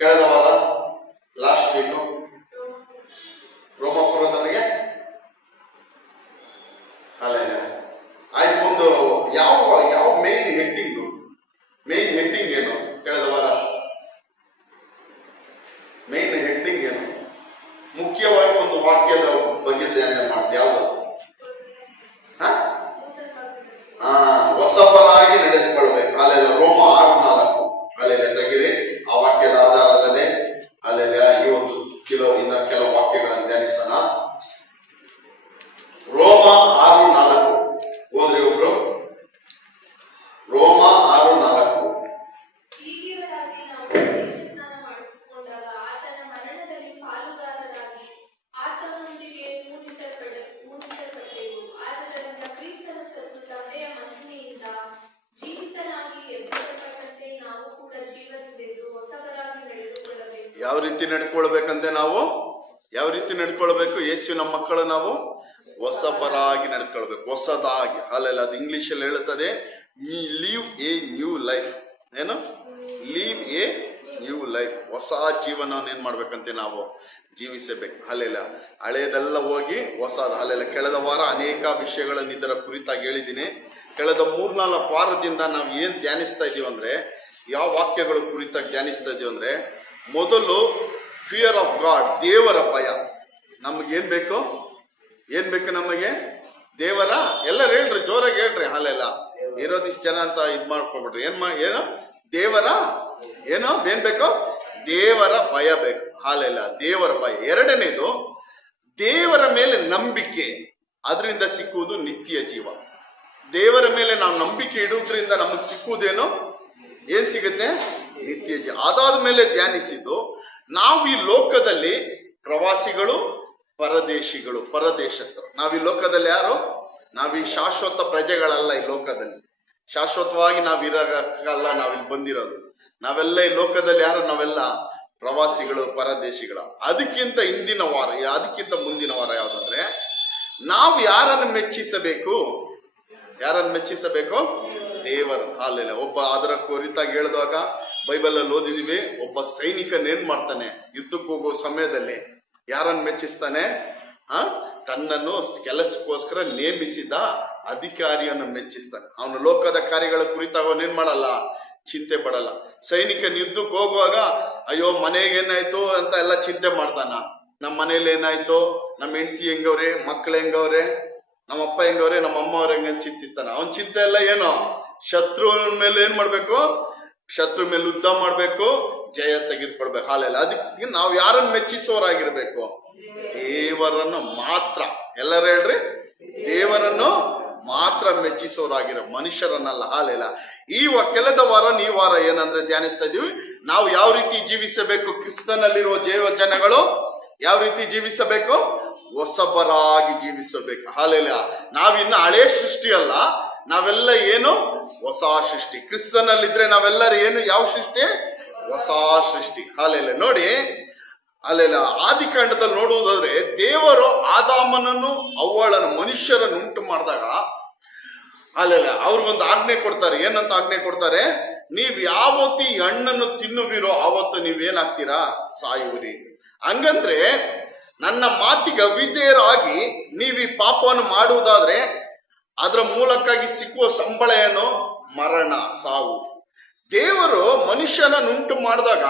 ಕಳೆದ ವಾರ last week ರೋಮಾಪುರದವರಿಗೆ ಅಲ್ಲ ಆಯ್ತು. ಒಂದು ಯಾವ ಯಾವ ಮೇನ್ ಹೆಡ್ಡಿಂಗ್ ಏನು ಕಳೆದ ವಾರ? ಮೇನ್ ಹೆಡ್ಡಿಂಗ್ ಏನು? ಮುಖ್ಯವಾಗಿ ಒಂದು ವಾಕ್ಯದ ಬಗ್ಗೆ ಧ್ಯಾನ ಮಾಡ್ತೀವಿ. ಯಾವುದು? ಹೊಸಬರಾಗಿ ನಡೆದುಕೊಳ್ಬೇಕು. ಅಲ್ಲೆಲ್ಲ ರೋಮ 6:4 ಅಲ್ಲೆಲ್ಲ ತೆಗಿರಿ. ಆ ವಾಕ್ಯದ ಆಧಾರದಲ್ಲಿ ಅಲ್ಲೆಲ್ಲ ಈ ಒಂದು ಕೆಲವು ವಾಕ್ಯಗಳನ್ನು ಧ್ಯಾನಿಸೋಣ. ರೋಮ 6:4 ಓದ್ರಿ ಒಬ್ರು. ರೋಮ 6:4. ಯಾವ ರೀತಿ ನಡ್ಕೊಳ್ಬೇಕಂತೆ ನಾವು? ಯಾವ ರೀತಿ ನಡ್ಕೊಳ್ಬೇಕು? ಯೇಸು ನಮ್ಮ ಮಕ್ಕಳು ನಾವು ಹೊಸಬರಾಗಿ ನಡ್ಕೊಳ್ಬೇಕು, ಹೊಸದಾಗಿ. ಅಲ್ಲೆಲ್ಲ ಅದು ಇಂಗ್ಲಿಷ್ ಅಲ್ಲಿ ಹೇಳುತ್ತದೆ, ಲೀವ್ ಎ ನ್ಯೂ ಲೈಫ್. ಏನು? Leave A new life. ಹೊಸ ಜೀವನವನ್ನು ಏನ್ ಮಾಡ್ಬೇಕಂತೆ ನಾವು ಜೀವಿಸಬೇಕು. ಅಲ್ಲೆಲ್ಲ ಹಳೆಯದೆಲ್ಲ ಹೋಗಿ ಹೊಸದು. ಅಲ್ಲೆಲ್ಲ ಕಳೆದ ವಾರ ಅನೇಕ ವಿಷಯಗಳನ್ನು ಇದರ ಕುರಿತಾಗಿ ಹೇಳಿದ್ದೀನಿ. ಕಳೆದ 3-4 ವಾರದಿಂದ ನಾವು ಏನ್ ಧ್ಯಾನಿಸ್ತಾ ಇದೀವಿ ಅಂದ್ರೆ, ಯಾವ ವಾಕ್ಯಗಳು ಕುರಿತಾಗಿ ಧ್ಯಾನಿಸ್ತಾ ಇದೀವಿ ಅಂದ್ರೆ, ಮೊದಲು ಫಿಯರ್ ಆಫ್ ಗಾಡ್, ದೇವರ ಭಯ. ನಮಗೇನ್ ಬೇಕು? ಏನ್ ಬೇಕು ನಮಗೆ? ದೇವರ, ಎಲ್ಲರೂ ಹೇಳ್ರಿ, ಜೋರಾಗಿ ಹೇಳ್ರಿ. ಅಲ್ಲೆಲ್ಲ ಇರೋದಿಷ್ಟು ಜನ ಅಂತ ಇದ್ ಮಾಡ್ಕೊಬಿಡ್ರಿ. ಏನು? ದೇವರ ಏನು ಏನ್ ಬೇಕು? ದೇವರ ಭಯ ಬೇಕು. ಹಾಲೆಲ್ಲ ದೇವರ ಭಯ. ಎರಡನೇದು ದೇವರ ಮೇಲೆ ನಂಬಿಕೆ. ಅದರಿಂದ ಸಿಕ್ಕುವುದು ನಿತ್ಯ ಜೀವ. ದೇವರ ಮೇಲೆ ನಾವು ನಂಬಿಕೆ ಇಡುವುದರಿಂದ ನಮಗೆ ಸಿಕ್ಕುವುದೇನು? ಏನ್ ಸಿಗುತ್ತೆ? ನಿತ್ಯ ಜೀವ. ಅದಾದ ಮೇಲೆ ಧ್ಯಾನಿಸಿದ್ದು, ನಾವು ಈ ಲೋಕದಲ್ಲಿ ಪ್ರವಾಸಿಗಳು, ಪರದೇಶಿಗಳು, ಪರದೇಶಸ್ಥರು. ನಾವು ಈ ಲೋಕದಲ್ಲಿ ಯಾರು? ನಾವೀ ಶಾಶ್ವತ ಪ್ರಜೆಗಳಲ್ಲ. ಈ ಲೋಕದಲ್ಲಿ ಶಾಶ್ವತವಾಗಿ ನಾವು ಇರಲ್ಲ. ನಾವಿಲ್ಲಿ ಬಂದಿರೋದು ನಾವೆಲ್ಲ ಈ ಲೋಕದಲ್ಲಿ ಯಾರು? ನಾವೆಲ್ಲ ಪ್ರವಾಸಿಗಳು, ಪರದೇಶಿಗಳು. ಅದಕ್ಕಿಂತ ಹಿಂದಿನ ವಾರ, ಅದಕ್ಕಿಂತ ಮುಂದಿನ ವಾರ ಯಾವ್ದಂದ್ರೆ, ನಾವು ಯಾರನ್ನು ಮೆಚ್ಚಿಸಬೇಕು? ಯಾರನ್ನು ಮೆಚ್ಚಿಸಬೇಕು? ದೇವರು. ಅಲ್ಲೆಲ್ಲ ಒಬ್ಬ, ಅದರ ಕುರಿತಾಗಿ ಹೇಳಿದಾಗ ಬೈಬಲ್ ಅಲ್ಲಿ ಓದಿದೀವಿ, ಒಬ್ಬ ಸೈನಿಕನೇನ್ ಮಾಡ್ತಾನೆ? ಯುದ್ಧಕ್ಕೆ ಹೋಗೋ ಸಮಯದಲ್ಲಿ ಯಾರನ್ನು ಮೆಚ್ಚಿಸ್ತಾನೆ? ತನ್ನನ್ನು ಕೆಲಸಕ್ಕೋಸ್ಕರ ನೇಮಿಸಿದ ಅಧಿಕಾರಿಯನ್ನು ಮೆಚ್ಚಿಸ್ತಾನೆ. ಅವನು ಲೋಕದ ಕಾರ್ಯಗಳ ಕುರಿತಾಗ ಅವನೇನ್ ಮಾಡಲ್ಲ? ಚಿಂತೆ ಪಡಲ್ಲ. ಸೈನಿಕನ ಯುದ್ಧಕ್ಕೆ ಹೋಗುವಾಗ ಅಯ್ಯೋ ಮನೆಗೆ ಏನಾಯ್ತು ಅಂತ ಎಲ್ಲ ಚಿಂತೆ ಮಾಡ್ತಾನ. ನಮ್ಮ ಮನೇಲಿ ಏನಾಯ್ತು, ನಮ್ಮ ಹೆಂಡತಿ ಹೆಂಗವ್ರೆ, ಮಕ್ಳು ಹೆಂಗವ್ರೆ, ನಮ್ಮ ಅಪ್ಪ ಹೆಂಗವ್ರೆ, ನಮ್ಮ ಅಮ್ಮ ಅವ್ರ ಹೆಂಗ ಚಿಂತಿಸ್ತಾನ. ಅವನ್ ಚಿಂತೆ ಎಲ್ಲ ಏನು? ಶತ್ರು ಮೇಲೆ ಏನ್ ಮಾಡ್ಬೇಕು? ಶತ್ರು ಮೇಲೆ ಯುದ್ಧ ಮಾಡ್ಬೇಕು, ಜಯ ತೆಗೆದುಕೊಳ್ಬೇಕು. ಹಾಲೆಲ್ಲ ಅದಕ್ಕೆ ನಾವು ಯಾರನ್ನು ಮೆಚ್ಚಿಸೋರಾಗಿರ್ಬೇಕು? ದೇವರನ್ನು ಮಾತ್ರ. ಎಲ್ಲರೂ ಹೇಳ್ರಿ, ದೇವರನ್ನು ಮಾತ್ರ ಮೆಚ್ಚಿಸೋರಾಗಿರೋ, ಮನುಷ್ಯರನ್ನಲ್ಲ. ಹಾಲೆಲ್ಲ ಈ ಕಳೆದ ವಾರ, ಈ ವಾರ ಏನಂದ್ರೆ ಧ್ಯಾನಿಸ್ತಾ ಇದೀವಿ, ನಾವು ಯಾವ ರೀತಿ ಜೀವಿಸಬೇಕು? ಕ್ರಿಸ್ತನಲ್ಲಿರುವ ಜನಗಳು ಯಾವ ರೀತಿ ಜೀವಿಸಬೇಕು? ಹೊಸಬರಾಗಿ ಜೀವಿಸಬೇಕು. ಹಾಲೆಲ್ಲ ನಾವಿನ್ನ ಹಳೆ ಸೃಷ್ಟಿ ಅಲ್ಲ, ನಾವೆಲ್ಲ ಏನು? ಹೊಸ ಸೃಷ್ಟಿ. ಕ್ರಿಸ್ತನಲ್ಲಿದ್ರೆ ನಾವೆಲ್ಲರೂ ಏನು? ಯಾವ ಸೃಷ್ಟಿ? ಹೊಸ ಸೃಷ್ಟಿ. ಹಾಲೆಲ್ಲ ನೋಡಿ, ಅಲ್ಲೆಲ್ಲ ಆದಿಕಾಂಡದಲ್ಲಿ ನೋಡುವುದಾದ್ರೆ, ದೇವರು ಆದಾಮನನ್ನು ಅವ್ವಳನ್ನು, ಮನುಷ್ಯರನ್ನು ಉಂಟು ಮಾಡಿದಾಗ ಅಲ್ಲೆಲ್ಲ ಅವ್ರಿಗೊಂದು ಆಜ್ಞೆ ಕೊಡ್ತಾರೆ. ಏನಂತ ಆಜ್ಞೆ ಕೊಡ್ತಾರೆ? ನೀವ್ ಯಾವತ್ತು ಈ ಹಣ್ಣನ್ನು ತಿನ್ನುವಿರೋ ಆವತ್ತು ನೀವೇನಾಗ್ತೀರಾ? ಸಾಯುವಿರಿ. ಹಂಗಂದ್ರೆ ನನ್ನ ಮಾತಿಗೆ ಅವಿಧೇಯರಾಗಿ ನೀವು ಈ ಪಾಪವನ್ನು ಮಾಡುವುದಾದ್ರೆ ಅದರ ಮೂಲಕ್ಕಾಗಿ ಸಿಕ್ಕುವ ಸಂಬಳ ಏನು? ಮರಣ, ಸಾವು. ದೇವರು ಮನುಷ್ಯನನ್ನುಂಟು ಮಾಡಿದಾಗ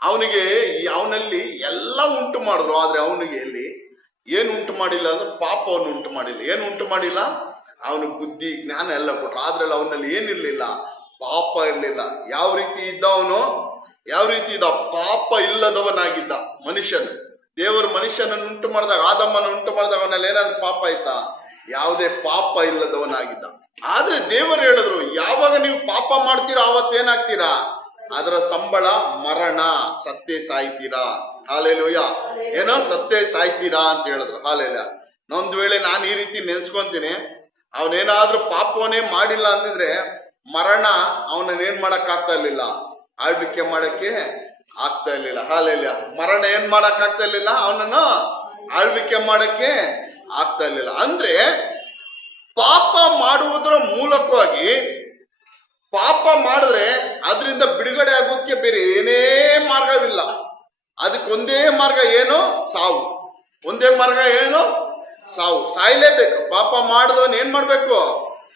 ಅವನಲ್ಲಿ ಎಲ್ಲ ಉಂಟು ಮಾಡಿದ್ರು. ಆದ್ರೆ ಅವನಿಗೆ ಎಲ್ಲಿ ಏನು ಉಂಟು ಮಾಡಿಲ್ಲ ಅಂದ್ರೆ ಪಾಪವನ್ನು ಉಂಟು ಮಾಡಿಲ್ಲ. ಏನು ಉಂಟು ಮಾಡಿಲ್ಲ? ಅವನು ಬುದ್ಧಿ ಜ್ಞಾನ ಎಲ್ಲ ಕೊಟ್ರು. ಆದ್ರಲ್ಲಿ ಅವನಲ್ಲಿ ಏನಿರ್ಲಿಲ್ಲ? ಪಾಪ ಇರ್ಲಿಲ್ಲ. ಯಾವ ರೀತಿ ಇದ್ದ ಅವನು? ಯಾವ ರೀತಿ ಇದ್ದ? ಪಾಪ ಇಲ್ಲದವನಾಗಿದ್ದ ಮನುಷ್ಯನು. ದೇವರು ಮನುಷ್ಯನನ್ನು ಉಂಟು ಮಾಡಿದಾಗ, ಆದಮ್ಮನ ಉಂಟು ಮಾಡಿದಾಗ ಅವನಲ್ಲಿ ಏನಾದ್ರು ಪಾಪ ಆಯ್ತಾ? ಯಾವುದೇ ಪಾಪ ಇಲ್ಲದವನಾಗಿದ್ದ. ಆದ್ರೆ ದೇವರು ಹೇಳಿದ್ರು, ಯಾವಾಗ ನೀವು ಪಾಪ ಮಾಡ್ತೀರಾ ಆವತ್ತೇನಾಗ್ತೀರಾ? ಅದರ ಸಂಬಳ ಮರಣ, ಸತ್ತೇ ಸಾಯ್ತೀರಾ. ಹಾಲೆಲೂಯ. ಏನೋ ಸತ್ತೇ ಸಾಯ್ತೀರಾ ಅಂತ ಹೇಳಿದ್ರು. ಹಾಲೆಲ್ಲ ಒಂದು ವೇಳೆ ನಾನು ಈ ರೀತಿ ನೆನ್ಸ್ಕೊಂತೀನಿ, ಅವನೇನಾದ್ರೂ ಪಾಪವನ್ನೇ ಮಾಡಿಲ್ಲ ಅಂತಿದ್ರೆ ಮರಣ ಅವನನ್ನೇನ್ ಮಾಡಕ್ ಆಗ್ತಾ ಇರ್ಲಿಲ್ಲ, ಆಳ್ವಿಕೆ ಮಾಡಕ್ಕೆ ಆಗ್ತಾ ಇರ್ಲಿಲ್ಲ. ಹಾಲೆಲ್ಲ ಮರಣ ಏನ್ ಮಾಡಕ್ ಆಗ್ತಾ ಇರ್ಲಿಲ್ಲ, ಅವನನ್ನು ಆಳ್ವಿಕೆ ಮಾಡಕ್ಕೆ ಆಗ್ತಾ ಇರ್ಲಿಲ್ಲ. ಅಂದ್ರೆ ಪಾಪ ಮಾಡುವುದರ ಮೂಲಕವಾಗಿ, ಪಾಪ ಮಾಡಿದ್ರೆ ಅದರಿಂದ ಬಿಡುಗಡೆ ಆಗೋದಕ್ಕೆ ಬೇರೆ ಏನೇ ಮಾರ್ಗವಿಲ್ಲ. ಅದಕ್ಕೆ ಒಂದೇ ಮಾರ್ಗ ಏನು? ಸಾವು. ಒಂದೇ ಮಾರ್ಗ ಏನು? ಸಾವು. ಸಾಯ್ಲೇಬೇಕು. ಪಾಪ ಮಾಡಿದವನ್ ಏನ್ ಮಾಡ್ಬೇಕು?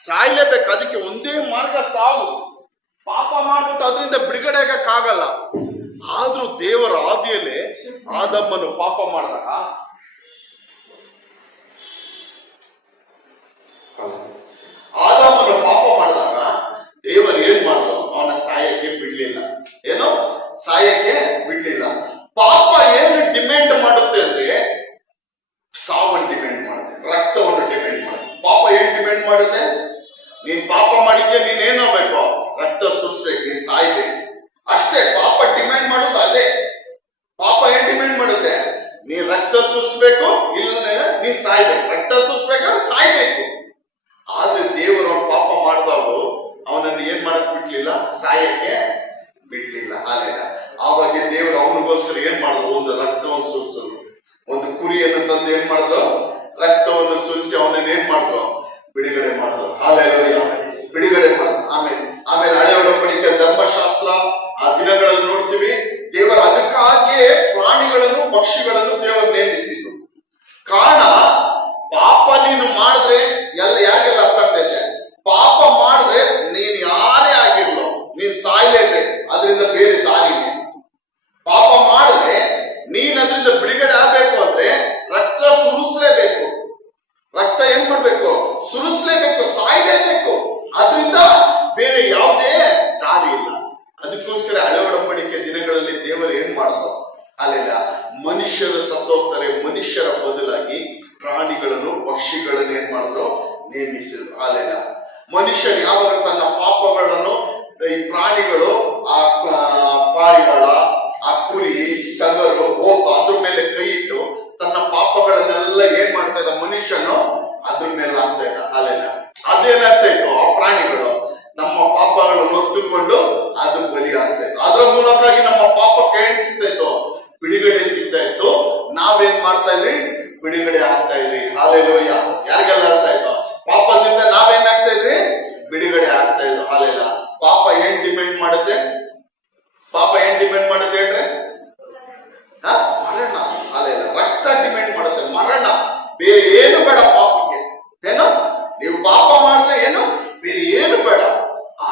ಸಾಯ್ಲೇಬೇಕು. ಅದಕ್ಕೆ ಒಂದೇ ಮಾರ್ಗ ಸಾವು. ಪಾಪ ಮಾಡ್ಬಿಟ್ಟು ಅದರಿಂದ ಬಿಡುಗಡೆ ಆಗಕ್ಕಾಗಲ್ಲ. ಆದ್ರೂ ದೇವರ ಆದಿಯಲ್ಲಿ ಆದಮ್ಮನು ಪಾಪ ಮಾಡಿದಾಗ ದೇವರು ಏನ್ ಮಾಡಿದ್ರು? ಅವನ ಸಾಯಕ್ಕೆ ಬಿಡ್ಲಿಲ್ಲ. ಏನೋ ಸಾಯಕ್ಕೆ ಬಿಡ್ಲಿಲ್ಲ. ಪಾಪ ಏನು ಡಿಮ್ಯಾಂಡ್ ಮಾಡುತ್ತೆ ಅಂದ್ರೆ ಸಾವನ್ನು ಡಿಮ್ಯಾಂಡ್ ಮಾಡುತ್ತೆ, ರಕ್ತವನ್ನು ಡಿಮ್ಯಾಂಡ್ ಮಾಡುತ್ತೆ. ಪಾಪ ಏನ್ ಡಿಮ್ಯಾಂಡ್ ಮಾಡುತ್ತೆ? ನೀನ್ ಪಾಪ ಮಾಡಿದ್ಯಾ, ನೀನ್ ಏನಾಗಬೇಕು? ರಕ್ತ ಸುರಿಸ್ಬೇಕು, ನೀನ್ ಸಾಯ್ಬೇಕು. ಅಷ್ಟೇ. ಪಾಪ ಡಿಮ್ಯಾಂಡ್ ಮಾಡೋದು ಅದೇ. ಪಾಪ ಏನ್ ಡಿಮ್ಯಾಂಡ್ ಮಾಡುತ್ತೆ? ನೀನ್ ರಕ್ತ ಸುರಿಸ್ಬೇಕು, ಇಲ್ಲ ನೀನ್ ಸಾಯ್ಬೇಕು. ರಕ್ತ ಸುರಿಸ್ಬೇಕಾದ್ರೆ ಸಾಯ್ಬೇಕು. ಆದ್ರೆ ದೇವರು ಪಾಪ ಮಾಡಿದಾಗ ಅವನನ್ನು ಏನ್ ಮಾಡಕ್ ಬಿಡ್ಲಿಲ್ಲ? ಸಾಯಕ್ಕೆ ಬಿಡ್ಲಿಲ್ಲ. ಹಾಲಿಲ್ಲ. ಆವಾಗ ದೇವರು ಅವನಿಗೋಸ್ಕರ ಏನ್ ಮಾಡಿದ್ರು? ಒಂದು ರಕ್ತವನ್ನು ಸುರಿಸಿದ್ರು. ಒಂದು ಕುರಿಯನ್ನು ತಂದು ಏನ್ ಮಾಡಿದ್ರು? ರಕ್ತವನ್ನು ಸುರಿಸಿ ಅವನನ್ನ ಏನ್ ಮಾಡಿದ್ರು? ಬಿಡುಗಡೆ ಮಾಡಿದ್ರು. ಹಾಲೆಲೂಯಾ. ಬಿಡುಗಡೆ ಮಾಡಿದ್ರು. ಆಮೇಲೆ ಹಳೆ ಒಡಂಬಡಿಕೆ ಧರ್ಮಶಾಸ್ತ್ರ ಆ ದಿನಗಳಲ್ಲಿ ನೋಡ್ತೀವಿ. ದೇವರು ಅದಕ್ಕಾಗಿಯೇ ಪ್ರಾಣಿಗಳನ್ನು ಪಕ್ಷಿಗಳನ್ನು ದೇವರು ನೇಮಿಸಿದ್ರು. ಕಾರಣ ಪಾಪ ನೀನು ಮಾಡಿದ್ರೆ ಯಾರಿಗೆಲ್ಲ ಅರ್ಥ ಆಗ್ತೈತೆ? ಪಾಪ ಮಾಡಿದ್ರೆ ನೀನ್ ಯಾರೇ ಆಗಿರ್ಲೋ ನೀನ್ ಸಾಯ್ಲೇಬೇಕು. ಅದರಿಂದ ಬೇರೆ ದಾರಿನೇ. ಪಾಪ ಮಾಡಿದ್ರೆ ನೀನ್ ಅದರಿಂದ ಬಿಡುಗಡೆ ಆಗ್ಬೇಕು ಅಂದ್ರೆ ರಕ್ತ ಸುರಿಸ್ಲೇಬೇಕು. ರಕ್ತ ಏನ್ ಮಾಡ್ಬೇಕು? ಸುರಿಸ್ಲೇಬೇಕು, ಸಾಯ್ಲೇಬೇಕು. ಅದರಿಂದ ಬೇರೆ ಯಾವುದೇ ದಾರಿ ಇಲ್ಲ. ಅದಕ್ಕೋಸ್ಕರ ಹಳೆ ಒಡಂಬಡಿಕೆ ದಿನಗಳಲ್ಲಿ ದೇವರು ಏನ್ ಮಾಡಿದ್ರು? ಅಲ್ಲೆಲ್ಲ ಮನುಷ್ಯರು ಸತ್ತೋಗ್ತಾರೆ, ಮನುಷ್ಯರ ಬದಲಾಗಿ ಪ್ರಾಣಿಗಳನ್ನು ಪಕ್ಷಿಗಳನ್ನು ಏನ್ ಮಾಡಿದ್ರು? ನೇಮಿಸಿದ್ರು. ಅಲ್ಲೆಲ್ಲ ಮನುಷ್ಯನು ಯಾವಾಗ ತನ್ನ ಪಾಪಗಳನ್ನು, ಈ ಪ್ರಾಣಿಗಳು ಆ ಪಾರಿವಾಳ, ಆ ಕುರಿ, ಟಗರು, ಹೋಗು ಅದ್ರ ಮೇಲೆ ಕೈ ಇಟ್ಟು ತನ್ನ ಪಾಪಗಳನ್ನೆಲ್ಲ ಏನ್ ಮಾಡ್ತಾ ಇದ್ದ ಮನುಷ್ಯನು? ಅದ್ರ ಮೇಲೆ ಆಗ್ತಾ ಇದ್ದ. ಅಲ್ಲೆಲ್ಲ ಅದೇನಾಗ್ತಾ ಇತ್ತು? ಆ ಪ್ರಾಣಿಗಳು ನಮ್ಮ ಪಾಪಗಳನ್ನು ಹೊತ್ತುಕೊಂಡು ಅದು ಬಲಿ ಆಗ್ತಾ ಇತ್ತು. ಅದರ ಮೂಲಕವಾಗಿ ನಮ್ಮ ಪಾಪಕ್ಕೆ ಏನ್ ಸಿಗ್ತಾ ಇತ್ತು? ಬಿಡುಗಡೆ ಸಿಗ್ತಾ ಇತ್ತು. ನಾವೇನ್ ಮಾಡ್ತಾ ಇದ್ರಿ? ಬಿಡುಗಡೆ ಆಗ್ತಾ ಇದ್ರಿ. ಹಾಲೆಲೂಯಾ. ಯಾರಿಗೆಲ್ಲ ಆಗ್ತಾ ಇತ್ತು? ಪಾಪದಿಂದ ನಾವೇನಾಗ್ತಾ ಇದ್ರಿ? ಬಿಡುಗಡೆ ಆಗ್ತಾ ಇದ್ರು. ಹಾಲೆಲ್ಲ ಪಾಪ ಏನ್ ಡಿಮ್ಯಾಂಡ್ ಮಾಡುತ್ತೆ? ಪಾಪ ಏನ್ ಡಿಮ್ಯಾಂಡ್ ಮಾಡುತ್ತೆ ಹೇಳ್ರಿ? ಮರಣ. ಹಾಲೆಲ್ಲ ರಕ್ತ ಡಿಮ್ಯಾಂಡ್ ಮಾಡುತ್ತೆ, ಮರಣ. ಬೇರೆ ಏನು ಬೇಡ ಪಾಪಕ್ಕೆ. ಏನೋ ನೀವು ಪಾಪ ಮಾಡಿದ್ರೆ ಏನು ಬೇರೆ ಏನು ಬೇಡ.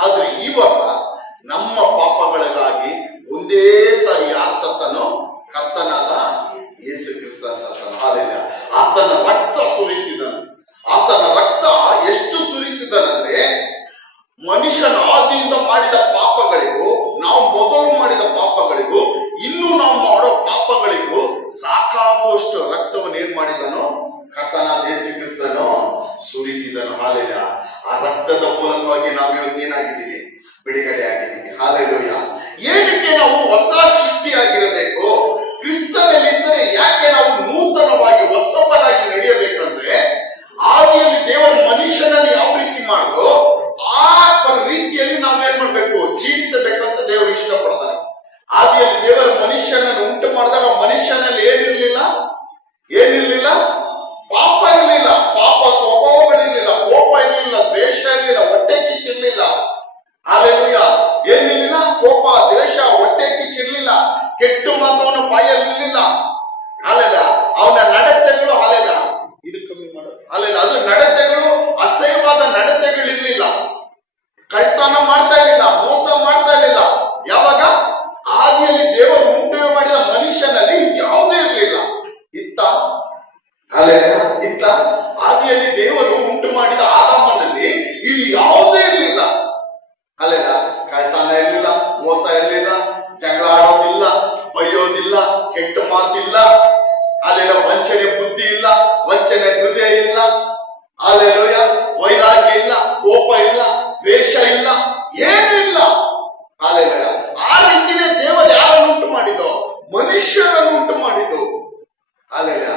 ಆದ್ರೆ ಇವಾಗ ನಮ್ಮ ಪಾಪಗಳಿಗಾಗಿ ಒಂದೇ ಸಾರಿ ಯಾರು ಸತ್ತನೋ? ಕರ್ತನಾದ ಯೇಸು ಕ್ರಿಸ್ತ ಸತ್ತನು. ಹಾಲೆಲ್ಲ ಆತನ ರಕ್ತ ಸುರಿಸಿದನು. ಆತನ ರಕ್ತ ಎಷ್ಟು ಸುರಿಸಿದನಂದ್ರೆ ಮನುಷ್ಯನ ಆದಿಯಿಂದ ಮಾಡಿದ ಪಾಪಗಳಿಗೂ, ನಾವು ಮೊದಲು ಮಾಡಿದ ಪಾಪಗಳಿಗೂ, ಇನ್ನು ನಾವು ಮಾಡೋ ಪಾಪಗಳಿಗೂ ಸಾಕಾಗುವಷ್ಟು ರಕ್ತವನ್ನು ಏನ್ ಮಾಡಿದನು? ಕರ್ತನಾದ ಯೇಸು ಕ್ರಿಸ್ತನು ಸುರಿಸಿದನು. ಹಾಲೆಲ್ಲ ಆ ರಕ್ತದ ಮೂಲಕವಾಗಿ ನಾವು ಇವತ್ತು ಏನಾಗಿದ್ದೀವಿ? ಬಿಡುಗಡೆ ಆಗಿದ್ದೀವಿ. ಹಾಲೆಲೂಯ. ಏನಕ್ಕೆ ನಾವು ಹೊಸ ಸೃಷ್ಟಿಯಾಗಿರಬೇಕು? ಕ್ರಿಸ್ತನಲ್ಲಿದ್ದರೆ ಯಾಕೆ ನಾವು ನೂತನವಾಗಿ ಹೊಸಬರಾಗಿ ನಡೆಯಬೇಕಂದ್ರೆ ಆದಿಯಲ್ಲಿ ದೇವರ ಮನುಷ್ಯನಲ್ಲಿ ಯಾವ ರೀತಿ ಮಾಡಿದ್ರು ಆ ರೀತಿಯಲ್ಲಿ ನಾವೇನ್ ಮಾಡ್ಬೇಕು? ಜೀವಿಸಬೇಕಂತ ದೇವರು ಇಷ್ಟಪಡ್ತಾರೆ. ಆದಿಯಲ್ಲಿ ದೇವರ ಮನುಷ್ಯನನ್ನು ಉಂಟು ಮಾಡಿದಾಗ ಮನುಷ್ಯನಲ್ಲಿ ಏನಿರ್ಲಿಲ್ಲ? ಪಾಪ ಇರಲಿಲ್ಲ. ಪಾಪ ಸ್ವಭಾವಗಳಿರ್ಲಿಲ್ಲ, ಕೋಪ ಇರಲಿಲ್ಲ, ದ್ವೇಷ ಇರಲಿಲ್ಲ, ಹೊಟ್ಟೆ ಕಿಚ್ಚಿರ್ಲಿಲ್ಲ. ಹಾಲೆಲೂಯಾ. ಏನಿರ್ಲಿಲ್ಲ? ಕೋಪ, ದ್ವೇಷ, ಹೊಟ್ಟೆ ಕಿಚ್ಚಿರ್ಲಿಲ್ಲ. ಕೆಟ್ಟ ಮಾತವನ ಬಾಯಲ್ಲಿರ್ಲಿಲ್ಲ. ಹಾಲೆಲ್ಲ ಅವನ ನಡತೆಗಳು ಹಾಲೆಲ್ಲ ಇದು ಕಮ್ಮಿ ಮಾಡೋದು. ಹಾಲೆಲ್ಲ ಅದು ನಡತೆಗಳು ಅಸಹ್ಯವಾದ ನಡತೆಗಳಿರ್ಲಿಲ್ಲ. ಕಳ್ತನ ಮಾಡ್ತಾ ಇರಲಿಲ್ಲ, ಮೋಸ ಮಾಡ್ತಾ ಇರಲಿಲ್ಲ. ಯಾವಾಗ? ಆದಿಯಲ್ಲಿ ದೇವರು ಉಂಟು ಮಾಡಿದ ಮನುಷ್ಯನಲ್ಲಿ ಯಾವುದೇ ಇರಲಿಲ್ಲ. ಇತ್ತ ಆದಿಯಲ್ಲಿ ದೇವರು ಉಂಟು ಮಾಡಿದ ಆದಾಮನಲ್ಲಿ ಇದು ಯಾವುದೇ ಇರಲಿಲ್ಲ. ಅಲ್ಲೆಲ್ಲ ಕಳ್ತನ ಇರಲಿಲ್ಲ, ಮೋಸ ಇರಲಿಲ್ಲ, ಜಗಳ ಆಡೋದಿಲ್ಲ, ಬೈಯೋದಿಲ್ಲ, ಕೆಟ್ಟ ಮಾತಿಲ್ಲ. ಅಲ್ಲೆಲ್ಲ ವಂಚನೆ ಬುದ್ಧಿ ಇಲ್ಲ, ವಂಚನೆ ಹೃದಯ ಇಲ್ಲ. ಅಲ್ಲೆಲ್ಲ ವೈರಾಗ್ಯ ಇಲ್ಲ, ಕೋಪ ಇಲ್ಲ, ದ್ವೇಷ ಇಲ್ಲ, ಏನಿಲ್ಲ. ಅಲ್ಲೆಲ್ಲ ಆ ರೀತಿನೇ ದೇವರು ಯಾರನ್ನು ಉಂಟು ಮಾಡಿದ್ದು? ಮನುಷ್ಯರನ್ನು ಉಂಟು ಮಾಡಿದ್ದು. ಅಲ್ಲೆಲ್ಲ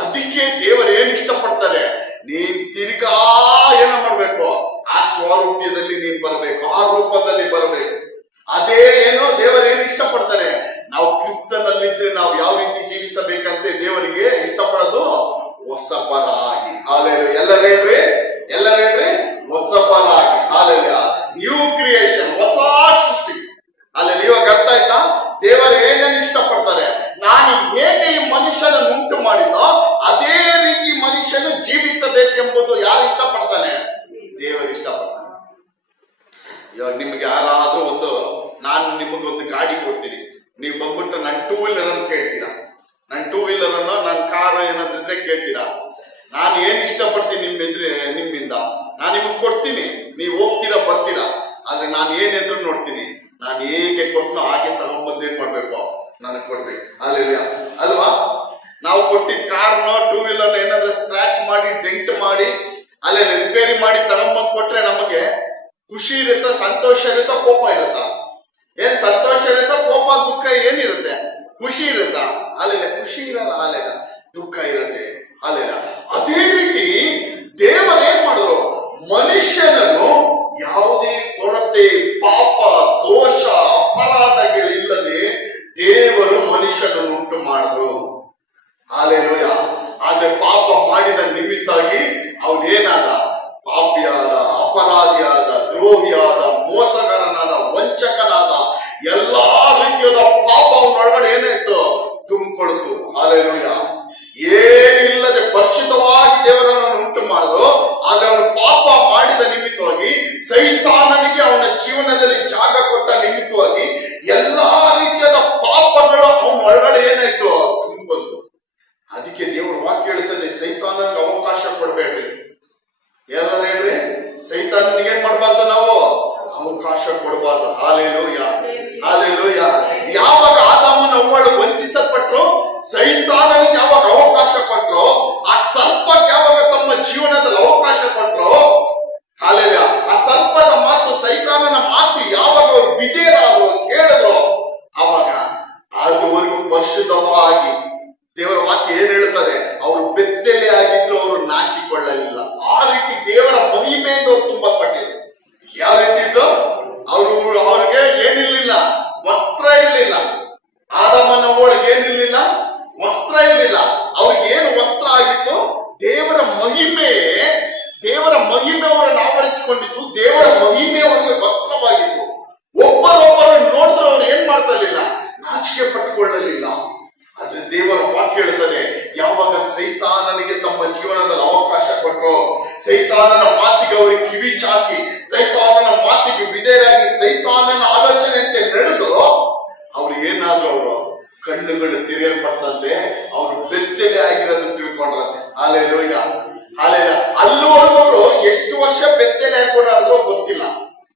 ಅದಕ್ಕೆ ದೇವರು ಏನ್ ಇಷ್ಟಪಡ್ತಾರೆ? ನೀನ್ ತಿರ್ಗಾ ಏನ ಮಾಡ್ಬೇಕು? ಆ ಸ್ವರೂಪದಲ್ಲಿ ನೀನ್ ಬರಬೇಕು, ಆ ರೂಪದಲ್ಲಿ ಬರಬೇಕು. ಅದೇ ಏನೋ ದೇವರು ಏನ್ ಇಷ್ಟಪಡ್ತಾರೆ? ನಾವು ಕ್ರಿಸ್ತನಲ್ಲಿದ್ರೆ ನಾವು ಯಾವ ರೀತಿ ಜೀವಿಸಬೇಕಂತೆ ದೇವರಿಗೆ ಇಷ್ಟಪಡೋದು? ಹೊಸಬರಾಗಿ. ಹಾಲೆಲೂಯಾ. ಎಲ್ಲರೂ ಹೇಳ್ರಿ ಹೊಸಬರಾಗಿ. ಹಾಲೆಲೂಯಾ. ನ್ಯೂ ಕ್ರಿಯೇಷನ್, ಹೊಸ ಸೃಷ್ಟಿ. ಅಲ್ಲೆಲ್ಲ ಇವಾಗ ಅರ್ಥ ಆಯ್ತಾ? ದೇವರು ಏನೇನು ಇಷ್ಟ ಗಾಡಿ ಕೊಡ್ತೀನಿ, ನೀವು ಬಂದ್ಬಿಟ್ಟು ನಾನು 2 ವೀಲರ್ ಅನ್ನು ಕೇಳ್ತೀರಾ, ನಾನು 2 ವೀಲರ್ ಅನ್ನ ನಾನು ಕಾರ್ ಏನಾದ್ರು ಇದ್ರೆ ಕೇಳ್ತೀರಾ. ನಾನು ಏನ್ ಇಷ್ಟಪಡ್ತೀನಿ ನಿಮ್ಮಿಂದ ನಾನು ನಿಮಗೆ ಕೊಡ್ತೀನಿ, ನೀವು ಹೋಗ್ತೀರಾ ಬರ್ತೀರಾ. ಆದ್ರೆ ನಾನು ಏನಿದ್ರು ನೋಡ್ತೀನಿ, ನಾನು ಹೇಗೆ ಕೊಟ್ಟು ಹಾಗೆ ತಗೊಂಡ್ಬಂದು ಏನ್ ಮಾಡ್ಬೇಕು, ನನಗೆ ಕೊಡ್ಬೇಕು. ಅಲ್ವಾ? ನಾವು ಕೊಟ್ಟಿದ್ದ ಕಾರ್ನ 2 ವೀಲರ್ ಏನಾದ್ರೂ ಸ್ಕ್ರಾಚ್ ಮಾಡಿ ಡೆಂಟ್ ಮಾಡಿ ಅಲ್ಲೇ ರಿಪೇರಿ ಮಾಡಿ ತಗೊಂಡ್ಬಂದು ಕೊಟ್ರೆ ನಮಗೆ ಖುಷಿ ಇರುತ್ತಾ, ಸಂತೋಷ ಇರುತ್ತಾ, ಕೋಪ ಇರುತ್ತಾ? ಏನ್ ಸಂತೋಷ ಇರುತ್ತಾ, ಕೋಪ ದುಃಖ ಏನಿರುತ್ತೆ? ಖುಷಿ ಇರುತ್ತಾ? ಅಲ್ಲೆಲ್ಲ ಖುಷಿ ಇರಲ್ಲ, ಅಲ್ಲೆಲ್ಲ ದುಃಖ ಇರುತ್ತೆ. ಅಲ್ಲೆಲ್ಲ ಅದೇ ರೀತಿ ದೇವರು ಏನ್ ಮಾಡಿದ್ರು, ಮನುಷ್ಯನನ್ನು ಯಾವುದೇ ಕೊರತೆ, ಪಾಪ, ದೋಷ, ಅಪರಾಧಗಳಿಲ್ಲದೆ ದೇವರು ಮನುಷ್ಯನನ್ನು ಉಂಟು ಮಾಡಿದ್ರು. ಹಾಲೆಲೂಯ. ಆದ್ರೆ ಪಾಪ ಮಾಡಿದ ನಿಮಿತ್ತಾಗಿ ಅವನೇನಾದ, ಪಾಪಿಯಾದ, ಅಪರಾಧಿಯಾದ, ದ್ರೋಹಿಯಾದ, ಮೋಸಗಾರನಾದ, ವಂಚಕನಾದ, ಎಲ್ಲಾ ರೀತಿಯಾದ ಪಾಪ ಅವನೊಳಗಡೆ ಏನಾಯ್ತು, ತುಂಬಿಕೊಳ್ತು. ಹಾಲೆಲೂಯ. ಏನಿಲ್ಲದೆ ಪರಿಶುದ್ಧವಾಗಿ ದೇವರನ್ನು ಉಂಟು ಮಾಡಿದ್ರು. ಆದ್ರೆ ಅವನು ಪಾಪ ಮಾಡಿದ ನಿಮಿತ್ತವಾಗಿ, ಸೈತಾನನಿಗೆ ಅವನ ಜೀವನದಲ್ಲಿ ಜಾಗ ಕೊಟ್ಟ ನಿಮಿತ್ತವಾಗಿ ಎಲ್ಲಾ ರೀತಿಯಾದ ಪಾಪಗಳು ಅವನ ಒಳಗಡೆ ಏನಾಯ್ತು, ತುಂಬಿಕೊಳ್ತು. ಅದಕ್ಕೆ ದೇವರ ವಾಕ್ಯ ಹೇಳ್ತದೆ, ಸೈತಾನನಿಗೆ ಅವಕಾಶ ಕೊಡಬೇಡ್ರಿ. ಎಲ್ಲರೂ ಹೇಳ್ರಿ, ಸೈತಾನನಿಗೆ ಏನ್ ಮಾಡಬಾರ್ದು, ನಾವು ಅವಕಾಶ ಕೊಡಬಾರ್ದು. Hallelujah, hallelujah. ಯಾವಾಗ ಆದಾಮನ ಅವ್ವಳು ವಂಚಿಸಲ್ಪಟ್ರು, ಸೈತಾನನಿಗೆ ಯಾವಾಗ ಅವಕಾಶ ಕೊಟ್ರು, ಆ ಸರ್ಪಕ್ಕೆ ಯಾವಾಗ ತಮ್ಮ ಜೀವನದಲ್ಲಿ ಅವಕಾಶ ಕೊಟ್ರು, ಹಾಲೆಲೂಯ, ಆ ಸರ್ಪದ ಮಾತು, ಸೈತಾನನ ಮಾತು ಯಾವಾಗ ಅವ್ರು ವಿಧೇಯರಾದ್ರು, ಕೇಳಿದ್ರು, ಅವಾಗ ಅದುವರೆಗೂ ಪರಿಶುದ್ಧವಾಗಿ ದೇವರ ವಾಕ್ಯ ಏನ್ ಹೇಳ್ತದೆ, ಅವರು ಬೆತ್ತಲೆ ಆಗಿದ್ರು, ಅವರು ನಾಚಿಕೊಳ್ಳಲಿಲ್ಲ. ಆ ರೀತಿ ದೇವರ ಮಹಿಮೆಯಿಂದ ಅವ್ರು ತುಂಬಲ್ಪಟ್ಟಿದ್ರು. ಯಾವ ರೀತಿ ಇದ್ರು, ಅವ್ರಿಗೆ ಏನಿರ್ಲಿಲ್ಲ, ವಸ್ತ್ರ ಇರ್ಲಿಲ್ಲ. ಆದಾಮನ ಒಳಗೆ ಏನಿರ್ಲಿಲ್ಲ, ವಸ್ತ್ರ ಇರ್ಲಿಲ್ಲ. ಅವ್ರಿಗೆ ಏನು ವಸ್ತ್ರ ಆಗಿತ್ತು, ದೇವರ ಮಹಿಮೆ. ದೇವರ ಮಹಿಮೆ ಅವರನ್ನು ಆವರಿಸಿಕೊಂಡಿತ್ತು. ದೇವರ ಮಹಿಮೆ ಅವರಿಗೆ ವಸ್ತ್ರವಾಗಿತ್ತು. ಒಬ್ಬರೊಬ್ಬರು ನೋಡಿದ್ರೆ ಅವ್ರು ಏನ್ ಮಾಡ್ತಾ ಇರ್ಲಿಲ್ಲ, ನಾಚಿಕೆ ಪಟ್ಟುಕೊಳ್ಳಲಿಲ್ಲ. ಆದ್ರೆ ದೇವರ ವಾಕ್ಯ ಹೇಳ್ತದೆ, ಯಾವಾಗ ಸೈತಾನನಿಗೆ ತಮ್ಮ ಜೀವನದಲ್ಲಿ ಅವಕಾಶ ಕೊಟ್ಟರು, ಸೈತಾನನ ಮಾತಿಗೆ ಅವರಿಗೆ ಕಿವಿ ಚಾಕಿ, ಸೈತಾನನ ಮಾತಿಗೆ ವಿಧೇಯರಾಗಿ, ಸೈತಾನನ ಆಲೋಚನೆಯಂತೆ ನಡೆದ್ರು, ಅವ್ರು ಏನಾದ್ರು ಅವರು ಕಣ್ಣುಗಳು ತಿರುಗಲ್ಪಟ್ಟಂತೆ ಅವರು ಬೆತ್ತಲೆ ಆಗಿರೋದು ತಿಳ್ಕೊಂಡ್ರಂತೆ. Hallelujah, hallelujah. ಅಲ್ಲಿವರೆಗೂ ಅವರು ಎಷ್ಟು ವರ್ಷ ಬೆತ್ತಲೆ ಆಗಿರೋ ಗೊತ್ತಿಲ್ಲ,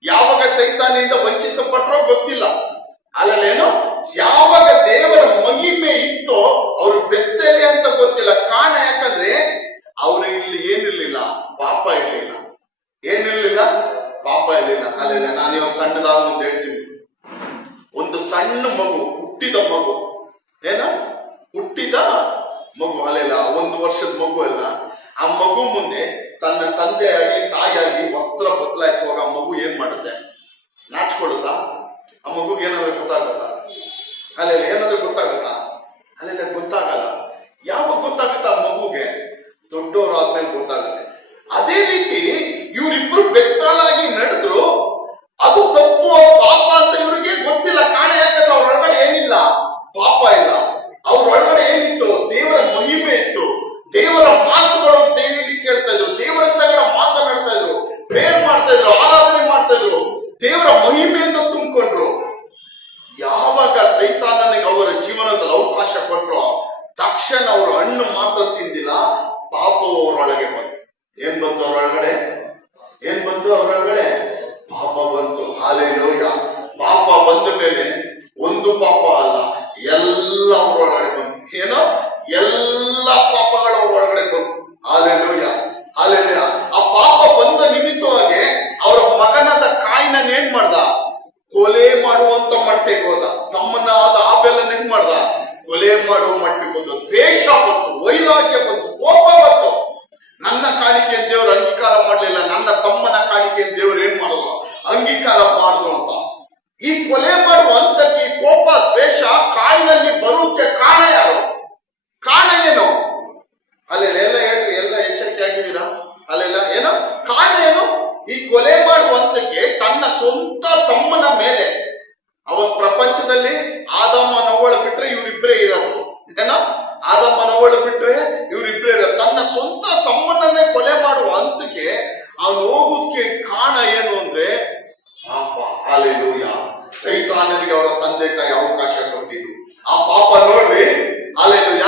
ಯಾವಾಗ ಸೈತಾನಿಂದ ವಂಚಿಸಲ್ಪಟ್ರೋ ಗೊತ್ತಿಲ್ಲ. ಅಲ್ಲೇನು, ಯಾವಾಗ ದೇವರ ಮಹಿಮೆ ಇತ್ತು ಅವರು ಬೆತ್ತಲೆ ಅಂತ ಗೊತ್ತಿಲ್ಲ. ಕಾರಣ ಯಾಕಂದ್ರೆ ಅವ್ರು ಇಲ್ಲಿ ಏನಿರ್ಲಿಲ್ಲ, ಪಾಪ ಇರ್ಲಿಲ್ಲ. ಏನಿರ್ಲಿಲ್ಲ, ಪಾಪ ಇರ್ಲಿಲ್ಲ. ಅಲ್ಲೆಲ್ಲ ನಾನು ಇವಾಗ ಸಣ್ಣದಾದ ಮುಂದೆ ಹೇಳ್ತೀನಿ, ಒಂದು ಸಣ್ಣ ಮಗು, ಹುಟ್ಟಿದ ಮಗು, ಹುಟ್ಟಿದ ಮಗು, ಅಲ್ಲೆಲ್ಲ 1 ವರ್ಷದ ಮಗು ಅಲ್ಲ, ಆ ಮಗು ಮುಂದೆ ತನ್ನ ತಂದೆಯಾಗಿ ತಾಯಿಯಾಗಿ ವಸ್ತ್ರ ಬದಲಾಯಿಸುವಾಗ ಆ ಮಗು ಏನ್ ಮಾಡುತ್ತೆ, ನಾಚ್ಕೊಳ್ಳುತ್ತಾ? ಆ ಮಗುಗೆ ಏನಾದ್ರು ಗೊತ್ತಾಗತ್ತಾ? ಅಲ್ಲೆಲ್ಲ ಏನಾದ್ರು ಗೊತ್ತಾಗತ್ತಾ? ಅಲ್ಲೆಲ್ಲ ಗೊತ್ತಾಗಲ್ಲ. ಯಾವಾಗ ಗೊತ್ತಾಗತ್ತಾ ಆ ಮಗುಗೆ? ದೊಡ್ಡವರು ಆದ್ಮೇಲೆ ಗೊತ್ತಾಗುತ್ತೆ. ಅದೇ ರೀತಿ ಇವರಿಬ್ರು ಬೆತ್ತಲಾಗಿ ನಡೆದ್ರು, ಅದು ತಪ್ಪು ಪಾಪ ಅಂತ ಇವ್ರಿಗೆ ಗೊತ್ತಿಲ್ಲ. ಕಾರಣ ಯಾಕಂದ್ರೆ ಅವ್ರ ಒಳಗಡೆ ಏನಿಲ್ಲ, ಪಾಪ ಇಲ್ಲ. ಅವ್ರ ಒಳಗಡೆ ಏನಿತ್ತು, ದೇವರ ಮಹಿಮೆ ಇತ್ತು. ದೇವರ ಮಾತುಗಳು ದೇವರಿಗೆ ಕೇಳ್ತಾ ಇದ್ರು, ದೇವರ ಸಂಗಡ ಮಾತನಾಡ್ತಾ ಇದ್ರು, ಪ್ರೇಯರ್ ಮಾಡ್ತಾ ಇದ್ರು, ಆರಾಧನೆ ಮಾಡ್ತಾ ಇದ್ರು, ದೇವರ ಮಹಿಮೆಯಿಂದ ತುಂಬಿಕೊಂಡ್ರು. ಯಾವಾಗ ಸೈತಾನನಿಗೆ ಅವರ ಜೀವನದಲ್ಲಿ ಅವಕಾಶ ಕೊಟ್ಟರು, ತಕ್ಷಣ ಅವರು ಹಣ್ಣು ಮಾತ್ರ ತಿಂದಿಲ್ಲ, ಪಾಪವು ಅವರೊಳಗೆ ಬಂತು. ಏನ್ ಬಂತು ಅವರೊಳಗಡೆ? ಏನ್ ಬಂತು ಅವರೊಳಗಡೆ? ಪಾಪ ಬಂತು. ಹಾಲೆಲೂಯ. ಪಾಪ ಬಂದ ಮೇಲೆ ಒಂದು ಪಾಪ ಅಲ್ಲ, ಎಲ್ಲ ಅವರೊಳಗಡೆ ಬಂತು. ಏನೋ ಎಲ್ಲ ಪಾಪಗಳು ಅವರೊಳಗಡೆ ಬಂತು. Hallelujah, hallelujah. ಆ ಪಾಪ ಬಂದ ನಿಮಿತ್ತವಾಗಿ ಅವರ ಮಗನಾದ ಕಾಯಿನ ಏನ್ ಮಾಡ್ದ, ಕೊಲೆ ಮಾಡುವಂತ ಮಟ್ಟಿಗೆ ಹೋದ. ತಮ್ಮನಾದ ಆಬೇಲನ್ನ ಏನ್ ಮಾಡ್ದ, ಕೊಲೆ ಮಾಡುವ ಮಟ್ಟಿಗೆ ಹೋದ. ದ್ವೇಷ ಬಂತು, ವೈರಾಗ್ಯ ಬಂತು, ಕೋಪ ಬಂತು. ನನ್ನ ಕಾಣಿಕೆ ದೇವರು ಅಂಗೀಕಾರ ಮಾಡಲಿಲ್ಲ, ನನ್ನ ತಮ್ಮನ ಕಾಣಿಕೆ ದೇವರು ಏನ್ ಮಾಡೋದು, ಅಂಗೀಕಾರ ಮಾಡಿದ್ರು ಅಂತ. ಈ ಕೊಲೆ ಮಾಡುವ ಹಂತಕ್ಕೆ ಈ ಕೋಪ, ದ್ವೇಷ ಕಾಯಿನಲ್ಲಿ ಬರುವುದಕ್ಕೆ ಕಾರಣ ಯಾರು? ಕಾರಣ ಏನು? ಅಲ್ಲೆಲ್ಲ ಹೇಳ್ರಿ, ಎಲ್ಲ ಎಚ್ಚರಿಕೆ ಆಗಿದ್ದೀರಾ? ಅಲ್ಲೆಲ್ಲ ಏನೋ ಕಾರಣ ಏನು? ಈ ಕೊಲೆ ಮಾಡುವಂತಕ್ಕೆ ತನ್ನ ಸ್ವಂತ ತಮ್ಮನ ಮೇಲೆ, ಅವನ್ ಪ್ರಪಂಚದಲ್ಲಿ ಆದಾಮನವ್ವಳು ಬಿಟ್ರೆ ಇವರಿಬ್ಬರೇ ಇರೋದು. ಏನೋ ಆದಾಮನವ್ವಳು ಬಿಟ್ರೆ ಇವರಿಬ್ಬರೇ ಇರೋದು. ತನ್ನ ಸ್ವಂತ ತಮ್ಮನನ್ನೇ ಕೊಲೆ ಮಾಡುವ ಹಂತಕ್ಕೆ ಅವನು ಹೋಗೋದಕ್ಕೆ ಕಾರಣ ಏನು ಅಂದ್ರೆ ಪಾಪ. ಹಾಲೆಲೂಯ. ಸೈತಾನನಿಗೆ ಅವನಿಗೆ ಅವರ ತಂದೆ ತಾಯಿ ಅವಕಾಶ ಕೊಟ್ಟಿದ್ದು. ಆ ಪಾಪ ನೋಡ್ರಿ, ಅಲ್ಲೆಲ್ಲೂಯ,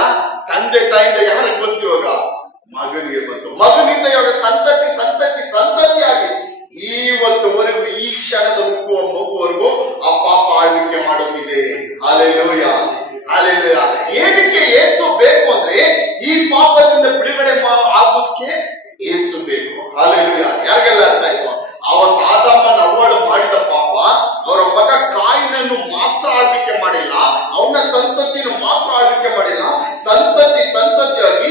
ತಂದೆ ತಾಯಿಯಿಂದ ಯಾರಿಗೆ ಬಂತು ಇವಾಗ? ಮಗನಿಗೆ ಬಂತು. ಮಗನಿಂದ ಇವಾಗ ಸಂತತಿ ಸಂತತಿ ಸಂತತಿಯಾಗಿ ಇವತ್ತುವರೆಗೂ ಈ ಕ್ಷಣದ ಹುಟ್ಟುವ ಮಗುವರೆಗೂ ಆ ಪಾಪ ಆಳ್ವಿಕೆ ಮಾಡುತ್ತಿದೆ. Alleluia, alleluia. ಏನಕ್ಕೆ ಯೇಸು ಬೇಕು ಅಂದ್ರೆ ಈ ಪಾಪದಿಂದ ಬಿಡುಗಡೆ ಆಗೋದಕ್ಕೆ ಯೇಸು ಬೇಕು. ಅಲ್ಲೆಲ್ಲೂಯ. ಯಾರಿಗೆಲ್ಲ ಅರ್ಥ ಆಯ್ತು? ಅವತ್ತು ಆದಾಮನ ಅವ್ವಳು ಮಾಡಿದ ಪಾಪ ಅವರ ಮಗ ಕಾಯಿನನ್ನು ಮಾತ್ರ ಆಳ್ವಿಕೆ ಮಾಡಿಲ್ಲ, ಅವನ ಸಂತತಿಯನ್ನು ಮಾತ್ರ ಆಳ್ವಿಕೆ ಮಾಡಿಲ್ಲ, ಸಂತತಿ ಸಂತತಿಯಾಗಿ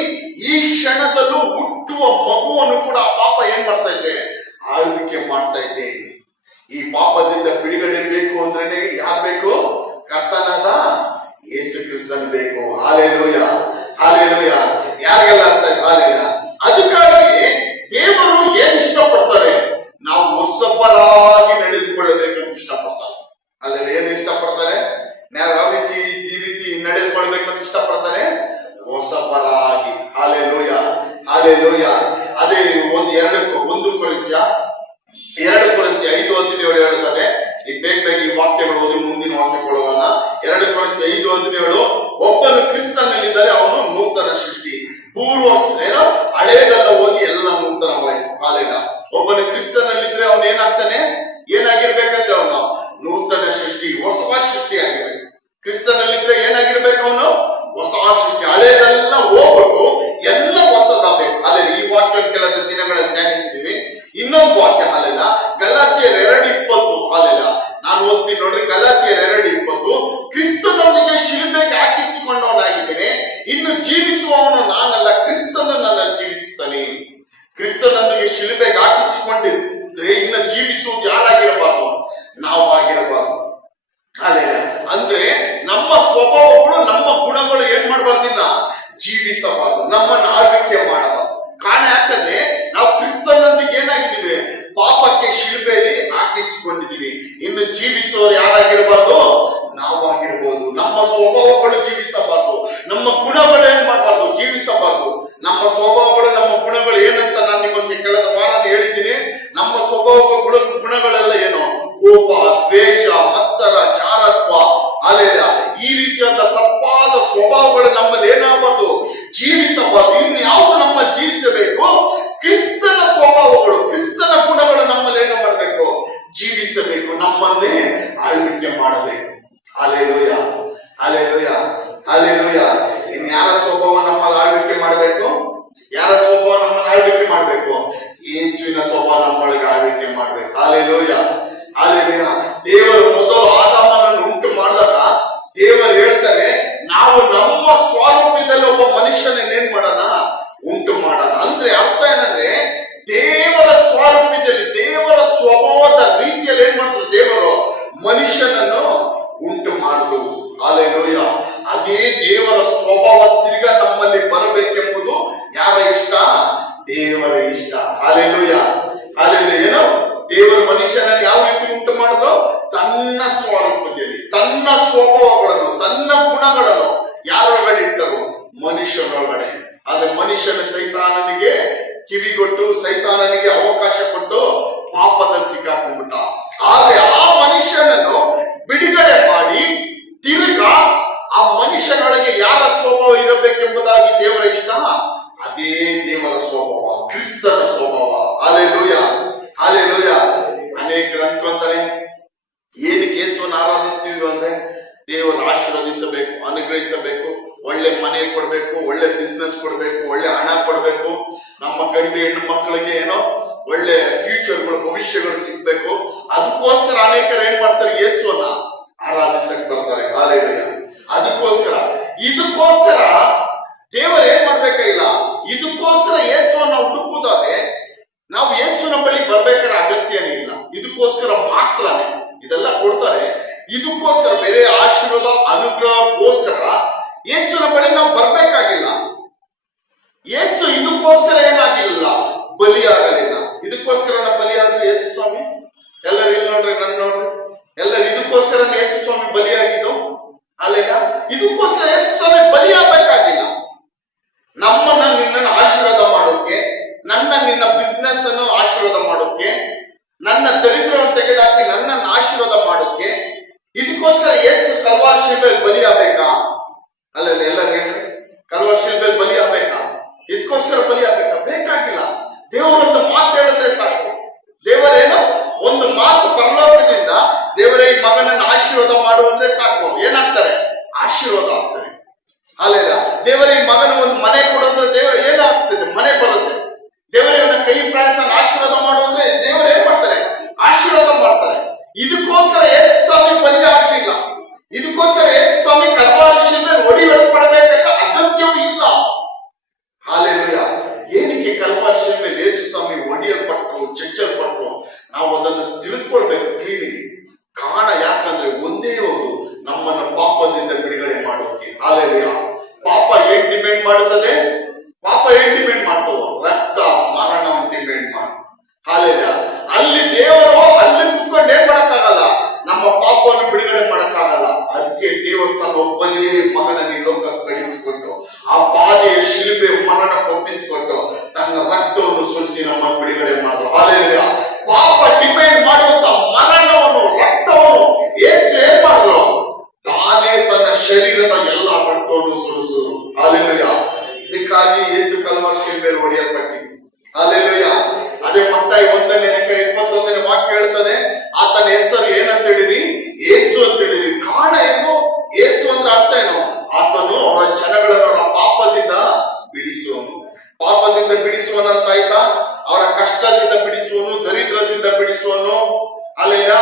ಈ ಕ್ಷಣದಲ್ಲೂ ಹುಟ್ಟುವ ಮಗುವನ್ನು ಕೂಡ ಆ ಪಾಪ ಏನ್ ಮಾಡ್ತಾ ಇದೆ? ಆಳ್ವಿಕೆ ಮಾಡ್ತಾ ಇದೆ. ಈ ಪಾಪದಿಂದ ಬಿಡುಗಡೆ ಬೇಕು ಅಂದ್ರೆ ಯಾರು ಬೇಕು? ಕರ್ತನಾದ ಯೇಸು ಕ್ರಿಸ್ತನ್ ಬೇಕು. Hallelujah, hallelujah. ಯಾರಿಗೆಲ್ಲ ಅರ್ಥ ಆಯ್ತು? ಹಾಲೆಲೂಯ. ಅದಕ್ಕಾಗಿ ದೇವರು ಏನ್ ಇಷ್ಟಪಡ್ತಾರೆ? ನಾವು ಹೊಸಬರಾಗಿ ನಡೆದುಕೊಳ್ಳಬೇಕಂತ ಇಷ್ಟಪಡ್ತಾರೆ. ಅಲ್ಲಿ ಏನ್ ಇಷ್ಟಪಡ್ತಾರೆ? ನಾವು ಯಾವ ರೀತಿ ಈ ರೀತಿ ನಡೆದುಕೊಳ್ಬೇಕಂತ ಇಷ್ಟಪಡ್ತಾರೆ? ಹೊಸಬರಾಗಿ. Hallelujah, hallelujah. ಅದೇ ಒಂದು ಕೊರಿಂಥ್ಯ 2:5-17 ಹೇಳ್ತದೆ. ಈ ಬೇಗ ಈ ವಾಕ್ಯಗಳು ಓದಿ ಮುಂದಿನ ವಾಕ್ಯಗಳನ್ನ 2:5-17 ಒಬ್ಬನು ಕ್ರಿಸ್ತನಲ್ಲಿದ್ದರೆ ಅವನು ನೂತನ ಸೃಷ್ಟಿ, ಪೂರ್ವ ಹಳೇದೆಲ್ಲ ಹೋಗಿ ಎಲ್ಲ ನೂತನವಾಯಿತು. ಹಾಲೆಲ್ಲ ಒಬ್ಬನು ಕ್ರಿಸ್ತನಲ್ಲಿದ್ರೆ ಅವನು ಏನಾಗ್ತಾನೆ? ಏನಾಗಿರ್ಬೇಕಂತೆ? ಅವನು ನೂತನ ಸೃಷ್ಟಿ, ಹೊಸ ಸೃಷ್ಟಿ ಆಗಿರ್ಬೇಕು. ಕ್ರಿಸ್ತನಲ್ಲಿದ್ರೆ ಏನಾಗಿರ್ಬೇಕು? ಅವನು ಹೊಸ ಸೃಷ್ಟಿ. ಹಳೇದೆಲ್ಲ ಹೋಗ್ಬಿಟ್ಟು ಎಲ್ಲ ಹೊಸದಾಗಬೇಕು. ಅಲ್ಲೇ ಈ ವಾಕ್ಯ ಕೆಲದ ದಿನಗಳಲ್ಲಿ ಧ್ಯಾನಿಸಿದೀವಿ. ಇನ್ನೊಂದು ವಾಕ್ಯ ಹಾಲೆಲ್ಲ ಗಲಾತ್ಯರು 2:20. ಹಾಲೆಲ್ಲ ನಾನು ಓದ್ತೀನಿ ನೋಡ್ರಿ. ಗಲಾತ್ಯರು 2:20 ಕ್ರಿಸ್ತನೊಂದಿಗೆ ಶಿಲುಬೆಗೆ ಹಾಕಿಸಿಕೊಂಡವನಾಗಿದ್ದೇನೆ, ಇನ್ನು ಜೀವಿಸುವವನು ನಾನಲ್ಲ, ಕ್ರಿಸ್ತನು ನನ್ನಲ್ಲಿ ಜೀವಿಸುತ್ತಾನೆ. ಕ್ರಿಸ್ತನೊಂದಿಗೆ ಶಿಲುಬೆಗೆ ಹಾಕಿಸಿಕೊಂಡಿದ್ರೆ ಇನ್ನು ಜೀವಿಸುವುದು ಯಾರಾಗಿರಬಾರ್ದು? ನಾವು ಆಗಿರಬಾರ್ದು. ಹಾಲೆಲ್ಲ ಅಂದ್ರೆ ನಮ್ಮ ಸ್ವಭಾವಗಳು, ನಮ್ಮ ಗುಣಗಳು ಏನ್ ಮಾಡಬಾರ್ದಿನ್ನ ಜೀವಿಸಬಾರ್ದು, ನಮ್ಮನ್ನು ಆಳ್ವಿಕೆ ಮಾಡಬಾರ್ದು. ಕಾರಣ ಯಾಕಂದ್ರೆ ನಾವು ಕ್ರಿಸ್ತನೊಂದಿಗೆ ಏನಾಗಿದ್ದೀವಿ? ಪಾಪಕ್ಕೆ ಶಿಲುಬೆಯಲ್ಲಿ ಹಾಕಿಸಿಕೊಂಡಿದ್ದೀವಿ. ಇನ್ನು ಜೀವಿಸುವವರು ಯಾರಾಗಿರಬಾರ್ದು? ನಾವಾಗಿರ್ಬೋದು. ನಮ್ಮ ಸ್ವಭಾವಗಳು ಜೀವಿಸಬಾರ್ದು, ನಮ್ಮ ಗುಣಗಳು ಏನ್ ಮಾಡಬಾರ್ದು? ಜೀವಿಸಬಾರ್ದು. ನಮ್ಮ ಸ್ವಭಾವಗಳು, ನಮ್ಮ ಗುಣಗಳು ಏನಂತ ನಾನು ನಿಮಗೆ ಕಳೆದ ವಾರ ಹೇಳಿದ್ದೀನಿ. ನಮ್ಮ ಸ್ವಭಾವ ಗುಣಗಳೆಲ್ಲ ಏನು? ಕೋಪ, ದ್ವೇಷ, ಮತ್ಸರ, ಚಾರತ್ವ, ಅಲೆಲ್ಲ ಈ ರೀತಿಯಾದ ತಪ್ಪಾದ ಸ್ವಭಾವಗಳು ನಮ್ಮಲ್ಲಿ ಏನಾಗಬಾರ್ದು? ಜೀವಿಸಬಾರ್ದು. ಇನ್ನು ಯಾವುದು ನಮ್ಮ ಜೀವಿಸಬೇಕು? ಕ್ರಿಸ್ತನ ಸ್ವಭಾವಗಳು, ಕ್ರಿಸ್ತನ ಗುಣಗಳು ನಮ್ಮಲ್ಲಿ ಏನು ಮಾಡಬೇಕು? ಜೀವಿಸಬೇಕು, ನಮ್ಮನ್ನೇ ಆಳ್ವಿಕೆ ಮಾಡಬೇಕು. Alleluia, alleluia, alleluia. ಇನ್ ಯಾರ ಸ್ವಭಾವ ನಮ್ಮಲ್ಲಿ ಆಳ್ವಿಕೆ ಮಾಡಬೇಕು? ಯಾರ ಸ್ವಭಾವ ನಮ್ಮನ್ನು ಆಳ್ವಿಕೆ ಮಾಡಬೇಕು? ಯೇಸುವಿನ ಸ್ವಭಾವ ನಮ್ಮೊಳಗೆ ಆಳ್ವಿಕೆ ಮಾಡಬೇಕು. Alleluia, alleluia. ದೇವರು ಮೊದಲು ಆದಾಮನನ್ನು ಉಂಟು ಮಾಡಿದಾಗ ದೇವರು ಹೇಳ್ತಾರೆ, ನಾವು ನಮ್ಮ ಸ್ವರೂಪದಲ್ಲಿ ಒಬ್ಬ ಮನುಷ್ಯನ ಏನ್ ಮಾಡೋಣ? ಉಂಟು ಮಾಡೋಣ. ಅಂದ್ರೆ ಅರ್ಥ ಏನಂದ್ರೆ ದೇವರ ಸ್ವರೂಪದಲ್ಲಿ, ದೇವರ ಸ್ವಭಾವದ ರೀತಿಯಲ್ಲಿ ಏನ್ ಮಾಡಿದ್ರು? ದೇವರು ಮನುಷ್ಯನನ್ನು ಉಂಟು ಮಾಡಿದ್ರು. ಅಲೆಲೂಯ. ಅದೇ ದೇವರ ಸ್ವಭಾವ ತಿರ್ಗ ನಮ್ಮಲ್ಲಿ ಬರಬೇಕೆಂಬುದು ಯಾರ ಇಷ್ಟ? ದೇವರ ಇಷ್ಟ. Alleluia, alleluia. ಏನೋ ದೇವರ ಮನುಷ್ಯನನ್ನು ಯಾವ ರೀತಿ ಉಂಟು ಮಾಡಿದ್ರು? ತನ್ನ ಸ್ವರೂಪದಲ್ಲಿ, ತನ್ನ ಸ್ವಭಾವಗಳನ್ನು, ತನ್ನ ಗುಣಗಳನ್ನು ಯಾರೊಳಗಡೆ ಇಟ್ಟರು? ಮನುಷ್ಯನೊಳಗಡೆ. ಆದ್ರೆ ಮನುಷ್ಯನ ಸೈತಾನನಿಗೆ ಕಿವಿಗೊಟ್ಟು, ಸೈತಾನನಿಗೆ ಅವಕಾಶ ಕೊಟ್ಟು ಪಾಪದಲ್ಲಿ ಸಿಕ್ಕಾಕೊಂಡ್ಬಿಟ್ಟ. ಆದ್ರೆ ಆ ಮನುಷ್ಯನನ್ನು ಬಿಡುಗಡೆ ಮಾಡಿ ತಿರುಗಾ ಆ ಮನುಷ್ಯನೊಳಗೆ ಯಾರ ಸ್ವಭಾವ ಇರಬೇಕೆಂಬುದಾಗಿ ದೇವರ ಇಷ್ಟ. ಅದೇ ದೇವರ ಸ್ವಭಾವ, ಕ್ರಿಸ್ತನ ಸ್ವಭಾವ. Alleluia, alleluia. ಅನೇಕರು ಅಂದ್ಕೊಂತಾರೆ, ಏನಕ್ಕೆ ಯೇಸುವನ್ನು ಆರಾಧಿಸ್ತೀವಿ ಅಂದ್ರೆ ದೇವರು ಆಶೀರ್ವದಿಸಬೇಕು, ಅನುಗ್ರಹಿಸಬೇಕು, ಒಳ್ಳೆ ಮನೆ ಕೊಡ್ಬೇಕು, ಒಳ್ಳೆ ಬಿಸ್ನೆಸ್ ಕೊಡ್ಬೇಕು, ಒಳ್ಳೆ ಹಣ ಕೊಡ್ಬೇಕು, ನಮ್ಮ ಗಂಡು ಹೆಣ್ಣು ಮಕ್ಕಳಿಗೆ ಏನೋ ಒಳ್ಳೆ ಫ್ಯೂಚರ್ಗಳು, ಭವಿಷ್ಯಗಳು ಸಿಗ್ಬೇಕು. ಅದಕ್ಕೋಸ್ಕರ ಅನೇಕರು ಏನ್ ಮಾಡ್ತಾರೆ? ಯೇಸುವನ್ನ ಆರಾಧಿಸಕ್ ಬರ್ತಾರೆ. ಹಾಲೆಲೂಯ. ಅದಕ್ಕೋಸ್ಕರ, ಇದಕ್ಕೋಸ್ಕರ ದೇವರು ಏನ್ ಮಾಡ್ಬೇಕಾಗಿಲ್ಲ. ಇದಕ್ಕೋಸ್ಕರ ಯೇಸುವನ್ನ ಹುಡುಕುವುದಾದ್ರೆ ನಾವು ಯೇಸುವಿನ ಬಳಿ ಬರ್ಬೇಕಾದ್ರೆ ಅಗತ್ಯ ಇಲ್ಲ. ಇದಕ್ಕೋಸ್ಕರ ಮಾತ್ರನೇ ಇದೆಲ್ಲ ಕೊಡ್ತಾರೆ. ಇದಕ್ಕೋಸ್ಕರ ಬೇರೆ ಆಶೀರ್ವಾದ, ಅನುಗ್ರಹಕ್ಕೋಸ್ಕರ ಯೇಸುವಿನ ಬಳಿ ನಾವು ಬರ್ಬೇಕಾಗಿಲ್ಲ. ಯೇಸು ಇದಕ್ಕೋಸ್ಕರ ಏನಾಗಿಲ್ಲ, ಬಲಿಯಾಗಲಿಲ್ಲ. ಇದಕ್ಕೋಸ್ಕರ ನಾವು ಬಲಿಯಾದ್ರು ಯೇಸು ಸ್ವಾಮಿ. ಎಲ್ಲರೂ ಇಲ್ಲಿ ನೋಡ್ರಿ, ನನ್ ನೋಡ್ರಿ, ಎಲ್ಲರೂ ಇದಕ್ಕೋಸ್ಕರ ಯೇಸು ಸ್ವಾಮಿ ಬಲಿಯಾಗಿದ್ದು ಅಲ್ಲೇನ? ಇದಕ್ಕೋಸ್ಕರ ಯೇಸು ಸ್ವಾಮಿ ಬಲಿಯಾಗಬೇಕಾಗಿಲ್ಲ. ನಮ್ಮನ್ನ ನಿನ್ನನ್ನು ಆಶೀರ್ವಾದ ಮಾಡೋಕೆ, ನನ್ನ ನಿನ್ನ ಬಿಸ್ನೆಸ್ ಅನ್ನು ಆಶೀರ್ವಾದ ಮಾಡೋಕೆ, ನನ್ನ ದರಿದ್ರವನ್ನು ತೆಗೆದಾಕಿ ನನ್ನನ್ನು ಆಶೀರ್ವಾದ ಮಾಡೋಕೆ, ಇದಕ್ಕೋಸ್ಕರ ಅಲ್ಲಲ್ಲಿ ಎಲ್ಲರೂ ಹೇಳಿ, ಕಲ್ವರ್ ಶಿಲ್ಬೆಲ್ ಬಲಿ ಆಗ್ಬೇಕಾ? ಇದಕ್ಕೋಸ್ಕರ ಬಲಿ ಆಗ್ಬೇಕಾ? ಬೇಕಾಗಿಲ್ಲ. ದೇವರೊಂದು ಮಾತು ಹೇಳಿದ್ರೆ ಸಾಕು. ದೇವರೇನು ಒಂದು ಮಾತು ಪರಲೋಕದಿಂದ, ದೇವರೇ ಈ ಮಗನನ್ನು ಆಶೀರ್ವಾದ ಮಾಡುವಂದ್ರೆ ಸಾಕು, ಏನಾಗ್ತಾರೆ? ಆಶೀರ್ವಾದ ಆಗ್ತಾರೆ. ಅಲ್ಲೆಲ್ಲ ದೇವರೇ ಈ ಮಗನ ಒಂದು ಮನೆ ಕೊಡು ಅಂದ್ರೆ ದೇವರ ಏನಾಗ್ತದೆ? ಮನೆ ಬರುತ್ತೆ. ದೇವರೇ ಅವನ ಕೈ ಪ್ರಾಣಸನ ಆಶೀರ್ವಾದ ಮಾಡುವಂದ್ರೆ ದೇವರು ಏನ್ ಮಾಡ್ತಾರೆ? ಆಶೀರ್ವಾದ ಮಾಡ್ತಾರೆ. ಇದಕ್ಕೋಸ್ಕರ ಯೇಸು ಸ್ವಾಮಿ ಬಲಿ ಆಗ್ಲಿಲ್ಲ. ಇದಕ್ಕೋಸ್ಕರ ಯೇಸು ಸ್ವಾಮಿ ಕಲ್ವಾರಿ ಶಿಲುಬೆ ಹೊಡೆಯಲ್ಪಡಬೇಕಾದ ಅಗತ್ಯವೂ ಇಲ್ಲ. ಹಾಲೆಲೂಯಾ. ಏನಕ್ಕೆ ಕಲ್ವಾರಿ ಶಿಲುಬೆ ಯೇಸು ಸ್ವಾಮಿ ಹೊಡೆಯಲ್ಪಟ್ಟರು, ಚಚ್ಚಲ್ಪಟ್ಟರು? ನಾವು ಅದನ್ನು ತಿಳ್ಕೊಳ್ಬೇಕು ಕ್ಲೀನಿಗೆ. ಕಾರಣ ಯಾಕಂದ್ರೆ ಒಂದೇ ಒಂದು, ನಮ್ಮನ್ನು ಪಾಪದಿಂದ ಬಿಡುಗಡೆ ಮಾಡೋಕೆ. ಹಾಲೆಲೂಯಾ. ಪಾಪ ಏನ್ ಡಿಪೆಂಡ್ ಮಾಡುತ್ತದೆ? ಪಾಪ ಏನ್ ಡಿಪೆಂಡ್ ಮಾಡ್ತವ? ರಕ್ತ, ಮರಣವನ್ನು ಡಿಪೆಂಡ್ ಮಾಡ. ಹಾಲೆಲೂಯಾ. ಅಲ್ಲಿ ದೇವರು ಅಲ್ಲಿ ಕುತ್ಕೊಂಡು ಏನ್ ಮಾಡಕ್ಕಾಗಲ್ಲ, ನಮ್ಮ ಪಾಪವನ್ನು ಬಿಡುಗಡೆ ಮಾಡಕ್ಕಾಗಲ್ಲ. ಅದಕ್ಕೆ ದೇವರು ತನ್ನ ಒಬ್ಬನೇ ಮಗನನ್ನು ಲೋಕ ಕಳಿಸಿಕೊಟ್ಟು, ಆ ಬಾಧೆಯ ಶಿಲುಬೆ ಮರಣ ಒಪ್ಪಿಸಿಕೊಟ್ಟು, ತನ್ನ ರಕ್ತವನ್ನು ಸುರಿಸಿ ನಮ್ಮನ್ನು ಬಿಡುಗಡೆ ಮಾಡಿದ್ರು. ಹಾಲೆಲೂಯಾ. ಪಾಪ ಡಿಪೆಂಡ್ ಮಾಡುವಂತ ಮರಣವನ್ನು, ರಕ್ತವನ್ನು ಯೇಸು ಏನ್ ಮಾಡಿದ್ರು? ತಾನೇ ತನ್ನ ಶರೀರದ ಎಲ್ಲ ರಕ್ತವನ್ನು ಸುರಿಸಿದ್ರು. ಹಾಲೆಲೂಯಾ. ಇದಕ್ಕಾಗಿ ಯೇಸು ಕಲ್ವಾರಿ ಶಿಲುಬೆಯಲ್ಲಿ ಹೊಡೆಯಲ್ಪಟ್ಟಿದ್ದು. ಹಾಲೆಲೂಯಾ. ಅದೇ ಮತ್ತಾಯಿ 1:21 ವಾಕ್ಯ ಹೇಳ್ತದೆ, ಆತನ ಹೆಸರು ಏನಂತ ಹೇಳಿರಿ? ಯೇಸು ಅಂತ ಹೇಳಿರಿ. ಕಾರಣ ಏನು? ಯೇಸು ಅಂದ್ರೆ ಅರ್ಥ ಏನು? ಆತನು ಅವರ ಜನಗಳನ್ನು ಅವರ ಪಾಪದಿಂದ ಬಿಡಿಸುವನು. ಪಾಪದಿಂದ ಬಿಡಿಸುವನಂತ ಆಯ್ತಾ? ಅವರ ಕಷ್ಟದಿಂದ ಬಿಡಿಸುವನು, ದರಿದ್ರದಿಂದ ಬಿಡಿಸುವನು. ಅಲ್ಲೆಲ್ಲ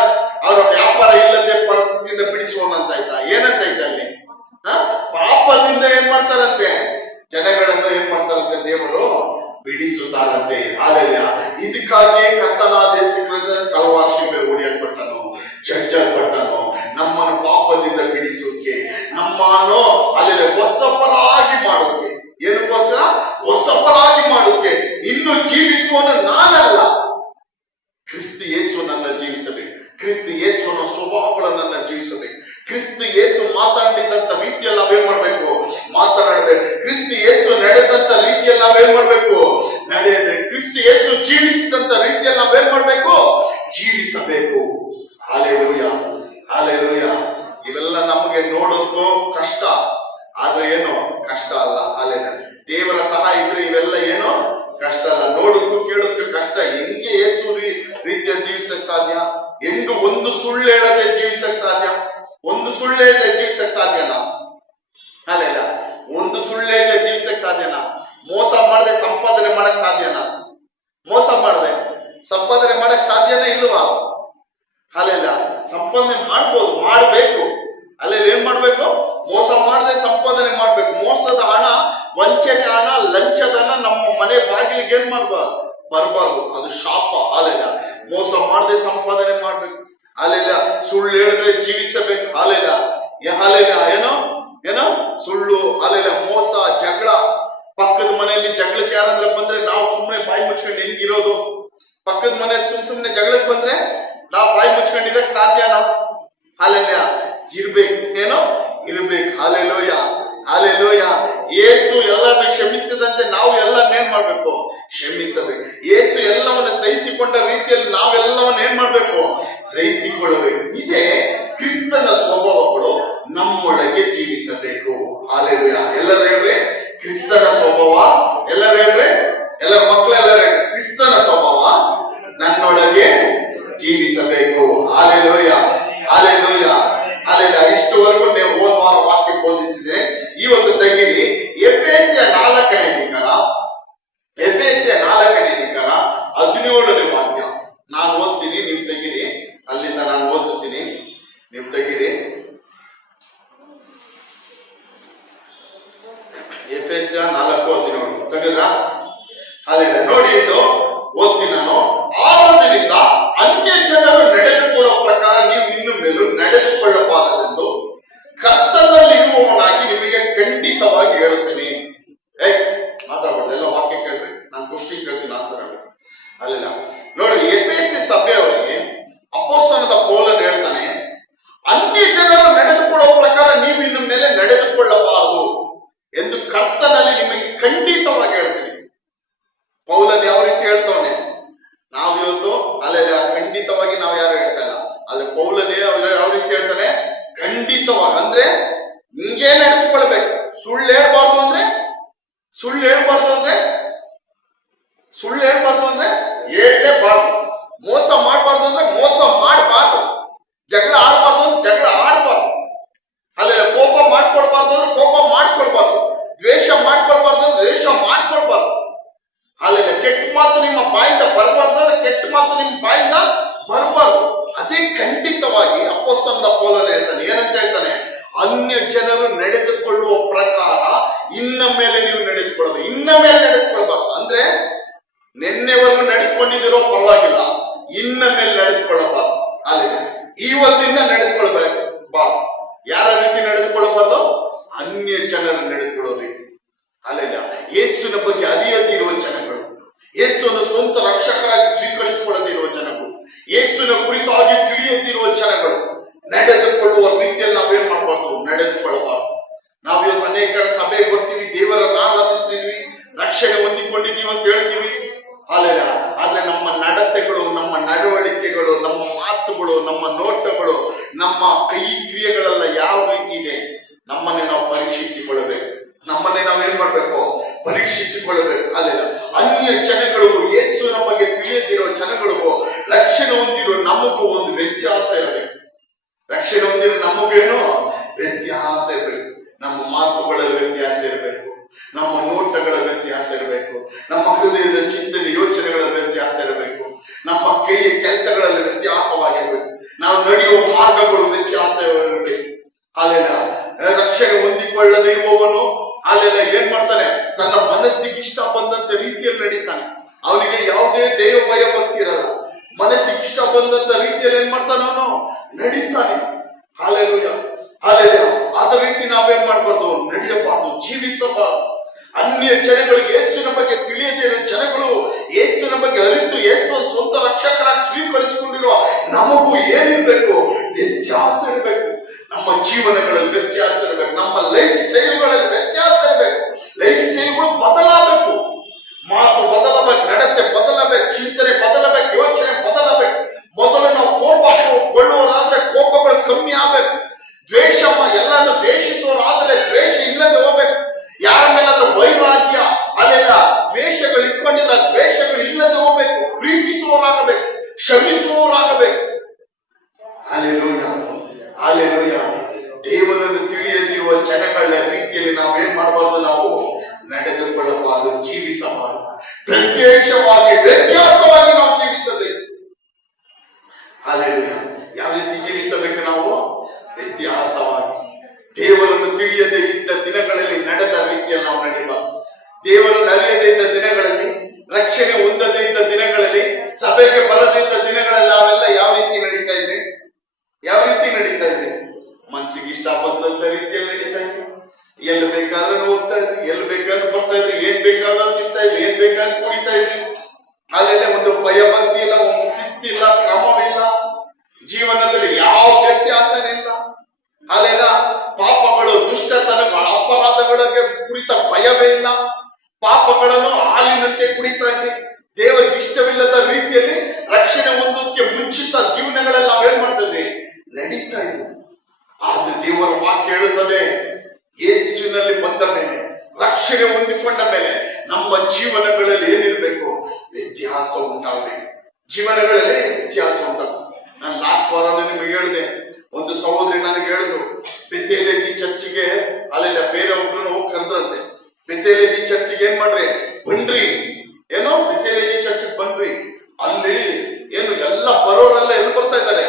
ಅವರ ವ್ಯಾಪಾರ ಇಲ್ಲದೆ ಪರಿಸ್ಥಿತಿಯಿಂದ ಬಿಡಿಸುವನಂತ ಆಯ್ತಾ? ಏನಂತ ಐತೆ ಅಲ್ಲಿ? ಪಾಪದಿಂದ ಏನ್ ಮಾಡ್ತಾರಂತೆ? ಜನಗಳನ್ನು ಏನ್ ಮಾಡ್ತಾರಂತೆ? ದೇವರು ಬಿಡಿಸುತ್ತಾರಂತೆ. ಹಾಲೆಲೂಯಾ. ಇದಕ್ಕಾಗಿ ಕರ್ತನಾದ ಯೇಸು ಕಲ್ವಾರಿ ಶಿಲುಬೆಯಲ್ಲಿ ಹೊಡೆಯಲ್ಪಟ್ಟನು, ಚಚ್ಚಲ್ಪಟ್ಟನು, ನಮ್ಮನ್ನು ಪಾಪದಿಂದ ಬಿಡಿಸೋಕೆ, ನಮ್ಮನ್ನು ಅಲ್ಲಿ ಹೊಸಪರಾಗಿ ಮಾಡೋಕೆ. ಏನಕ್ಕೋಸ್ಕರ? ಹೊಸಪರಾಗಿ ಮಾಡೋಕೆ. ಇನ್ನು ಜೀವಿಸುವನು ನಾನಲ್ಲ, ಕ್ರಿಸ್ತ ಯೇಸು ನನ್ನ ಜೀವಿಸಬೇಕು. ಕ್ರಿಸ್ತ ಯೇಸುವಿನ ಸ್ವಭಾವಗಳನ್ನ ಜೀವಿಸಬೇಕು. ಕ್ರಿಸ್ತ ಯೇಸು ಮಾತಾಡಿದಂತ ರೀತಿಯಲ್ಲಿ ನಾವೇನ್ ಮಾಡ್ಬೇಕು? ಮಾತನಾಡಬೇಕು. ಕ್ರಿಸ್ತ ಯೇಸು ನಡೆದಂತ ರೀತಿಯಲ್ಲಿ ನಾವೇನ್ ಮಾಡ್ಬೇಕು? ನಡೆಯಬೇಕು. ಕ್ರಿಸ್ತ ಯೇಸು ಜೀವಿಸಿದಂತ ರೀತಿಯಲ್ಲಿ ನಾವೇನ್ ಮಾಡ್ಬೇಕು? ಜೀವಿಸಬೇಕು. ಹಾಲೆಲೂಯಾ. ಹಾಲೆಲೂಯಾ. ಇವೆಲ್ಲ ನಮಗೆ ನೋಡೋದಕ್ಕೂ ಕಷ್ಟ, ಆದ್ರೆ ಏನು ಕಷ್ಟ ಅಲ್ಲ. ಹಾಲೆಲೂಯಾ. ದೇವರ ಸಹಾಯ ಇದ್ರೆ ಇವೆಲ್ಲ ಏನು ಕಷ್ಟ ಅಲ್ಲ. ನೋಡೋದಕ್ಕೂ ಕೇಳೋದಕ್ಕೂ ಕಷ್ಟ. ಹೆಂಗೆ ಯೇಸು ರೀತಿಯ ಜೀವಿಸಕ್ ಸಾಧ್ಯ? ಹೆಂಗ ಒಂದು ಸುಳ್ಳು ಹೇಳದೆ ಜೀವಿಸಕ್ ಸಾಧ್ಯ? ಒಂದು ಸುಳ್ಳು ಹೇಳದೆ ಜೀವಿಸಕ್ ಸಾಧ್ಯನಾ? ಅಲ್ಲ, ಒಂದು ಸುಳ್ಳು ಹೇಳದೆ ಜೀವಿಸಕ್ ಸಾಧ್ಯನಾ? ಮೋಸ ಮಾಡದೆ ಸಂಪಾದನೆ ಮಾಡಕ್ ಸಾಧ್ಯನಾ? ಮೋಸ ಮಾಡದೆ ಸಂಪಾದನೆ ಮಾಡಕ್ ಸಾಧ್ಯನಾ ಇಲ್ವಾ? ಅಲ್ಲ, ಸಂಪಾದನೆ ಮಾಡ್ಬೋದು, ಮಾಡ್ಬೇಕು. ಅಲ್ಲೆಲ್ಲ ಏನ್ ಮಾಡ್ಬೇಕು? ಮೋಸ ಮಾಡದೆ ಸಂಪಾದನೆ ಮಾಡ್ಬೇಕು. ಮೋಸದ ಹಣ, ವಂಚನೆ ಹಣ, ಲಂಚದ ಹಣ ನಮ್ಮ ಮನೆ ಬಾಗಿಲಿಗೆ ಏನ್ ಮಾಡ್ಬಾರ್ದು? ಬರಬಾರ್ದು. ಅದು ಶಾಪ. ಅಲ್ಲೆಲ್ಲ ಮೋಸ ಮಾಡದೆ ಸಂಪಾದನೆ ಮಾಡ್ಬೇಕು. ಅಲ್ಲೆಲ್ಲ ಸುಳ್ಳು ಹೇಳಿದ್ರೆ ಜೀವಿಸಬೇಕು. ಅಲ್ಲೆಲ್ಲ ಹಾಲೆಲ್ಲ ಏನೋ ಏನೋ ಸುಳ್ಳು, ಅಲ್ಲೆಲ್ಲ ಮೋಸ, ಜಗಳ. ಪಕ್ಕದ ಮನೆಯಲ್ಲಿ ಜಗಳಕ್ಕೆ ಯಾರಾದ್ರೆ ಬಂದ್ರೆ ನಾವು ಸುಮ್ಮನೆ ಬಾಯಿ ಮುಚ್ಕೊಂಡು ಹೆಂಗಿರೋದು? ಪಕ್ಕದ ಮನೆಯಲ್ಲಿ ಸುಮ್ನೆ ಜಗಳಕ್ಕೆ ಬಂದ್ರೆ ನಾವು ಬಾಯಿ ಮುಚ್ಕೊಂಡಿರಕ್ ಸಾಧ್ಯನಾ? ಅಲ್ಲೆಲ್ಲ ಇರ್ಬೇಕು, ಏನೋ ಇರ್ಬೇಕು. ಹಾಲೆಲೂಯಾ. ಹಾಲೆಲೂಯಾ. ಯೇಸು ಎಲ್ಲರನ್ನ ಕ್ಷಮಿಸಿದಂತೆ ನಾವು ಎಲ್ಲರನ್ನ ಏನ್ ಮಾಡ್ಬೇಕು? ಕ್ಷಮಿಸಬೇಕು. ಯೇಸು ಎಲ್ಲವನ್ನ ಸಹಿಸಿಕೊಂಡ ರೀತಿಯಲ್ಲಿ ನಾವೆಲ್ಲವನ್ನ ಏನ್ ಮಾಡ್ಬೇಕು? ಸಹಿಸಿಕೊಳ್ಳಬೇಕು. ಇದೇ ಕ್ರಿಸ್ತನ ಸ್ವಭಾವಗಳು ನಮ್ಮೊಳಗೆ ಜೀವಿಸಬೇಕು. ಹಾಲೆಲೂಯಾ. ಎಲ್ಲರೂ ಹೇಳ್ರಿ ಕ್ರಿಸ್ತನ ಸ್ವಭಾವ. ಎಲ್ಲರೂ ಹೇಳ್ರಿ, ಎಲ್ಲರ ಮಕ್ಕಳು ಎಲ್ಲರೂ ಹೇಳ್ರಿ ಕ್ರಿಸ್ತನ ಸ್ವಭಾವ ನನ್ನೊಳಗೆ ಜೀವಿಸಬೇಕು. ಹಾಲೆಲೂಯಾ. ಹಾಲೆಲೂಯಾ. ಹಾಲೆಲೂಯಾ. ಇಷ್ಟುವರೆಗೂ ನೀವು ಹೋದ ವಾರ ವಾಕ್ಯ ಬೋಧಿಸಿದ್ರೆ, ಇವತ್ತು ತೆಗೀರಿ ಎಫೆಸ್ಯ 4ನೇ ಅಧಿಕಾರ, ಎಫೆಸ್ಯ 4ನೇ ಅಧಿಕಾರ 17ನೇ ವಾಕ್ಯ. ನಾನು ಓದ್ತೀನಿ, ನೀವು ತೆಗೀರಿ. ಅಲ್ಲಿಂದ ನಾನು ಓದುತ್ತೀನಿ, ನೀವು ತೆಗೀರಿ. ಎಫೆಸ್ಯ 4:17 ತೆಗೆದ್ರ? ಹಾಲೆಲೂಯಾ. ನೋಡಿ, ಇದು ಓದ್ತೀನಿ ನಾನು. ಆದುದರಿಂದ ಅನ್ಯ ಜನರು ನಡೆದುಕೊಳ್ಳುವ ಪ್ರಕಾರ ನೀವು ಇನ್ನು ಮೇಲೂ ನಡೆದುಕೊಳ್ಳಬಾರದೆಂದು ಕರ್ತನಲ್ಲಿರುವವನಾಗಿ ನಿಮಗೆ ಖಂಡಿತವಾಗಿ ಹೇಳುತ್ತೇನೆ. ಮಾತಾಡ್ಬಾರ್ದು, ಎಲ್ಲ ವಾಕ್ಯ ಕೇಳ್ರಿ. ನಾನು ಕ್ವಶ್ಚನ್ ಕೇಳ್ತೀನಿ, ಆನ್ಸರ್ ಹೇಳಿ. ಅಲ್ಲ ನೋಡಿ, ಎಫೆಸ ಸಭೆಯವರಿಗೆ ಅಪೊಸ್ತಲನಾದ ಪೌಲನು ಹೇಳ್ತಾನೆ, ಅನ್ಯ ಜನರು ನಡೆದುಕೊಳ್ಳುವ ಪ್ರಕಾರ ನೀವು ಇನ್ನು ಮೇಲೆ ನಡೆದುಕೊಳ್ಳಬಾರದು ಎಂದು ಕರ್ತನಲ್ಲಿ ನಿಮಗೆ ಖಂಡಿತವಾಗಿ ಹೇಳ್ತೀನಿ. ಪೌಲನ್ ಯಾವ ರೀತಿ ಹೇಳ್ತಾವನೆ? ನಾವು ಇವತ್ತು ಅಲ್ಲೆಲ್ಲ ಖಂಡಿತವಾಗಿ ನಾವು ಯಾರು ಹೇಳ್ತಾ ಇಲ್ಲ. ಅಲ್ಲಿ ಪೌಲನೇ ಯಾವ ರೀತಿ ಹೇಳ್ತಾನೆ? ಖಂಡಿತವಾಗಿ. ಅಂದ್ರೆ ಹಿಂಗೇ ನಡೆದುಕೊಳ್ಬೇಕು, ಸುಳ್ಳು ಹೇಳ್ಬಾರ್ದು ಅಂದ್ರೆ ಸುಳ್ಳು ಹೇಳ್ಬಾರ್ದು ಅಂದ್ರೆ ಸುಳ್ಳು ಹೇಳ್ಬಾರ್ದು ಅಂದ್ರೆ ಹೇಳಲೇಬಾರ್ದು. ಮೋಸ ಮಾಡಬಾರ್ದು ಅಂದ್ರೆ ಮೋಸ ಮಾಡಬಾರ್ದು. ಜಗಳ ಆಡ್ಬಾರ್ದು ಅಂದ್ರೆ ಜಗಳ ಆಡ್ಬಾರ್ದು. ಅಲ್ಲೆಲ್ಲ ಕೋಪ ಮಾಡ್ಕೊಳ್ಬಾರ್ದು ಅಂದ್ರೆ ಕೋಪ ಮಾಡ್ಕೊಳ್ಬಾರ್ದು. ದ್ವೇಷ ಮಾಡ್ಕೊಳ್ಬಾರ್ದು ಅಂದ್ರೆ ದ್ವೇಷ ಮಾಡ್ಕೊಳ್ಬಾರ್ದು. ಅಲ್ಲೆಲ್ಲ ಕೆಟ್ಟ ಮಾತು ನಿಮ್ಮ ಬಾಯಿಂದ ಬರಬಾರ್ದು ಅಂದ್ರೆ ಕೆಟ್ಟ ಮಾತು ನಿಮ್ಮ ಬಾಯಿಂದ ಬರಬಾರ್ದು. ಅದೇ ಖಂಡಿತವಾಗಿ ಅಪೊಸ್ತಲನಾದ ಪೌಲನು ಹೇಳ್ತಾನೆ. ಏನಂತ ಹೇಳ್ತಾನೆ? ಅನ್ಯ ಜನರು ನಡೆದುಕೊಳ್ಳುವ ಪ್ರಕಾರ ಇನ್ನ ಮೇಲೆ ನೀವು ನಡೆದುಕೊಳ್ಳಬೇಕು. ಇನ್ನ ಮೇಲೆ ನಡೆದುಕೊಳ್ಬಾರ್ದು ಅಂದ್ರೆ ನಿನ್ನೆವರೆಗೂ ನಡೆದುಕೊಂಡಿದಿರೋ ಪರವಾಗಿಲ್ಲ, ಇನ್ನ ಮೇಲೆ ನಡೆದುಕೊಳ್ಳಬಾರ್ದು. ಅಲ್ಲಿ ಇವತ್ತಿಂದ ನಡೆದುಕೊಳ್ಬೇಕು ಬಾರ್ದು. ಯಾರ ರೀತಿ ನಡೆದುಕೊಳ್ಳಬಾರ್ದು? ಅನ್ಯ ಜನರು ನಡೆದುಕೊಳ್ಳೋ ರೀತಿ. ಅಲ್ಲಿಲ್ಲ ಯೇಸುವಿನ ಬಗ್ಗೆ ಅರಿಯದಿರುವ ಜನಗಳು, ಯೇಸುವನ್ನು ಸ್ವಂತ ರಕ್ಷಕರಾಗಿ ಸ್ವೀಕರಿಸಿಕೊಳ್ಳದಿರುವ ಜನಗಳು, ಯೇಸುವಿನ ಕುರಿತಾಗಿ ತಿಳಿಯದಿರುವ ಜನಗಳು ನಡೆದುಕೊಳ್ಳುವ ರೀತಿಯಲ್ಲಿ ನಾವೇನ್ ಮಾಡಬಾರ್ದು? ನಡೆದುಕೊಳ್ಳಬಾರ್ದು. ನಾವಿವತ್ತು ಅನೇಕ ಸಭೆಗೆ ಬರ್ತೀವಿ, ದೇವರನ್ನು ಆರಾಧಿಸ್ತೀವಿ, ರಕ್ಷಣೆ ಹೊಂದಿಕೊಂಡಿದ್ದೀವಿ ಅಂತ ಹೇಳ್ತೀವಿ. ಅಲ್ಲ, ಆದ್ರೆ ನಮ್ಮ ನಡತೆಗಳು, ನಮ್ಮ ನಡವಳಿಕೆಗಳು, ನಮ್ಮ ಮಾತುಗಳು, ನಮ್ಮ ನೋಟಗಳು, ನಮ್ಮ ಕೈ ಕ್ರಿಯೆಗಳೆಲ್ಲ ಯಾವ ರೀತಿ ಇದೆ ನಮ್ಮನ್ನೇ ನಾವು ಪರೀಕ್ಷಿಸಿಕೊಳ್ಳಬೇಕು. ನಮ್ಮನ್ನೇ ನಾವೇನ್ ಮಾಡ್ಬೇಕು? ಪರೀಕ್ಷಿಸಿಕೊಳ್ಳಬೇಕು. ಅಲ್ಲ, ಅನ್ಯ ಜನಗಳಿಗೂ ಯೇಸುವಿನ ಬಗ್ಗೆ ತಿಳಿಯದಿರೋ ಜನಗಳಿಗೂ ರಕ್ಷಣೆ ಹೊಂದಿರೋ ನಮಗೂ ಒಂದು ವ್ಯತ್ಯಾಸ ಇರಬೇಕು. ರಕ್ಷಣೆ ಹೊಂದಿರೋ ನಮಗೇನು ವ್ಯತ್ಯಾಸ ಇರಬೇಕು. ನಮ್ಮ ಮಾತುಗಳಲ್ಲಿ ವ್ಯತ್ಯಾಸ ಇರಬೇಕು, ನಮ್ಮ ನೋಟಗಳ ವ್ಯತ್ಯಾಸ ಇರಬೇಕು, ನಮ್ಮ ಹೃದಯದ ಚಿಂತನೆ ಯೋಚನೆಗಳ ವ್ಯತ್ಯಾಸ ಇರಬೇಕು, ನಮ್ಮ ಕೈಯ ಕೆಲಸಗಳಲ್ಲಿ ವ್ಯತ್ಯಾಸವಾಗಿರ್ಬೇಕು, ನಾವು ನಡೆಯುವ ಮಾರ್ಗಗಳು ವ್ಯತ್ಯಾಸ ಇರಬೇಕು. ಅಲ್ಲೆಲ್ಲ ರಕ್ಷಣೆ ಹೊಂದಿಕೊಳ್ಳದೆ ಇರುವವನು ಅಲ್ಲೆಲ್ಲ ಏನ್ ಮಾಡ್ತಾನೆ? ತನ್ನ ಮನಸ್ಸಿಗೆ ಇಷ್ಟ ಬಂದಂತ ರೀತಿಯಲ್ಲಿ ನಡೀತಾನೆ. ಅವನಿಗೆ ಯಾವುದೇ ದೇವ ಭಯ ಭಕ್ತಿ ಇರಲ್ಲ. ಮನಸ್ಸಿಗೆ ಇಷ್ಟ ಬಂದಂತ ರೀತಿಯಲ್ಲಿ ಏನ್ ಮಾಡ್ತಾನೆ? ಅವನು ನಡೀತಾನೆ. Hallelujah, hallelujah. ಅದ ರೀತಿ ನಾವೇನ್ ಮಾಡ್ಬಾರ್ದು? ನಡೆಯಬಾರ್ದು, ಜೀವಿಸಬಾರ್ದು. ಅನ್ಯ ಜನಗಳಿಗೆ ಯೇಸುವಿನ ಬಗ್ಗೆ ತಿಳಿಯದೇ ಇರೋ ಜನಗಳು ಯೇಸುವಿನ ಬಗ್ಗೆ ಅರಿತು ಯೇಸುವ ಸ್ವಂತ ರಕ್ಷಕರಾಗಿ ಸ್ವೀಕರಿಸಿಕೊಂಡಿರುವ ನಮಗೂ ಏನಿರ್ಬೇಕು? ವ್ಯತ್ಯಾಸ ಇರಬೇಕು. ನಮ್ಮ ಜೀವನಗಳಲ್ಲಿ ವ್ಯತ್ಯಾಸ ಇರಬೇಕು. ನಮ್ಮ ಲೈಫ್ ಸ್ಟೈಲ್ಗಳಲ್ಲಿ ವ್ಯತ್ಯಾಸ ಇರಬೇಕು. ಲೈಫ್ ಸ್ಟೈಲ್ಗಳು ಬದಲಾಗಬೇಕು. ಮಾತು ಬದಲಬೇಕು, ನಡತೆ ಬದಲಬೇಕು, ಚಿಂತನೆ ಬದಲಬೇಕು, ಯೋಚನೆ ಬದಲಬೇಕು. ಮೊದಲು ನಾವು ಕೋಪಗೊಳ್ಳುವರಾದ್ರೆ ಕೋಪಗಳು ಕಮ್ಮಿ ಆಗ್ಬೇಕು. ದ್ವೇಷ ಎಲ್ಲಾನು ದ್ವೇಷಿಸುವರಾದ್ರೆ ದ್ವೇಷ ಇಲ್ಲದೆ ಹೋಗ್ಬೇಕು. ಯಾರ ಮೇಲಾದ್ರೂ ವೈರಾಗ್ಯ ಅಲ್ಲೆಲ್ಲ ದ್ವೇಷಗಳು ಇಟ್ಕೊಂಡಿದ್ರೆ ದ್ವೇಷಗಳು ಇಲ್ಲದೆ ಹೋಗ್ಬೇಕು. ಪ್ರೀತಿಸುವವರಾಗಬೇಕು, ಕ್ಷಮಿಸುವವರಾಗಬೇಕು. Hallelujah, hallelujah. ದೇವರನ್ನು ತಿಳಿಯದಿರುವ ಜನಗಳ ರೀತಿಯಲ್ಲಿ ನಾವೇನ್ ಮಾಡಬಾರ್ದು? ನಾವು ನಡೆದುಕೊಳ್ಳಬಾರದು, ಜೀವಿಸಬಾರದು. ಪ್ರತ್ಯೇಕವಾಗಿ ವ್ಯತ್ಯಾಸವಾಗಿ ನಾವು ಜೀವಿಸಬೇಕು. ಹಲ್ಲೆಲೂಯ. ಯಾವ ರೀತಿ ಜೀವಿಸಬೇಕು? ನಾವು ವ್ಯತ್ಯಾಸವಾಗಿ. ದೇವರನ್ನು ತಿಳಿಯದೇ ಇದ್ದ ದಿನಗಳಲ್ಲಿ ನಡೆದ ರೀತಿಯಲ್ಲಿ ನಾವು ನಡೆಯಬಾರದು. ದೇವರನ್ನು ಅರಿಯದೇ ಇದ್ದ ದಿನಗಳಲ್ಲಿ, ರಕ್ಷಣೆ ಹೊಂದದೇ ಇದ್ದ ದಿನಗಳಲ್ಲಿ, ಸಭೆಗೆ ಬರದೇ ಇದ್ದ ದಿನಗಳಲ್ಲಿ ನಾವೆಲ್ಲ ಯಾವ ರೀತಿ ನಡೀತಾ ಇದ್ರಿ? ಯಾವ ರೀತಿ ನಡೀತಾ ಇದ್ರಿ? ಮನಸ್ಸಿಗೆ ಇಷ್ಟ ಬಂದಂತ ರೀತಿಯಲ್ಲಿ ನಡೀತಾ ಇದ್ರಿ. ಎಲ್ಲಿ ಬೇಕಾದ್ರೆ ಹೋಗ್ತಾ ಇದ್ರಿ, ಎಲ್ಲಿ ಬೇಕಾದ್ರೂ ಬರ್ತಾ ಇದ್ರಿ, ಏನ್ ಬೇಕಾದ್ರೂ ತಿಂತಾ ಇದ್ರಿ, ಏನ್ ಬೇಕಾದ್ರೂ ಕುಡಿತಾ ಇದ್ರಿ. ಅಲ್ಲೆಲ್ಲ ಒಂದು ಭಯ ಭಕ್ತಿ ಇಲ್ಲ, ಒಂದು ಶಿಸ್ತಿಲ್ಲ, ಕ್ರಮವಿಲ್ಲ. ಜೀವನದಲ್ಲಿ ಯಾವ ವ್ಯತ್ಯಾಸನಿಲ್ಲ. ಅಲ್ಲೆಲ್ಲ ಪಾಪಗಳು, ದುಷ್ಟತನಗಳು, ಅಪರಾಧಗಳಿಗೆ ಕುರಿತ ಭಯವೇ ಇಲ್ಲ. ಪಾಪಗಳನ್ನು ಹಾಲಿನಂತೆ ಕುಡಿತಾ ಇದ್ರಿ. ದೇವರಿಗೆ ಇಷ್ಟವಿಲ್ಲದ ರೀತಿಯಲ್ಲಿ ರಕ್ಷಣೆ ಹೊಂದೋದಕ್ಕೆ ಮುಂಚಿತ ಜೀವನಗಳಲ್ಲಿ ನಾವೇನ್ ಮಾಡ್ತಿದ್ವಿ? ನಡೀತಾ ಇದ್ವಿ. ಆದ್ರೆ ದೇವರ ವಾಕ್ಯ ಹೇಳುತ್ತದೆ, ಯೇಸುವಿನಲ್ಲಿ ಬಂದ ಮೇಲೆ, ರಕ್ಷಣೆ ಹೊಂದಿಕೊಂಡ ಮೇಲೆ ನಮ್ಮ ಜೀವನಗಳಲ್ಲಿ ಏನಿರ್ಬೇಕು? ವ್ಯತ್ಯಾಸ ಉಂಟಾಗಬೇಕು. ಜೀವನಗಳಲ್ಲಿ ವ್ಯತ್ಯಾಸ ಉಂಟಾಗಬೇಕು. ನಾನು ಲಾಸ್ಟ್ ವಾರ ನಿಮಗೆ ಹೇಳಿದೆ, ಒಂದು ಸಹೋದರಿ ನನಗೆ ಹೇಳಿದ್ರು, ಬೆಥೆಲೇಜಿ ಚರ್ಚ್ಗೆ ಅಲ್ಲೆಲ್ಲ ಬೇರೆ ಒಬ್ರನ್ನ ಹೋಗಿ ಕರೆದ್ರಂತೆ. ಬೆಥೆಲೇಜಿ ಚರ್ಚ್ಗೆ ಏನ್ ಮಾಡ್ರಿ? ಬನ್ರಿ, ಏನೋ ಬೆಥೆಲೇಜಿ ಚರ್ಚ್ ಬನ್ರಿ. ಅಲ್ಲಿ ಏನು ಎಲ್ಲ ಬರೋರೆಲ್ಲ ಎಲ್ಲಿ ಬರ್ತಾ ಇದ್ದಾರೆ?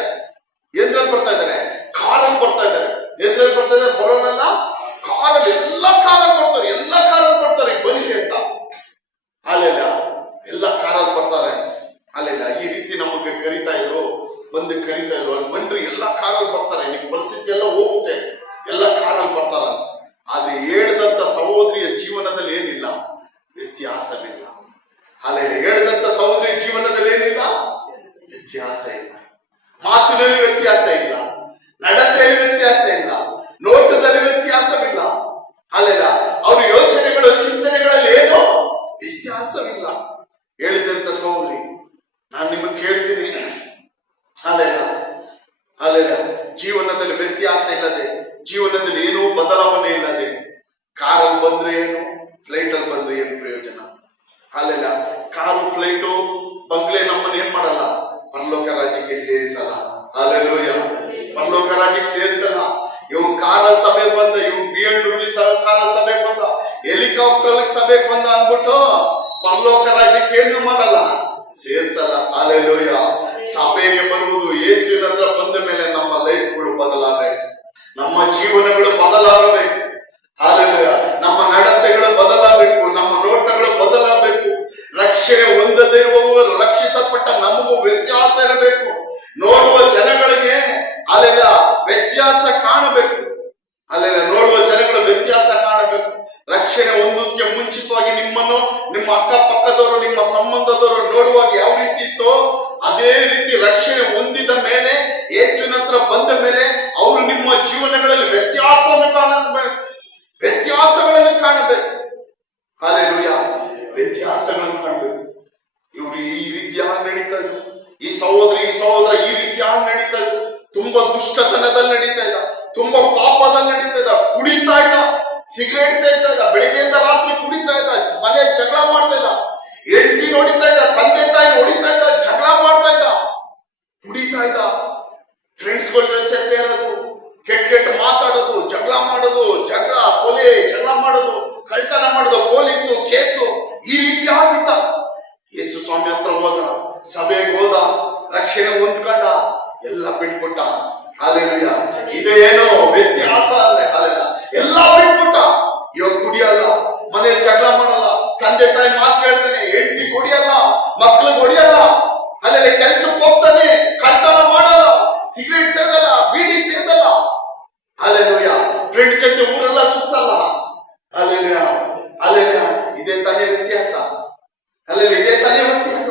ಎದ್ರಲ್ಲಿ ಬರ್ತಾ ಇದ್ದಾರೆ? ಕಾರಲ್ಲಿ ಬರ್ತಾ ಇದ್ದಾರೆ. ಎದ್ರಲ್ಲಿ ಬರ್ತಾ ಇದ್ದಾರೆ? ಬರೋರೆಲ್ಲ ಕಾರಲ್ಲಿ, ಎಲ್ಲ ಕಾರಲ್ಲಿ ಬರ್ತಾರೆ, ಎಲ್ಲ ಕಾರಲ್ಲಿ ಬರ್ತಾರೆ ಬನ್ನಿ ಅಂತ. ಅಲ್ಲೆಲ್ಲ ಎಲ್ಲ ಕಾರಲ್ಲಿ ಬರ್ತಾರೆ. ಅಲ್ಲೆಲ್ಲ ಈ ರೀತಿ ನಮಗೆ ಕರೀತಾ ಇದ್ರು, ಬಂದು ಕರೀತಾ ಇದ್ರು. ಅಲ್ಲಿ ಬನ್ರಿ, ಎಲ್ಲ ಕಾರಲ್ಲಿ ಬರ್ತಾರೆ, ನಿಮ್ ಪರಿಸ್ಥಿತಿ ಎಲ್ಲ ಹೋಗುತ್ತೆ, ಎಲ್ಲ ಕಾರಲ್ಲಿ ಬರ್ತಾರ. ಆದ್ರೆ ಹೇಳ್ದಂತ ಸಹೋದರಿಯ ಜೀವನದಲ್ಲಿ ಏನಿಲ್ಲ? ವ್ಯತ್ಯಾಸವಿಲ್ಲ. ಅಲ್ಲೆಲ್ಲ ಹೇಳ್ದಂತ ಸಹೋದರಿಯ ಜೀವನದಲ್ಲಿ ಏನಿಲ್ಲ? ವ್ಯತ್ಯಾಸ ಇಲ್ಲ. ಮಾತಿನಲ್ಲಿ ವ್ಯತ್ಯಾಸ ಇಲ್ಲ, ನಡತೆಯಲ್ಲಿ ವ್ಯತ್ಯಾಸ ಇಲ್ಲ, ನೋಟದಲ್ಲಿ ವ್ಯತ್ಯಾಸವಿಲ್ಲ. ಅಲ್ಲೆಲ್ಲ ಅವ್ರ ಯೋಚನೆಗಳು, ಚಿಂತನೆಗಳಲ್ಲಿ ಏನೋ ವ್ಯತ್ಯಾಸವಿಲ್ಲ. ಹೇಳಿದಂತ ಸಹೋದರಿ, ನಾನು ನಿಮಗೆ ಕೇಳ್ತೀನಿ, ಅಲ್ಲೆಲ್ಲ ಅಲ್ಲೆಲ್ಲ ಜೀವನದಲ್ಲಿ ವ್ಯತ್ಯಾಸ ಇಲ್ಲದೆ, ಜೀವನದಲ್ಲಿ ಏನೋ ಬದಲಾವಣೆ ಇಲ್ಲದೆ, ಕಾರ ಬಂದ್ರೆ ಏನು, ಫ್ಲೈಟ್ ಅಲ್ಲಿ ಬಂದ್ರೆ ಏನು ಪ್ರಯೋಜನ? ಅಲ್ಲೆಲ್ಲ ಕಾರು ಫ್ಲೈಟು ಬಂಗ್ಲೆ ನಮ್ಮನ್ನ ಏನ್ ಮಾಡಲ್ಲ, ಪರಲೋಕ ರಾಜ್ಯಕ್ಕೆ ಸೇರಿಸಲ್ಲ. ಅಲ್ಲೆಲ್ಲೂಯ್ಯ, ಪರಲೋಕ ರಾಜ್ಯಕ್ಕೆ ಸೇರಿಸಲ್ಲ. ಇವ್ ಕಾರಲ್ಲಿ ಸಭೆಗೆ ಬಂದ, ಇವ್ BMW ಕಾರಲ್ಲಿ ಸಭೆಗೆ ಬಂದ, ಹೆಲಿಕಾಪ್ಟರ್ ಸಭೆಗೆ ಬಂದ ಅಂದ್ಬಿಟ್ಟು ಪರಲೋಕ ರಾಜ್ಯಕ್ಕೆ ಏನು ಮಾಡಲ್ಲ, ಸೇರಿಸಲ್ಲ. ಅಲ್ಲೆಲ್ಲೂಯ್ಯ, ಸಭೆಗೆ ಬರುವುದು ಯೇಸುವಿನ ಹತ್ರ ಬಂದ ಮೇಲೆ ನಮ್ಮ ಲೈಫ್ಗಳು ಬದಲಾಗಬೇಕು, ನಮ್ಮ ಜೀವನಗಳು ಬದಲಾಗಬೇಕು. ಅಲ್ಲೆಲ್ಲೂಯ್ಯ, ನಮ್ಮ ನಡತೆಗಳು ಬದಲಾಗಬೇಕು, ನಮ್ಮ ನೋಟಗಳು ಬದಲಾಗಬೇಕು. ರಕ್ಷಣೆ ಹೊಂದದೇ ಇರುವವರು ರಕ್ಷಿಸಲ್ಪಟ್ಟ ನಮಗೂ ವ್ಯತ್ಯಾಸ ಇರಬೇಕು. ನೋಡುವ ಜನಗಳಿಗೆ ಅಲ್ಲೆಲ್ಲ ವ್ಯತ್ಯಾಸ ಕಾಣಬೇಕು. ಅಲ್ಲೆಲ್ಲ ನೋಡುವ ಜನಗಳು ವ್ಯತ್ಯಾಸ ಕಾಣಬೇಕು. ರಕ್ಷಣೆ ಹೊಂದೋದಕ್ಕೆ ಮುಂಚಿತವಾಗಿ ನಿಮ್ಮನ್ನು ನಿಮ್ಮ ಅಕ್ಕಪಕ್ಕದವರು, ನಿಮ್ಮ ಸಂಬಂಧದವರು ನೋಡುವಾಗ ಯಾವ ರೀತಿ ಇತ್ತೋ ಅದೇ ರೀತಿ ರಕ್ಷಣೆ ಹೊಂದಿದ ಮೇಲೆ, ಯೇಸುವಿನ ಹತ್ರ ಬಂದ ಮೇಲೆ ಅವರು ನಿಮ್ಮ ಜೀವನಗಳಲ್ಲಿ ವ್ಯತ್ಯಾಸಗಳನ್ನು ಕಾಣಬೇಕು. ಹಲ್ಲೆಲೂಯಾ, ವ್ಯತ್ಯಾಸಗಳನ್ನು ಕಾಣಬೇಕು. ಇವ್ರು ಈ ರೀತಿಯಾಗಿ ನಡೀತಾ ಇದ್ರು, ಈ ಸಹೋದರ ಈ ರೀತಿಯಾಗಿ ನಡೀತಾ ಇದ್ರು. ತುಂಬಾ ದುಷ್ಟತನದಲ್ಲಿ ನಡೀತಾ ಇದ್ದ, ತುಂಬಾ ಪಾಪದಲ್ಲಿ ನಡೀತಾ ಇದ್ದ, ಕುಡಿತಾ ಇದ್ದ, ಸಿಗರೇಟ್ ಸೇರ್ತಾ ಇದ್ದ, ಬೆಳಿಗ್ಗೆಯಿಂದ ರಾತ್ರಿ ಕುಡಿತಾ ಇದ್ದ, ಮನೆಯಲ್ಲಿ ಜಗಳ ಮಾಡ್ತಾ ಇದ್ದ, ಹೆಂಡತಿ ನೋಡಿತಾ ಇದ್ದ, ತಂದೆ ತಾಯಿ ಹೊಡಿತಾ ಇದ್ದ, ಜಗಳ ಮಾಡ್ತಾ ಇದ್ದ, ಕುಡಿತಾ ಇದ್ದ, ಫ್ರೆಂಡ್ಸ್ಗಳ ಜೊತೆ ಸೇರೋದು, ಕೆಟ್ಟ ಮಾತಾಡೋದು, ಜಗಳ ಮಾಡೋದು, ಕೊಲೆ, ಜಗಳ ಮಾಡೋದು, ಕಳ್ತನ ಮಾಡೋದು, ಪೊಲೀಸು ಕೇಸು, ಈ ರೀತಿ ಆಗಿದ್ದ. ಯೇಸು ಸ್ವಾಮಿ ಹತ್ರ ಹೋದ, ಸಭೆಗೆ ಹೋದ, ರಕ್ಷಣೆ ಹೊಂದ್ಕೊಂಡ, ಎಲ್ಲ ಬಿಟ್ಬಿಟ್ಟ. ಹಾಲೆಲೂಯ, ಇದೇನೋ ವ್ಯತ್ಯಾಸ ಅಂದ್ರೆ ಹಾಲೆಲ್ಲ ಎಲ್ಲ ಬಿಟ್ಬಿಟ್ಟ. ಇವಾಗ ಕುಡಿಯಲ್ಲ, ಮನೇಲಿ ಜಗಳ ಮಾಡಲ್ಲ, ತಂದೆ ತಾಯಿ ಮಾತು ಕೇಳ್ತಾನೆ, ಹೆಂಡತಿ ಕುಡಿಯಲ್ಲ, ಮಕ್ಳಿಗೆ ಹೊಡಿಯಲ್ಲ, ಅಲ್ಲೆಲ್ಲ ಕೆಲ್ಸಕ್ಕೆ ಹೋಗ್ತಾನೆ, ಕಳ್ತನ ಮಾಡಲ್ಲ, ಸಿಗರೇಟ್ ಸೇದಲ್ಲ, ಬೀಡಿ ಸೇದಲ್ಲ. ಹಾಲೆಲೂಯ, ಫ್ರೆಂಡ್ ಜೊತೆ ಊರೆಲ್ಲ ಸುತ್ತಲ್ಲ. ಹಾಲೆಲೂಯ, ಹಾಲೆಲೂಯ, ಇದೇ ತಾನೇ ವ್ಯತ್ಯಾಸ. ಅಲ್ಲೆಲ್ಲ ಇದೇ ತಾನೇ ವ್ಯತ್ಯಾಸ.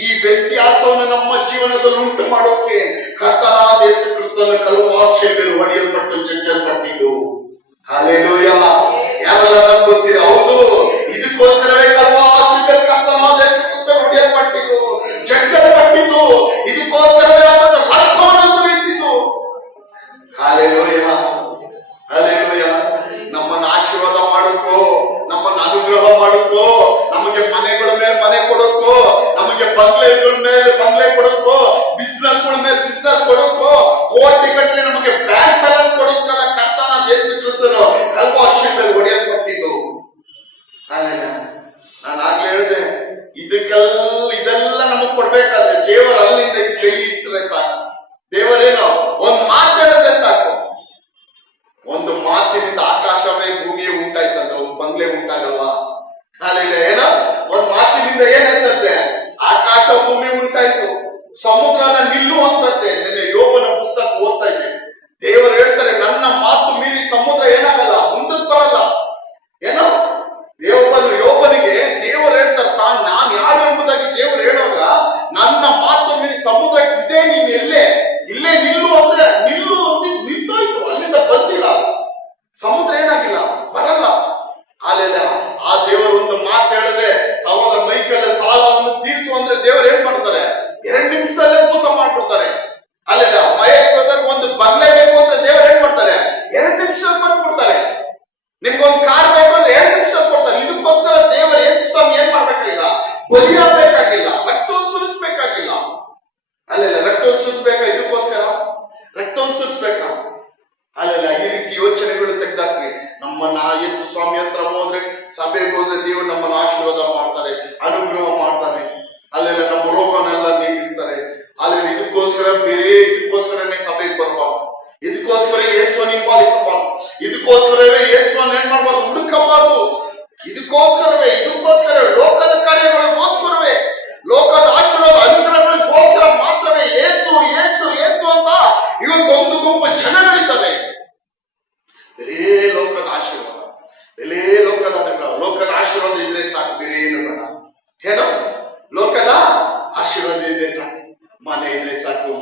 ಈ ವ್ಯತ್ಯಾಸವನ್ನು ನಮ್ಮ ಜೀವನದಲ್ಲಿ ಉಂಟು ಮಾಡೋಕೆ ಕರ್ತನಾದ ಯೇಸು ಕ್ರಿಸ್ತನ ಕಲ್ವಾಕ್ಷೆಯಲ್ಲಿ ಹೊಡೆಯಲ್ಪಟ್ಟು ಚಚ್ಚಲ್ಪಟ್ಟಿದ್ದು. ಹಾಲೆಲೂಯ, ಯಾರೆಲ್ಲ ನಂಬುತ್ತೀರಿ? ಹೌದು, ಇದಕ್ಕೋಸ್ಕರವೇ ಕಲ್ವಾಕ್ಷೆಯಲ್ಲಿ ಕರ್ತನಾದ ಯೇಸು ಕ್ರಿಸ್ತ ಹೊಡೆಯಲ್ಪಟ್ಟಿದ್ದು, ಚಚ್ಚಲ್ಪಟ್ಟಿದ್ದು, ಇದಕ್ಕೋಸ್ಕರವೇ ಅದನ್ನು ರಕ್ತವನ್ನು ಸುರಿಸಿದ್ದು. ಹಾಲೆಲೂಯ, ಹಾಲೆಲೂಯ, ನಮ್ಮನ್ನು ಆಶೀರ್ವಾದ ಮಾಡೋಕ್ಕೋ, ನಮ್ಮನ್ನು ಅನುಗ್ರಹ ಮಾಡೋಕ್ಕೋ, ನಮಗೆ ಮನೆಗಳ ಮೇಲೆ ಮನೆ ಕೊಡೋಕ್ಕೋ, ನಮಗೆ ಬಂಗ್ಲೆಗಳ ಮೇಲೆ ಬಂಗ್ಲೆ ಕೊಡೋಕ್ಕೋ, ಬಿಸ್ನೆಸ್ಗಳ ಮೇಲೆ ಬಿಸ್ನೆಸ್ ಕೊಡೋಕ್ಕೋ, ಕೋಟಿ ಗಟ್ಟಲೆ ನಮಗೆ ಬ್ಯಾಂಕ್ ಬ್ಯಾಲೆನ್ಸ್ ಕೊಡೋಕ್ಕಲ್ಲ ಕರ್ತನ ಯೇಸು ಕ್ರಿಸ್ತನು ಕಲ್ವಾರಿ ಮೇಲೆ ಹೊಡೆಯಲ್ಪಟ್ಟಿದ್ದು. ನಾನು ಆಗ್ಲೇ ಹೇಳಿದೆ, ಇದೆಲ್ಲ ನಮಗ್ ಕೊಡ್ಬೇಕಾದ್ರೆ ದೇವರ ಅಲ್ಲಿಂದ ಕೈ ಇಟ್ಟರೆ ಸಾಕು. ದೇವರೇನೋ ಒಂದ್ ಮಾತು ಹೇಳಿದ್ರೆ ಸಾಕು, ಒಂದು ಮಾತಿನಿಂದ ಆಕಾಶವೇ ಭೂಮಿಯೇ ಉಂಟಾಯ್ತಂತೆ, ಒಂದು ಬಂಗ್ಲೆ ಉಂಟಾಗಲ್ವಾ? ಏನೋ ಒಂದ್ ಮಾತಿನಿಂದ ಏನಾಯ್ತಂತೆ, ಆಕಾಶ ಭೂಮಿ ಉಂಟಾಯ್ತು, ಸಮುದ್ರನ ನಿಲ್ಲುವಂತಂತೆ. ನಿನ್ನೆ ಯೋಬನ ಪುಸ್ತಕ ಓದ್ತಾ ಇದ್ದೆ, ದೇವರು ಹೇಳ್ತಾರೆ, ನನ್ನ ಮಾತು ಮೀರಿ ಸಮುದ್ರ ಏನಾಗಲ್ಲ, ಮುಂದಕ್ಕೆ ಬರಲ್ಲ. ಏನೋ ಯೋಬನಿಗೆ ದೇವರು ಹೇಳ್ತಾರೆ, ನಾನು ಯಾರು ಎಂಬುದಾಗಿ ದೇವರು ಹೇಳುವಾಗ, ನನ್ನ ಮಾತು ಮೀರಿ ಸಮುದ್ರ ಇದೆ, ನೀನ್ ಇಲ್ಲೇ ನಿಲ್ಲು ಅಂದ್ರೆ ನಿಲ್ಲು ನಿಂತೋಯ್ತು, ಅಲ್ಲಿಂದ ಬಂದಿಲ್ಲ, ಸಮುದ್ರ ಏನಾಗಿಲ್ಲ, ಬರಲ್ಲ. ಅಲ್ಲೆಲ್ಲ ಆ ದೇವರು ಒಂದು ಮಾತು ಹೇಳಿದ್ರೆ, ಸಹೋದರ ಮೈಕಲ್ಲ ಸಾಲವನ್ನು ತೀರಿಸು ಅಂದ್ರೆ ದೇವರು ಏನ್ ಮಾಡ್ತಾರೆ, 2 ನಿಮಿಷದಲ್ಲೇ ಅದ್ಭುತ ಮಾಡ್ಬಿಡ್ತಾರೆ. ಅಲ್ಲೆಲ್ಲ ಮಹೇಶ್ ಬ್ರದರ್ ಒಂದು ಬಂಗ್ಲೆ ಬೇಕು ಅಂದ್ರೆ ದೇವರು ಏನ್ ಮಾಡ್ತಾರೆ, 2 ನಿಮಿಷದಲ್ಲಿ ಕೊಟ್ಬಿಡ್ತಾರೆ. ನಿಮ್ಗೊಂದು ಕಾರ್ ಬೇಕು ಅಂದ್ರೆ 2 ನಿಮಿಷದಲ್ಲಿ ಕೊಡ್ತಾರೆ. ಇದಕ್ಕೋಸ್ಕರ ದೇವರ ಯೇಸು ಸ್ವಾಮಿ ಏನ್ ಮಾಡ್ಬೇಕಾಗಿಲ್ಲ, ಬಲಿಯಾಗಬೇಕಾಗಿಲ್ಲ, ರಕ್ತವನ್ನು ಸುರಿಸ್ಬೇಕಾಗಿಲ್ಲ. ಅಲ್ಲೆಲ್ಲ ರಕ್ತವನ್ನು ಸುರಿಸ್ಬೇಕಾ, ಇದಕ್ಕೋಸ್ಕರ ರಕ್ತವನ್ನು ಸುರಿಸ್ಬೇಕಾ? ಅಲ್ಲೆಲ್ಲ ಈ ರೀತಿ ಯೋಚನೆಗಳು ತೆಗೆದಾಕ್ರಿ. ನಮ್ಮನ್ನ ಯೇಸು ಸ್ವಾಮಿ ಹತ್ರ ಹೋದ್ರೆ, ಸಭೆಗೆ ಹೋದ್ರೆ ದೇವರು ನಮ್ಮನ್ನ ಆಶೀರ್ವಾದ ಮಾಡ್ತಾರೆ, ಅನುಗ್ರಹ ಮಾಡ್ತಾರೆ. ಅಲ್ಲೆಲ್ಲ ನಮ್ಮ ರೋಗನೆಲ್ಲ ನೀಗಿಸ್ತಾರೆ. ಅಲ್ಲೆಲ್ಲ ಇದಕ್ಕೋಸ್ಕರನೇ ಸಭೆಗೆ ಬರ್ಬಾರ್ದು, ಇದಕ್ಕೋಸ್ಕರ ಯೇಸುವನ್ನು ಹಿಂಬಾಲಿಸಬಾರ್ದು, ಇದಕ್ಕೋಸ್ಕರವೇ ಯೇಸುವನ್ನು ಏನ್ ಮಾಡ್ಬಾರ್ದು, ಹುಡುಕಬಾರ್ದು. ಇದಕ್ಕೋಸ್ಕರವೇ ಲೋಕದ ಕಾರ್ಯಗಳಿಗೋಸ್ಕರವೇ, ಲೋಕದ ಆಶೀರ್ವಾದ ಅನುಗ್ರಹಗಳಿಗೋಸ್ಕರ ಮಾತ್ರವೇ ಯೇಸು ಯೇಸು ಯೇಸು ಅಂತ ಇವತ್ತೊಂದು ಗುಂಪು ಜನಗಳಿದ್ದಾರೆ. ಬೇರೆ ಲೋಕದ ಆಶೀರ್ವಾದ, ಬೇರೆ ಲೋಕದ ಅನುಗ್ರಹ, ಲೋಕದ ಆಶೀರ್ವಾದ ಇದ್ರೆ ಸಾಕು, ಬೇರೆ ಏನು ಬೇಡ. ಏನೋ ಲೋಕದ ಆಶೀರ್ವಾದ ಇದ್ರೆ ಸಾಕು, ಮನೆ ಇದ್ರೆ ಸಾಕು,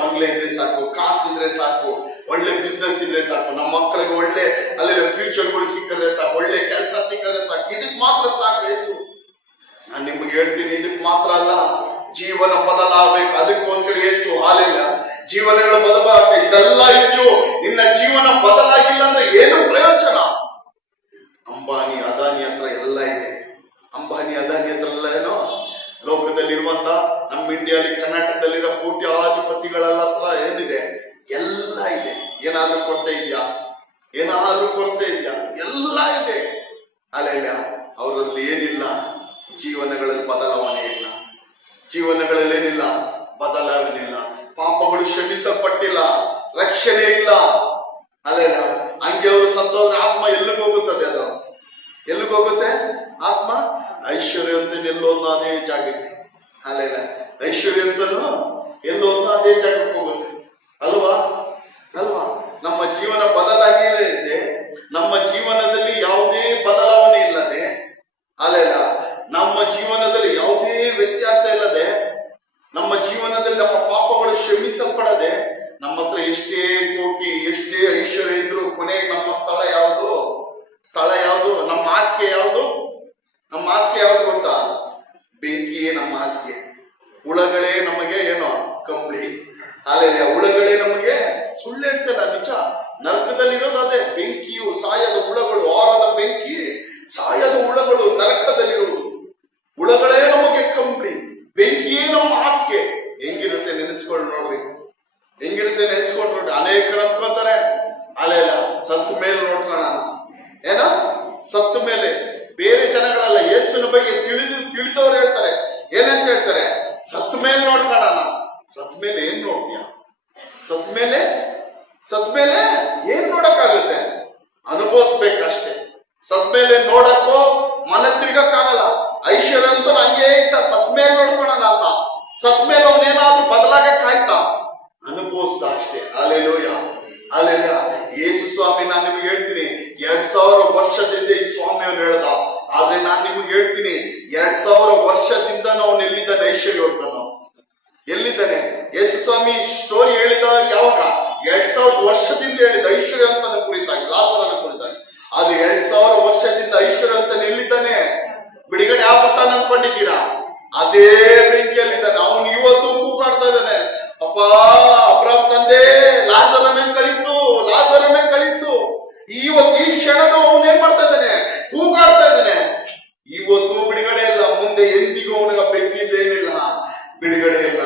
ಬಂಗ್ಲೆ ಇದ್ರೆ ಸಾಕು, ಕಾಸು ಇದ್ರೆ ಸಾಕು, ಒಳ್ಳೆ ಬಿಸ್ನೆಸ್ ಇದ್ರೆ ಸಾಕು, ನಮ್ಮ ಮಕ್ಕಳಿಗೆ ಒಳ್ಳೆ ಅಲ್ಲಿ ಫ್ಯೂಚರ್ಗಳು ಸಿಕ್ಕಿದ್ರೆ ಸಾಕು, ಒಳ್ಳೆ ಕೆಲಸ ಸಿಕ್ಕಿದ್ರೆ ಸಾಕು, ಇದಕ್ ಮಾತ್ರ ಸಾಕು ಯೇಸು. ನಾನು ನಿಮ್ಗೆ ಹೇಳ್ತೀನಿ, ಇದಕ್ ಮಾತ್ರ ಅಲ್ಲ, ಜೀವನ ಬದಲಾಗಬೇಕು, ಅದಕ್ಕೋಸ್ಕರ ಯೇಸು. ಹಾಲೆಲ್ಲ ಜೀವನಗಳು ಬದಲಾಗ, ಇದೆಲ್ಲ ಇದ್ದು ನಿನ್ನ ಜೀವನ ಬದಲಾಗಿಲ್ಲ ಅಂದ್ರೆ ಏನು ಪ್ರಯೋಜನ? ಅಂಬಾನಿ ಅದಾನಿ ಹತ್ರ ಎಲ್ಲ ಇದೆ. ಅಂಬಾನಿ ಅದಾನಿ ಹತ್ರ ಎಲ್ಲ ಏನೋ ಲೋಕದಲ್ಲಿರುವಂತ ನಮ್ಮ ಇಂಡಿಯಾಲಿ ಕರ್ನಾಟಕದಲ್ಲಿರೋ ಕೋಟ್ಯಾಧಿಪತಿಗಳೆಲ್ಲ ಹತ್ರ ಏನಿದೆ, ಎಲ್ಲ ಇದೆ. ಏನಾದ್ರೂ ಕೊರತೆ ಇದೆಯಾ? ಏನಾದ್ರೂ ಕೊರತೆ ಇದೆಯಾ? ಎಲ್ಲ ಇದೆ. ಅಲ್ಲ, ಅವರಲ್ಲಿ ಏನಿಲ್ಲ, ಜೀವನಗಳಲ್ಲಿ ಬದಲಾವಣೆ ಇಲ್ಲ. ಜೀವನಗಳಲ್ಲಿ ಏನಿಲ್ಲ, ಬದಲಾವಣೆ ಇಲ್ಲ. ಪಾಪಗಳು ಕ್ಷಮಿಸಲ್ಪಟ್ಟಿಲ್ಲ, ರಕ್ಷಣೆ ಇಲ್ಲ. ಅಲ್ಲ, ಹಂಗೆ ಅವರು ಸತ್ತೋದ್ರೆ ಆತ್ಮ ಎಲ್ಲಿಗೆ ಹೋಗುತ್ತದೆ? ಅದು ಎಲ್ಲಿಗೆ ಹೋಗುತ್ತೆ ಆತ್ಮ? ಐಶ್ವರ್ಯವಂತನ ಎಲ್ಲೋದ್ನೋ ಅದೇ ಜಾಗಕ್ಕೆ. ಅಲ್ಲ, ಐಶ್ವರ್ಯವಂತನು ಎಲ್ಲೋದ್ನೋ ಅದೇ ಜಾಗಕ್ಕೆ ಹೋಗುತ್ತೆ. ಅಲ್ವಾ? ನಮ್ಮ ಜೀವನ ಬದಲಾಗಿಲ್ಲದೆ, ನಮ್ಮ ಜೀವನದಲ್ಲಿ ಯಾವುದೇ ಬದಲಾವಣೆ ಇಲ್ಲದೆ, ಅಲ್ಲ, ನಮ್ಮ ಜೀವನದಲ್ಲಿ ಯಾವುದೇ ವ್ಯತ್ಯಾಸ ಇಲ್ಲದೆ, ನಮ್ಮ ಜೀವನದಲ್ಲಿ ನಮ್ಮ ಪಾಪಗಳು ಕ್ಷಮಿಸಲ್ಪಡದೆ, ನಮ್ಮ ಹತ್ರ ಎಷ್ಟೇ ಕೋಟಿ ಎಷ್ಟೇ ಐಶ್ವರ್ಯ ಇದ್ರು ಕೊನೆಗೆ ನಮ್ಮ ಸ್ಥಳ ಯಾವುದು? ನಮ್ಮ ಹಾಸಿಗೆ ಯಾವುದು? ನಮ್ಮ ಹಾಸಿಗೆ ಯಾವುದು ಗೊತ್ತಾ? ಬೆಂಕಿಯೇ ನಮ್ಮ ಹಾಸಿಗೆ. ಹುಳಗಳೇ ನಮಗೆ ಏನೋ ಕಂಬಳಿ. ಅಲ್ಲೇ ಹುಳಗಳೇ ನಮಗೆ, ಸುಳ್ಳು ಹೇಳ್ತಲ್ಲ, ನಿಜ. ನರಕದಲ್ಲಿರೋದು ಅದೇ. ಬೆಂಕಿಯು ಸಾಯದ ಹುಳಗಳು, ಆರದ ಬೆಂಕಿ, ಸಾಯದ ಹುಳಗಳು ನರಕದಲ್ಲಿರುವುದು. ಹುಳಗಳೇ ನಮಗೆ ಕಂಬಳಿ, ಬೆಂಕಿಯೇ ನಮ್ಮ ಹಾಸಿಗೆ. ಹೆಂಗಿರುತ್ತೆ ನೆನೆಸ್ಕೊಂಡು ನೋಡ್ರಿ, ಹೆಂಗಿರುತ್ತೆ ನೆನೆಸ್ಕೊಂಡು ನೋಡ್ರಿ. ಅನೇಕರು ಅಂದ್ಕೊಂತಾರೆ ಅಲ್ಲೆಲ್ಲ ಸತ್ತ ಮೇಲೆ ನೋಡ್ಕೋಣ. ಏನೋ ಸತ್ತ ಮೇಲೆ. ಬೇರೆ ಜನಗಳೆಲ್ಲ ಯೇಸುವಿನ ಬಗ್ಗೆ ತಿಳಿದವ್ರು ಹೇಳ್ತಾರೆ, ಏನಂತ ಹೇಳ್ತಾರೆ? ಸತ್ತ ಮೇಲೆ ನೋಡ್ಕೋಣ. ಸತ್ತ ಮೇಲೆ ಏನ್ ನೋಡ್ತೀಯ? ಸತ್ ಮೇಲೆ ಏನ್ ನೋಡಕ್ಕಾಗುತ್ತೆ? ಅನುಭವಿಸ್ಬೇಕಷ್ಟೇ. ಸತ್ ಮೇಲೆ ನೋಡಕ್ಕೋ ಮನ ತಿರ್ಗಕ್ಕಾಗಲ್ಲ. ಐಶ್ವರ್ಯ ಅಂತ ಹಂಗೆ ಇದ್ದ, ಸತ್ ಮೇಲೆ ನೋಡ್ಕೊಳ್ಳೋಣ ಅಂತ. ಸತ್ ಮೇಲೆ ಅವನೇನಾದ್ರೂ ಬದಲಾಗಕ್ಕೆ ಆಯ್ತಾ? ಅನುಭವಿಸ್ದ ಅಷ್ಟೇ. ಅಲ್ಲೆಲೂಯ. ಯೇಸು ಸ್ವಾಮಿ, ನಾನು ನಿಮ್ಗೆ ಹೇಳ್ತೀನಿ, 2000 ವರ್ಷದಿಂದ ಈ ಸ್ವಾಮಿಯವ್ರು ಹೇಳ್ದ. ಆದ್ರೆ ನಾನ್ ನಿಮ್ಗೆ ಹೇಳ್ತೀನಿ, 2000 ವರ್ಷದಿಂದ ಅವನು ಎಲ್ಲಿದ್ದಾನೆ? ಐಶ್ವರ್ಯವಂತನು ಎಲ್ಲಿದ್ದಾನೆ? ಯೇಸು ಸ್ವಾಮಿ ಸ್ಟೋರಿ ಹೇಳಿದ ಯಾವಾಗ? 2000 ವರ್ಷದಿಂದ ಹೇಳಿದ ಐಶ್ವರ್ಯವಂತನ ಕುರಿತಾಗಿ, ಲಾಸರನ ಕುರಿತಾಗಿ. ಆದ್ರೆ 2000 ವರ್ಷದಿಂದ ಐಶ್ವರ್ಯವಂತನ ಎಲ್ಲಿದ್ದಾನೆ? ಬಿಡುಗಡೆ ಆಗ್ಬಿಟ್ಟಾನ ಅಂದ್ಕೊಂಡಿದ್ದೀರಾ? ಅದೇ ಬೆಂಕಿಯಲ್ಲಿದ್ದಾನೆ. ಅವನು ಇವತ್ತು ಕೂಗಾಡ್ತಾ ಇದ್ದಾನೆ, ಅಪ್ಪ ಅಬ್ರಾಮ್ ತಂದೆ, ಲಾಸರನ್ನ ಕಳಿಸು. ಇವತ್ತು ಈ ಕ್ಷಣದ ಅವನು ಏನ್ ಮಾಡ್ತಾ ಇದ್ದಾನೆ? ಕೂಗಾಡ್ತಾ ಇದ್ದಾನೆ. ಇವತ್ತು ಬಿಡುಗಡೆ ಇಲ್ಲ, ಮುಂದೆ ಎಂದಿಗೂ ಅವನಿಗೆ ಬೆಂಕಿದ್ದೇನಿಲ್ಲ, ಬಿಡುಗಡೆ ಇಲ್ಲ.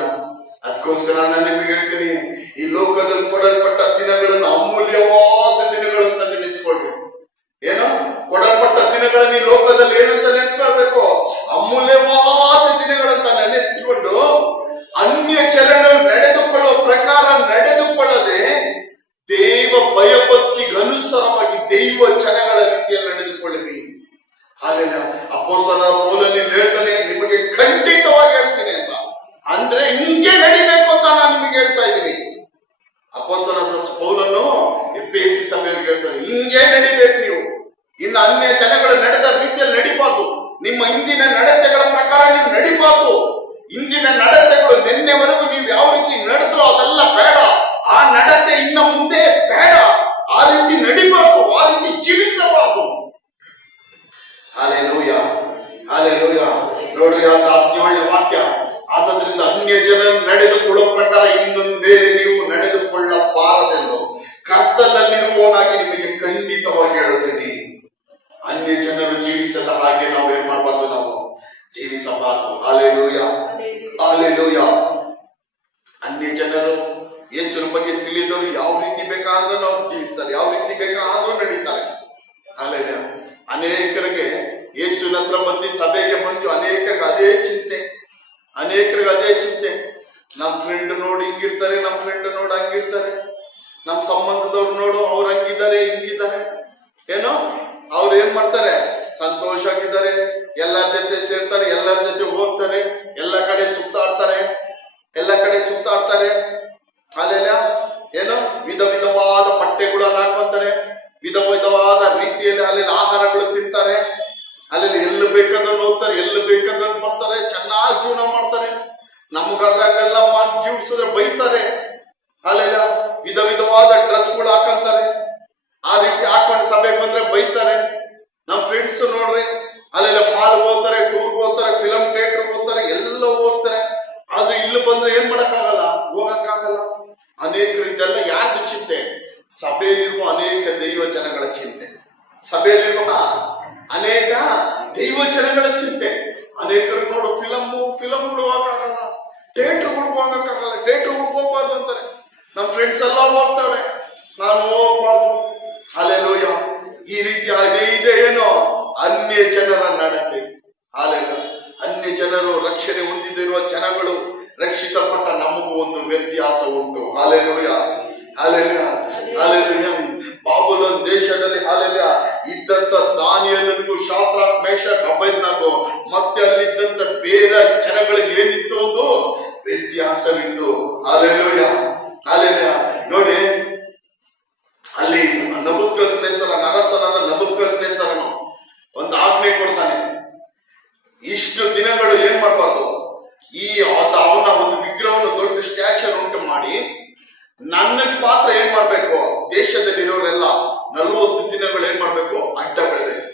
ಅದಕ್ಕೋಸ್ಕರ ನಾನು ನಿಮಗೆ ಹೇಳ್ತೀನಿ, ಈ ಲೋಕದಲ್ಲಿ ಕೊಡಲ್ಪಟ್ಟ ದಿನಗಳನ್ನು ಅಮೂಲ್ಯವಾದ ದಿನಗಳು ಅಂತ ನೆನೆಸ್ಕೊಳ್ಬೇಕು. ಏನೋ ಕೊಡಲ್ಪಟ್ಟ ದಿನಗಳನ್ನು ಈ ಲೋಕದಲ್ಲಿ ಏನಂತ ನೆನೆಸ್ಕೊಳ್ಬೇಕು? ಅಮೂಲ್ಯವಾದ ದಿನಗಳಂತ ನೆನೆಸಿಕೊಂಡು ಅನ್ಯ ಜನರು ನಡೆದುಕೊಳ್ಳುವ ಪ್ರಕಾರ ನಡೆದುಕೊಳ್ಳದೆ, ದೇವ ಭಯಭಕ್ತಿಗೆ ಅನುಸಾರವಾಗಿ ದೈವ ಜನಗಳ ರೀತಿಯಲ್ಲಿ ನಡೆದುಕೊಳ್ಳಿರಿ. ಹಾಗೆಲ್ಲ ಅಪೊಸ್ತಲ ಪೌಲನು ಹೇಳ್ತಾನೆ, ನಿಮಗೆ ಖಂಡಿತವಾಗಿ ಹೇಳ್ತೀನಿ ಅಂತ. ಅಂದ್ರೆ ಹಿಂಗೆ ನಡಿಬೇಕು ಅಂತ ನಾನು ನಿಮಗೆ ಹೇಳ್ತಾ ಇದ್ದೀನಿ. ಅಪೊಸ್ತಲದ ಪೌಲನು ಎಫೆಸಿ ಸಭೆಯಲ್ಲಿ ಹೇಳ್ತಾನೆ, ಹಿಂಗೆ ನಡಿಬೇಕು ನೀವು. ಇನ್ನು ಅನ್ಯ ಜನಗಳು ನಡೆದ ರೀತಿಯಲ್ಲಿ ನಡಿಬಾರ್ದು. ನಿಮ್ಮ ಹಿಂದಿನ ನಡತೆಗಳ ಪ್ರಕಾರ ನೀವು ನಡಿಬಾರ್ದು. ಹಿಂದಿನ ನಡತೆಗಳು ನಿನ್ನೆವರೆಗೂ ನೀವು ಯಾವ ರೀತಿ ನಡೆದ್ರು ಅದೆಲ್ಲ ಬೇಡ. ಆ ನಡತೆ ಇನ್ನ ಮುಂದೆ ಬೇಡ. ಆ ರೀತಿ ನಡಿಬಾರ್ದು, ಆ ರೀತಿ ಜೀವಿಸಬಾರ್ದು. ಹಾಲೆಲೂಯ. ನೋಡ್ರಿ, ಅಂತ 17ನೇ ವಾಕ್ಯ. ಆದ್ದರಿಂದ ಅನ್ಯ ಜನರು ನಡೆದುಕೊಳ್ಳುವ ಪ್ರಕಾರ ಇನ್ನು ಬೇರೆ ನೀವು ನಡೆದುಕೊಳ್ಳಬಾರದೆಂದು ಕರ್ತನಲ್ಲಿರುವವನಾಗಿ ನಿಮಗೆ ಖಂಡಿತವಾಗಿ ಹೇಳುತ್ತೇನೆ. ಅನ್ಯ ಜನರು ಜೀವಿಸದ ಹಾಗೆ ನಾವು ಏನ್ ಮಾಡಬಾರ್ದು? ನಾವು ಜೀವಿಸಬಾರದು. ಹಾಲೆಲೂಯ. ಅನ್ಯ ಜನರು ಯೇಸುವಿನ ಬಗ್ಗೆ ತಿಳಿದವರು ಯಾವ ರೀತಿ ಬೇಕಾದ್ರೂ ನಾವು ಜೀವಿಸ್ತಾರೆ, ಯಾವ ರೀತಿ ಬೇಕಾದ್ರೂ ನಡೀತಾರೆ. ಹಾಲೆಲೂಯ. ಅನೇಕರಿಗೆ ಯೇಸುವಿನ ಹತ್ರ ಬಂದು ಸಭೆಗೆ ಬಂದು ಅನೇಕರಿಗೆ ಅದೇ ಚಿಂತೆ. ನಮ್ ಫ್ರೆಂಡ್ ನೋಡಿ ಹಿಂಗಿರ್ತಾರೆ, ನಮ್ ಫ್ರೆಂಡ್ ನೋಡಿ ಹಂಗಿರ್ತಾರೆ, ನಮ್ ಸಂಬಂಧದವ್ರು ನೋಡು ಅವ್ರು ಹಂಗಿದ್ದಾರೆ ಹಿಂಗಿದ್ದಾರೆ. ಏನೋ ಅವ್ರು ಏನ್ ಮಾಡ್ತಾರೆ? ಸಂತೋಷ ಆಗಿದ್ದಾರೆ, ಎಲ್ಲರ ಜೊತೆ ಸೇರ್ತಾರೆ, ಎಲ್ಲರ ಜೊತೆ ಹೋಗ್ತಾರೆ, ಎಲ್ಲ ಕಡೆ ಸುತ್ತಾಡ್ತಾರೆ. ಅಲ್ಲೆಲ್ಲ ಏನೋ ವಿಧವಾದ ಬಟ್ಟೆಗಳನ್ನ ಹಾಕೊಂತಾರೆ, ವಿಧವಾದ ರೀತಿಯಲ್ಲಿ ಅಲ್ಲೆಲ್ಲ ಆಹಾರಗಳು ತಿಂತಾರೆ, ಅಲ್ಲೆಲ್ಲ ಎಲ್ಲಿ ಬೇಕಂದ್ರೆ ಹೋಗ್ತಾರೆ, ಎಲ್ಲಿ ಬೇಕಂದ್ರೆ ಬರ್ತಾರೆ, ಚೆನ್ನಾಗಿ ಜೀವನ ಮಾಡ್ತಾರೆ. ನಮಗಾದ್ರಾಗೆಲ್ಲ ಮಾಡಿ ಜೀವಿಸಿದ್ರೆ ಬೈತಾರೆ. ಅಲ್ಲೆಲ್ಲ ವಿಧವಾದ ಡ್ರೆಸ್ಗಳು ಹಾಕಂತಾರೆ, ಆ ರೀತಿ ಹಾಕೊಂಡು ಸಭೆಗೆ ಬಂದ್ರೆ ಬೈತಾರೆ. ನಮ್ ಫ್ರೆಂಡ್ಸ್ ನೋಡ್ರಿ, ಅಲ್ಲೆಲ್ಲ ಮಾಲ್ಗೆ ಹೋಗ್ತಾರೆ, ಟೂರ್ಗೆ ಹೋಗ್ತಾರೆ, ಫಿಲಂ ಥಿಯೇಟರ್ಗೆ ಹೋಗ್ತಾರೆ, ಎಲ್ಲ ಹೋಗ್ತಾರೆ. ಆದ್ರೆ ಇಲ್ಲಿ ಬಂದ್ರೆ ಏನ್ ಮಾಡಕ್ಕಾಗಲ್ಲ, ಹೋಗಕ್ಕಾಗಲ್ಲ. ಅನೇಕರು ಇದೆಲ್ಲ ಯಾರ್ದು ಚಿಂತೆ? ಸಭೆಯಲ್ಲಿರುವ ಅನೇಕ ದೈವ ಜನಗಳ ಚಿಂತೆ. ಸಭೆಯಲ್ಲಿರುವ ಅನೇಕ ದೈವ ಜನಗಳ ಚಿಂತೆ. ಅನೇಕರು ನೋಡು ಫಿಲಮ್ಗಳು ಹೋಗಕ್ಕಾಗಲ್ಲ, ಥಿಯೇಟರ್ಗಳು ಹೋಗಕ್ಕಾಗಲ್ಲ, ಥಿಯೇಟರ್ಗಳು ಹೋಗ್ಬಾರ್ದು ಅಂತಾರೆ. ನಮ್ಮ ಫ್ರೆಂಡ್ಸ್ ಎಲ್ಲ ಹೋಗ್ತಾರೆ, ನಾನು ಹೋಗ್ಬಾರ್ದು. ಹಲ್ಲೆಲೂಯ. ಈ ರೀತಿ ಇದೆ ಏನೋ ಅನ್ಯ ಜನರ ನಡತೆ. ಹಲ್ಲೆಲೂಯ. ಅನ್ಯ ಜನರು ರಕ್ಷಣೆ ಹೊಂದಿದಿರುವ ಜನಗಳು, ರಕ್ಷಿಸಲ್ಪಟ್ಟ ನಮಗೂ ಒಂದು ವ್ಯತ್ಯಾಸ ಉಂಟು. Hallelujah, hallelujah, hallelujah. ಬಾಬುಲೋನ್ ದೇಶದಲ್ಲಿ ಹಲ್ಲೆಲೂಯ ಇದ್ದಂತ ದಾನಿಯೇಲನಿಗೂ, ಶಾದ್ರಾಕ್, ಮೇಷಕ್, ಅಬೇದ್ನೆಗೋ ಮತ್ತೆ ಅಲ್ಲಿದ್ದಂತ ಬೇರೆ ಜನಗಳಿಗೆ ಏನಿತ್ತು, ಒಂದು ವ್ಯತ್ಯಾಸವಿತ್ತು. Hallelujah, hallelujah. ನೋಡಿ, ಅಲ್ಲಿ ನಬೂಕದ್ನೆಚ್ಚರ, ನರಸನಾದ ನಬೂಕದ್ನೆಚ್ಚರನು ಒಂದು ಆಜ್ಞೆ ಕೊಡ್ತಾನೆ. ಇಷ್ಟು ದಿನಗಳು ಏನ್ ಮಾಡಬಾರ್ದು, ಅವನ ಒಂದು ವಿಗ್ರಹವನ್ನು, ದೊಡ್ಡ ಸ್ಟ್ಯಾಚ್ಯೂನ್ ಉಂಟು ಮಾಡಿ ನನಗ್ ಮಾತ್ರ ಏನ್ ಮಾಡ್ಬೇಕು, ದೇಶದಲ್ಲಿರೋರೆಲ್ಲ 40 ದಿನಗಳು ಏನ್ ಮಾಡ್ಬೇಕು, ಅಡ್ಡ ಬೆಳಬೇಕು.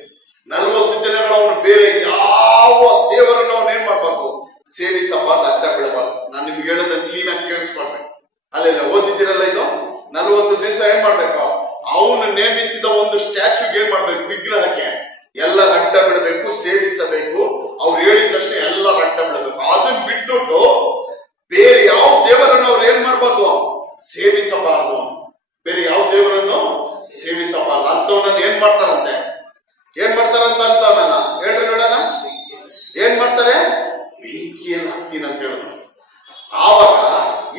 40 ದಿನಗಳು ಅವನು ಬೇರೆ ಯಾವ ದೇವರನ್ನು ಅವನು ಏನ್ ಮಾಡ್ಬಾರ್ದು, ಸೇವಿಸಬಾರ್ದು, ಅಡ್ಡ ಬೆಳಬಾರ್ದು. ನಾನು ನಿಮ್ಗೆ ಹೇಳೋದನ್ನ ಕ್ಲೀನ್ ಆಗಿ ಕೇಳಿಸ್ಕೊಳ್ಬೇಕು. ಅಲ್ಲೆಲ್ಲ ಓದಿದ್ದೀರಲ್ಲ, ಇದು 40 ದಿವಸ ಏನ್ ಮಾಡ್ಬೇಕು, ಅವನು ನೇಮಿಸಿದ ಒಂದು ಸ್ಟ್ಯಾಚ್ಯೂಗೆ ಏನ್ ಮಾಡ್ಬೇಕು, ವಿಗ್ರಹಕ್ಕೆ ಎಲ್ಲ ಅಡ್ಡ ಬಿಡಬೇಕು, ಸೇವಿಸಬೇಕು. ಅವ್ರು ಹೇಳಿದ ತಕ್ಷಣ ಎಲ್ಲ ಅಡ್ಡ ಬಿಡಬೇಕು. ಅದನ್ನ ಬಿಟ್ಟು ಬೇರೆ ಯಾವ ದೇವರನ್ನು ಅವ್ರು ಏನ್ ಮಾಡ್ಬಾರ್ದು, ಸೇವಿಸಬಾರ್ದು. ಬೇರೆ ಯಾವ ದೇವರನ್ನು ಸೇವಿಸಬಾರ್ದು. ಅಂತವನ್ನ ಏನ್ ಮಾಡ್ತಾರಂತೆ, ಅಂತವನ್ನ ಹೇಳ್ರಿ ನೋಡೋಣ. ಏನ್ ಮಾಡ್ತಾರೆ, ಬೆಂಕಿಯಲ್ಲಿ ಹಾಕ್ತೀನಿ ಅಂತ ಹೇಳಿದ್ರು. ಆವಾಗ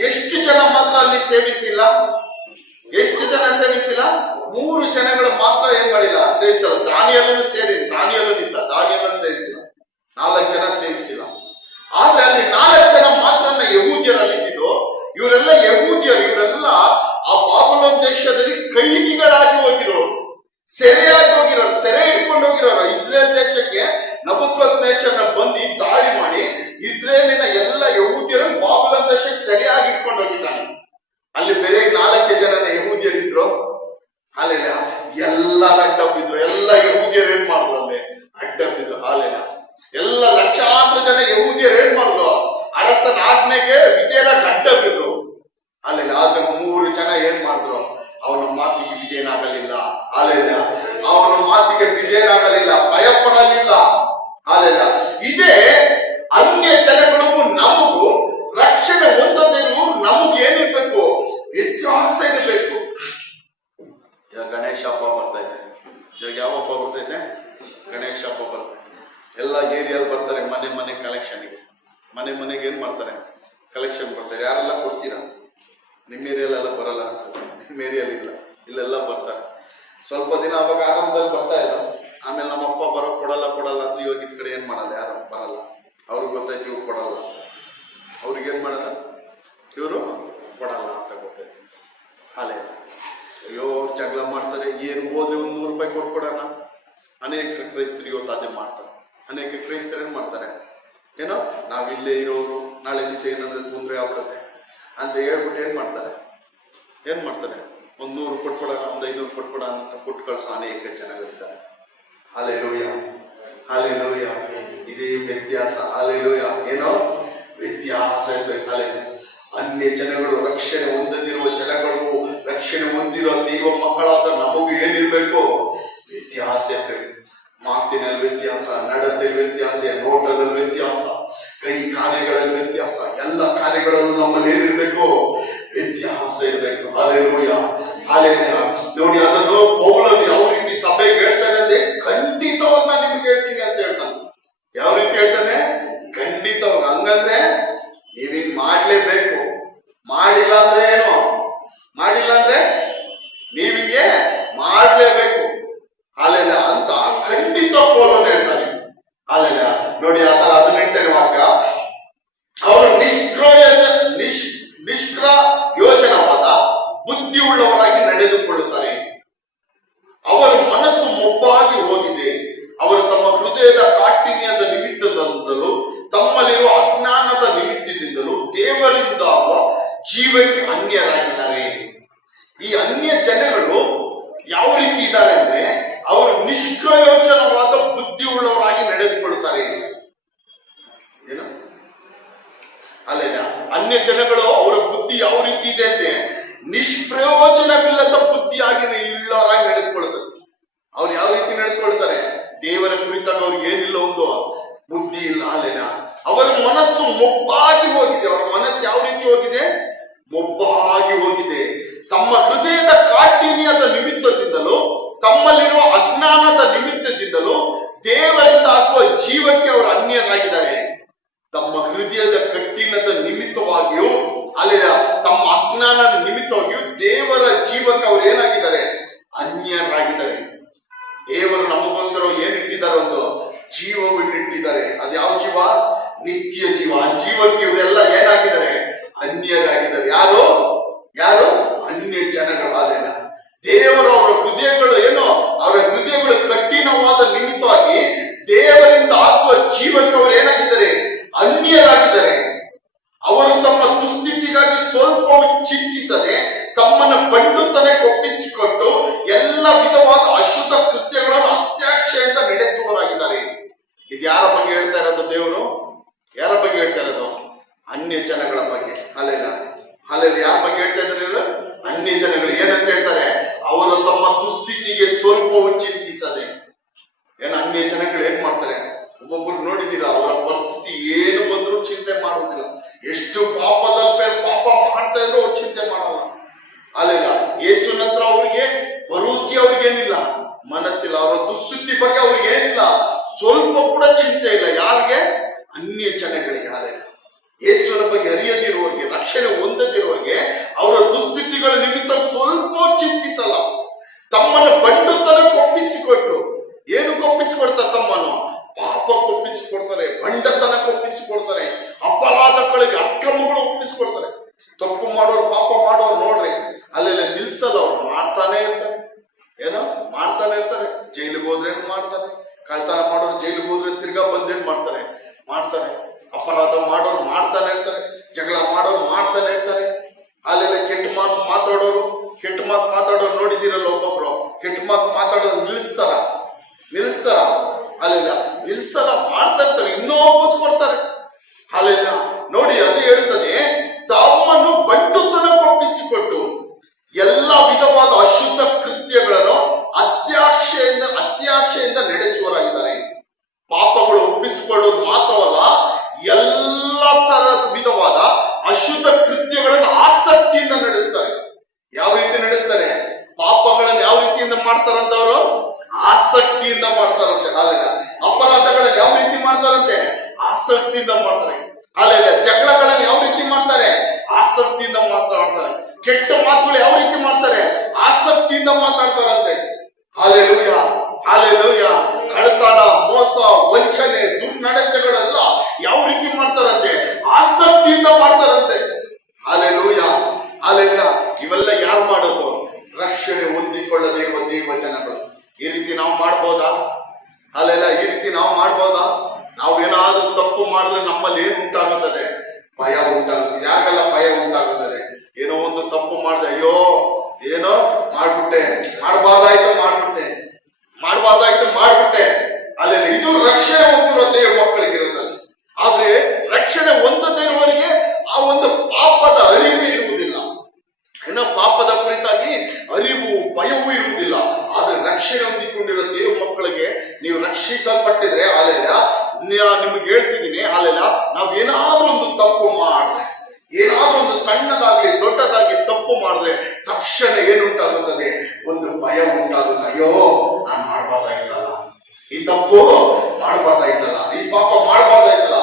ಎಷ್ಟು ಜನ ಮಾತ್ರ ಅಲ್ಲಿ ಸೇವಿಸಿಲ್ಲ, ಎಷ್ಟು ಜನ ಸೇವಿಸಿಲ್ಲ, 3 ಜನಗಳು ಮಾತ್ರ ಏನ್ ಮಾಡಿಲ್ಲ, ಸೇವಿಸಲ್ಲ. ದಾನಿಯೇಲನು ಸೇವಿಸಿಲ್ಲ, 4 ಜನ ಸೇವಿಸಿಲ್ಲ. ಆದ್ರೆ ಅಲ್ಲಿ 4 ಜನ ಮಾತ್ರ ಯಹೂದ್ಯರಲ್ಲಿ ಇದ್ದಿದ್ದು. ಇವರೆಲ್ಲ ಯಹೂದ್ಯರು, ಇವರೆಲ್ಲ ಆ ಬಾಬುಲೋನ್ ದೇಶದಲ್ಲಿ ಕೈದಿಗಳಾಗಿ ಹೋಗಿರೋರು, ಸೆರೆಯಾಗಿ ಹೋಗಿರೋರು, ಸೆರೆ ಹಿಡ್ಕೊಂಡು ಹೋಗಿರೋರು. ಇಸ್ರೇಲ್ ದೇಶಕ್ಕೆ ನಬೂಕದ್ನೆಚ್ಚರನ ಬಂದು ದಾಳಿ ಮಾಡಿ ಇಸ್ರೇಲಿನ ಎಲ್ಲ ಯಹೂದ್ಯರನ್ನು ಬಾಬುಲೋನ್ ದೇಶಕ್ಕೆ ಸೆರೆಯಾಗಿ ಹಿಡ್ಕೊಂಡು ಹೋಗಿದ್ದಾನೆ. ಅಲ್ಲಿ ಬೇರೆ 4 ಜನ ಯಹೂದ್ಯರಿದ್ರು. ಅಲ್ಲೆಲ್ಲ ಎಲ್ಲರ ಅಡ್ಡ ಬಿದ್ರು. ಎಲ್ಲ ಯಹೂದ್ಯರು ಏನ್ ಮಾಡಿದ್ರು, ಅಲ್ಲೇ ಅಡ್ಡ ಬಿದ್ರು. ಅಲ್ಲೆಲ್ಲ ಎಲ್ಲ ಲಕ್ಷಾಂತರ ಜನ ಯಹೂದ್ಯರು ಏನ್ ಮಾಡಿದ್ರು, ಅರಸನ ಆಜ್ಞೆಗೆ ವಿಧೇಯರಾಗಿ ಅಡ್ಡ ಬಿದ್ರು. ಅಲ್ಲೆಲ್ಲ ಆದ್ರೆ 3 ಜನ ಏನ್ ಮಾಡಿದ್ರು, ಅವನ ಮಾತಿಗೆ ವಿಧೇಯನಾಗಲಿಲ್ಲ. ಅಲ್ಲೆಲ್ಲ ಅವನ ಮಾತಿಗೆ ವಿಧೇಯನಾಗಲಿಲ್ಲ, ಭಯ ಪಡಲಿಲ್ಲ. ಅಲ್ಲೆಲ್ಲ ಇದೇ ಅನ್ಯ ಜನಗಳಿಗೂ ನಮಗೂ ರಕ್ಷಣೆ ಹೊಂದದಿರು, ನಮಗೆ ಏನಿರ್ಬೇಕು, ವ್ಯತ್ಯಾಸ ಇರಬೇಕು. ಈಗ ಗಣೇಶ ಹಬ್ಬ ಬರ್ತಾ ಇದೆ. ಇವಾಗ ಯಾವ ಹಬ್ಬ ಬರ್ತೈತೆ, ಗಣೇಶ ಹಬ್ಬ ಬರ್ತೈತೆ. ಎಲ್ಲ ಏರಿಯಲ್ಲಿ ಬರ್ತಾರೆ, ಮನೆ ಕಲೆಕ್ಷನ್ಗೆ. ಮನೆಗೆ ಏನ್ ಮಾಡ್ತಾರೆ, ಕಲೆಕ್ಷನ್ ಬರ್ತಾರೆ. ಯಾರೆಲ್ಲ ಕೊಡ್ತೀರಾ? ನಿಮ್ಮ ಏರಿಯಲ್ಲೆಲ್ಲ ಬರಲ್ಲ ಅನ್ಸುತ್ತೆ, ನಿಮ್ಮ ಏರಿಯಲ್ಲಿ ಇಲ್ಲ, ಇಲ್ಲೆಲ್ಲ ಬರ್ತಾರೆ. ಸ್ವಲ್ಪ ದಿನ ಅವಾಗ ಆರಂಭದಲ್ಲಿ ಬರ್ತಾ ಇಲ್ಲ, ಆಮೇಲೆ ನಮ್ಮಪ್ಪ ಕೊಡಲ್ಲ ಅಂತ ಇವಾಗ ಇದ್ ಕಡೆ ಏನ್ ಮಾಡಲ್ಲ, ಯಾರು ಬರಲ್ಲ. ಅವ್ರಿಗೆ ಗೊತ್ತೈತಿ ಇವ್ರು ಕೊಡಲ್ಲ, ಅವ್ರಿಗೇನ್ ಮಾಡಲ್ಲ, ಇವರು ಕೊಡಲ್ಲ ಅಂತ ಗೊತ್ತೈತಿ. ಹಾಲೆ ಅಯ್ಯೋ ಜಗಳ ಮಾಡ್ತಾರೆ. ಏನು ಹೋದ್ರೆ 100 ರೂಪಾಯಿ ಕೊಟ್ಕೊಡೋಣ. ಅನೇಕ ಕ್ರೈಸ್ತರು ಇವತ್ತು ಅದೇ ಮಾಡ್ತಾರೆ. ಅನೇಕ ಕ್ರೈಸ್ತರು ಏನ್ ಮಾಡ್ತಾರೆ, ಏನೋ ನಾವಿಲ್ಲೇ ಇರೋರು, ನಾಳೆ ದಿವಸ ಏನಂದ್ರೆ ತೊಂದರೆ ಆಗ್ಬಿಡುತ್ತೆ ಅಂತ ಹೇಳ್ಬಿಟ್ಟು ಏನ್ ಮಾಡ್ತಾರೆ, 100 ಕೊಟ್ಕೊಡೋಣ, 500 ಕೊಟ್ಕೊಡೋಣ ಅಂತ ಕೊಟ್ಟು ಕಳ್ಸೋ ಅನೇಕ ಜನಗಳಿದ್ದಾರೆ. Hallelujah, hallelujah. ಇದೇ ವ್ಯತ್ಯಾಸ. ಹಲ್ಲೆಲೂಯ. ಏನೋ ವ್ಯತ್ಯಾಸ ಇರಬೇಕು. ಅನ್ಯ ಜನಗಳು, ರಕ್ಷಣೆ ಹೊಂದದಿರುವ ಜನಗಳಿಗೂ ರಕ್ಷಣೆ ಹೊಂದಿರುವ ದೈವ ಮಕ್ಕಳಾದ ನಮಗೂ ಏನಿರ್ಬೇಕು, ವ್ಯತ್ಯಾಸ ಇರಬೇಕು. ಮಾತಿನಲ್ಲಿ ವ್ಯತ್ಯಾಸ, ನಡತೆಯಲ್ಲಿ ವ್ಯತ್ಯಾಸ, ನೋಟದಲ್ಲಿ ವ್ಯತ್ಯಾಸ, ಕೈ ಕಾರ್ಯಗಳಲ್ಲಿ ವ್ಯತ್ಯಾಸ, ಎಲ್ಲ ಕಾರ್ಯಗಳಲ್ಲೂ ನಮ್ಮಲ್ಲಿ ಏನಿರ್ಬೇಕು, ವ್ಯತ್ಯಾಸ ಇರಬೇಕು. Hallelujah, hallelujah. ನೋಡಿ, ಅದನ್ನು ಪೌಲನು ಯಾವ ರೀತಿ ಸಭೆಗೆ ಹೇಳ್ತಾನೆ ಅಂದ್ರೆ, ಖಂಡಿತವನ್ನ ನಿಮ್ಗೆ ಹೇಳ್ತೀನಿ ಅಂತ ಹೇಳ್ತಾನೆ. ಯಾವ ರೀತಿ ಹೇಳ್ತಾನೆ, ಖಂಡಿತವಾಗ. ಹಂಗಂದ್ರೆ ನೀವಿಂಗ್ ಮಾಡ್ಲೇಬೇಕು. ಮಾಡಿಲ್ಲ ಅಂದ್ರೆ ಏನು, ಮಾಡಿಲ್ಲ ಅಂದ್ರೆ ನೀವಿಗೆ ಮಾಡ್ಲೇಬೇಕು. ಅಲ್ಲೆಲ್ಲ ಅಂತ ಖಂಡಿತ ಪೌಲನು ಹೇಳ್ತಾನೆ. ಅಲ್ಲೆಲ್ಲ ನೋಡಿ, ಆ ತರ 18ನೇ ವಾಕ್ಯ, ಅವರು ನಿಷ್ಪ್ರಯೋಜನವಾದ ಬುದ್ಧಿ ಉಳ್ಳವರಾಗಿ ನಡೆದುಕೊಳ್ಳುತ್ತಾರೆ. ಅವರ ಮನಸ್ಸು ಮೊಬ್ಬಾಗಿ ಹೋಗಿದೆ. ಅವರು ತಮ್ಮ ಹೃದಯದ ಕಾಠಿಣ್ಯದ ನಿಮಿತ್ತದಿಂದಲೂ ತಮ್ಮಲ್ಲಿರುವ ಅಜ್ಞಾನದ ನಿಮಿತ್ತದಿಂದಲೂ ದೇವರಿಂದ ಜೀವಕ್ಕೆ ಅನ್ಯರಾಗಿದ್ದಾರೆ. ಈ ಅನ್ಯ ಜನಗಳು ಯಾವ ರೀತಿ ಇದ್ದಾರೆ ಅಂದ್ರೆ, ಅವರು ನಿಷ್ಪ್ರಯೋಜನವಾದ ಬುದ್ಧಿ ಉಳ್ಳವರಾಗಿ ನಡೆದುಕೊಳ್ಳುತ್ತಾರೆ. ಏನು ಅಲ್ಲ, ಅನ್ಯ ಜನಗಳು ಅವರ ಬುದ್ಧಿ ಯಾವ ರೀತಿ ಇದೆ ಅಂದ್ರೆ, ನಿಷ್ಪ್ರಯೋಜನವಿಲ್ಲದ ಬುದ್ಧಿಯಾಗಿ ಇಳ್ಳವರಾಗಿ ನಡೆದುಕೊಳ್ಳುತ್ತಾರೆ. ಅವ್ರು ಯಾವ ರೀತಿ ನಡೆದುಕೊಳ್ತಾರೆ, ದೇವರ ಏನಿಟ್ಟಿದ್ದಾರೆ? ಒಂದು ಜೀವವನ್ನಿಟ್ಟಿದ್ದಾರೆ. ಅದು ಯಾವ ಜೀವ? ನಿತ್ಯ ಜೀವ. ಆ ಜೀವಕ್ಕೆ ಇವರೆಲ್ಲ ಏನಾಗಿದ್ದಾರೆ? ಅನ್ಯರಾಗಿದ್ದಾರೆ. ಯಾರು? ಅನ್ಯ ಜನಗಳು. ಅಲ್ಲೇನ ದೇವರು ಅವರ ಹೃದಯಗಳು ಏನೋ ಅವರ ಹೃದಯಗಳು ಕಠಿಣವಾದ ನಿಮಿತ್ತವಾಗಿ ದೇವರಿಂದ ಆಗುವ ಜೀವಕ್ಕೆ ಅವರು ಏನಾಗಿದ್ದಾರೆ? ಅನ್ಯರಾಗಿದ್ದಾರೆ. ಅವರು ತಮ್ಮ ದುಸ್ಥಿತಿಗಾಗಿ ಸ್ವಲ್ಪ ಚಿಂತಿಸದೆ ತಮ್ಮನ್ನು ಬಂಡುತನೆ ಒಪ್ಪಿಸಿಕೊಟ್ಟು ಎಲ್ಲ ವಿಧವಾದ ಅಶುದ್ಧ ಕೃತ್ಯಗಳನ್ನು ಅತ್ಯಾಶೆಯಿಂದ ನಡೆಸುವವರಾಗಿದ್ದಾರೆ. ಇದು ಯಾರ ಬಗ್ಗೆ ಹೇಳ್ತಾ ಇರೋದು? ದೇವರು ಯಾರ ಬಗ್ಗೆ ಹೇಳ್ತಾ ಇರೋದು? ಅನ್ಯ ಜನಗಳ ಬಗ್ಗೆ. ಅಲ್ಲೆಲ್ಲ ಯಾರ ಬಗ್ಗೆ ಹೇಳ್ತಾ ಇದ್ದಾರೆ? ಅನ್ಯ ಜನಗಳು. ಏನಂತ ಹೇಳ್ತಾರೆ? ಅವರು ತಮ್ಮ ದುಸ್ಥಿತಿಗೆ ಸ್ವಲ್ಪವೂ ಚಿಂತಿಸದೆ. ಅನ್ಯ ಜನಗಳು ಏನ್ ಮಾಡ್ತಾರೆ? ಒಬ್ಬೊಬ್ರು ನೋಡಿದ್ದೀರಾ, ಅವರ ಪರಿಸ್ಥಿತಿ ಏನು ಬಂದರೂ ಚಿಂತೆ ಮಾಡುವುದಿಲ್ಲ. ಎಷ್ಟು ಪಾಪ ಮಾಡ್ತಾ ಇದ್ರು ಅವ್ರು ಚಿಂತೆ ಮಾಡೋಲ್ಲ. ಅಲ್ಲೆಲ್ಲ ಯೇಸು ನಂತರ ಅವ್ರಿಗೆ ಬರುವುದಕ್ಕೆ ಅವ್ರಿಗೇನಿಲ್ಲ, ಮನಸ್ಸಿಲ್ಲ. ಅವರ ದುಸ್ಥಿತಿ ಬಗ್ಗೆ ಅವ್ರಿಗೆ ಏನಿಲ್ಲ, ಸ್ವಲ್ಪ ಕೂಡ ಚಿಂತೆ ಇಲ್ಲ. ಯಾರಿಗೆ? ಅನ್ಯ ಜನಗಳಿಗೆ. ಅಲ್ಲೆಲ್ಲ ಯೇಸುವಿನ ಬಗ್ಗೆ ಅರಿಯದಿರುವವರಿಗೆ, ರಕ್ಷಣೆ ಹೊಂದದಿರುವವರಿಗೆ ಅವರ ದುಸ್ಥಿತಿಗಳ ನಿಮಿತ್ತ ಸ್ವಲ್ಪ ಚಿಂತಿಸಲ್ಲ. ತಮ್ಮನ್ನು ಬಂಡುತನ ಕೊಪ್ಪಿಸಿಕೊಟ್ಟು, ಏನು ಕೊಪ್ಪಿಸಿಕೊಡ್ತಾರೆ? ತಮ್ಮನ್ನು ಪಾಪ ಕೊಪ್ಪಿಸಿಕೊಡ್ತಾರೆ, ಬಂಡತನ ಕೊಪ್ಪಿಸಿಕೊಡ್ತಾರೆ, ಅಪರಾಧಗಳಿಗೆ ಅಕ್ರಮಗಳು ಒಪ್ಪಿಸಿಕೊಡ್ತಾರೆ. ತಪ್ಪು ಮಾಡೋರು, ಪಾಪ ಮಾಡೋರು ನೋಡ್ರಿ, ಅಲ್ಲೆಲ್ಲ ನಿಲ್ಸಲ್ಲ. ಅವ್ರು ಮಾಡ್ತಾನೆ ಇರ್ತಾರೆ. ಮಾಡ್ತಾನೆ ಇರ್ತಾರೆ. ಜೈಲಿಗೆ ಹೋದ್ರೇನು ಮಾಡ್ತಾರೆ. ಕಳ್ತನ ಮಾಡೋರು ಜೈಲಿಗೆ ಹೋದ್ರೆ ತಿರ್ಗಾ ಬಂದೇನ್ ಮಾಡ್ತಾರೆ. ಅಪರಾಧ ಮಾಡೋರು ಮಾಡ್ತಾನೆ ಇರ್ತಾರೆ. ಜಗಳ ಮಾಡೋರು ಮಾಡ್ತಾನೆ ಇರ್ತಾರೆ. ಅಲ್ಲೆಲ್ಲ ಕೆಟ್ಟ ಮಾತು ಮಾತಾಡೋರು ನೋಡಿದಿರಲ್ಲ. ಒಬ್ಬೊಬ್ರು ಕೆಟ್ಟ ಮಾತು ಮಾತಾಡೋರು ನಿಲ್ಲಿಸ್ತಾರ? ಅಲ್ಲೆಲ್ಲ ನಿಲ್ಸಲ್ಲ, ಮಾಡ್ತಾ ಇರ್ತಾರೆ. ಇನ್ನೂ ವಾಪಸ್ ಕೊಡ್ತಾರೆ. ಅಲ್ಲೆಲ್ಲ ನೋಡಿ, ಅದು ಹೇಳ್ತದೆ, ತಮ್ಮನ್ನು ಬಂಡುತನ ಒಪ್ಪಿಸಿಕೊಟ್ಟು ಎಲ್ಲ ವಿಧವಾದ ಅಶುದ್ಧ ಕೃತ್ಯಗಳನ್ನು ಅತ್ಯಾಶೆಯಿಂದ ನಡೆಸುವವರಾಗಿದ್ದಾರೆ. ಪಾಪಗಳು ಒಪ್ಪಿಸಿಕೊಳ್ಳೋದು ಮಾತ್ರವಲ್ಲ, ಎಲ್ಲ ತರದ ವಿಧವಾದ ಅಶುದ್ಧ ಕೃತ್ಯಗಳನ್ನು ಆಸಕ್ತಿಯಿಂದ ನಡೆಸ್ತಾರೆ. ಯಾವ ರೀತಿ ನಡೆಸ್ತಾರೆ? ಪಾಪಗಳನ್ನು ಯಾವ ರೀತಿಯಿಂದ ಮಾಡ್ತಾರಂತವ್ರು? ಆಸಕ್ತಿಯಿಂದ ಮಾಡ್ತಾರಂತೆ. ಅಪರಾಧಗಳನ್ನು ಯಾವ ರೀತಿ ಮಾಡ್ತಾರಂತೆ? ಆಸಕ್ತಿಯಿಂದ ಮಾಡ್ತಾರೆ. ಜಗಳಗಳನ್ನು ಯಾವ ರೀತಿ ಮಾಡ್ತಾರೆ? ಆಸಕ್ತಿಯಿಂದ ಮಾತಾಡ್ತಾರೆ. ಕೆಟ್ಟ ಮಾತುಗಳು ಯಾವ ರೀತಿ ಮಾಡ್ತಾರೆ? ಆಸಕ್ತಿಯಿಂದ ಮಾತಾಡ್ತಾರಂತೆ. ಹಾಲೆಲೂಯ. ಕಳ್ತನ, ಮೋಸ, ವಂಚನೆ, ದುರ್ನಡತೆಗಳೆಲ್ಲ ಯಾವ ರೀತಿ ಮಾಡ್ತಾರಂತೆ? ಆಸಕ್ತಿಯಿಂದ ಮಾಡ್ತಾರಂತೆ. ಹಾಲೆಲೂಯ. ಇವೆಲ್ಲ ಯಾರು ಮಾಡೋದು? ರಕ್ಷಣೆ ಹೊಂದಿಕೊಳ್ಳದೇ ಇರುವ ದೇವ ಜನಗಳು. ಈ ರೀತಿ ನಾವು ಮಾಡ್ಬೋದಾ? ಈ ರೀತಿ ನಾವು ಮಾಡ್ಬೋದಾ? ನಾವೇನಾದ್ರೂ ತಪ್ಪು ಮಾಡಿದ್ರೆ ನಮ್ಮಲ್ಲಿ ಏನು ಉಂಟಾಗುತ್ತದೆ? ಭಯ ಉಂಟಾಗುತ್ತದೆ. ಯಾಕೆಲ್ಲ ಭಯ ಉಂಟಾಗುತ್ತದೆ? ಏನೋ ಒಂದು ತಪ್ಪು ಮಾಡಿದೆ, ಅಯ್ಯೋ ಏನೋ ಮಾಡ್ಬಿಟ್ಟೆ, ಮಾಡ್ಬಿಟ್ಟೆ. ಇದು ರಕ್ಷಣೆ ಹೊಂದಿರುವ ದೇವ ಮಕ್ಕಳಿಗೆ ಇರುತ್ತದೆ. ಆದ್ರೆ ರಕ್ಷಣೆ ಹೊಂದದೇ ಇರುವವರಿಗೆ ಆ ಒಂದು ಪಾಪದ ಅರಿವು ಇರುವುದಿಲ್ಲ. ಪಾಪದ ಕುರಿತಾಗಿ ಅರಿವು, ಭಯವೂ ಇರುವುದಿಲ್ಲ. ಆದ್ರೆ ರಕ್ಷಣೆ ಹೊಂದಿಕೊಂಡಿರೋ ದೇವ ಮಕ್ಕಳಿಗೆ ನೀವು ರಕ್ಷಿಸಲ್ಪಟ್ಟಿದ್ರೆ ನಿಮಗೆ ಹೇಳ್ತಿದ್ದೀನಿ, ನಾವೇನಾದ್ರೂ ಒಂದು ತಪ್ಪು ಮಾಡಿದ್ರೆ, ಏನಾದ್ರೂ ಒಂದು ಸಣ್ಣದಾಗ್ಲಿ ದೊಡ್ಡದಾಗಿ ತಪ್ಪು ಮಾಡಿದ್ರೆ ತಕ್ಷಣ ಏನುಂಟಾಗುತ್ತದೆ? ಒಂದು ಭಯ ಉಂಟಾಗುತ್ತೆ. ಅಯ್ಯೋ, ನಾನು ಮಾಡಬಾರ್ದಾಯ್ತಲ್ಲ, ಈ ತಪ್ಪು ಮಾಡಬಾರ್ದಾಯ್ತಲ್ಲ, ಈ ಪಾಪ ಮಾಡಬಾರ್ದಾಯ್ತಲ್ಲ,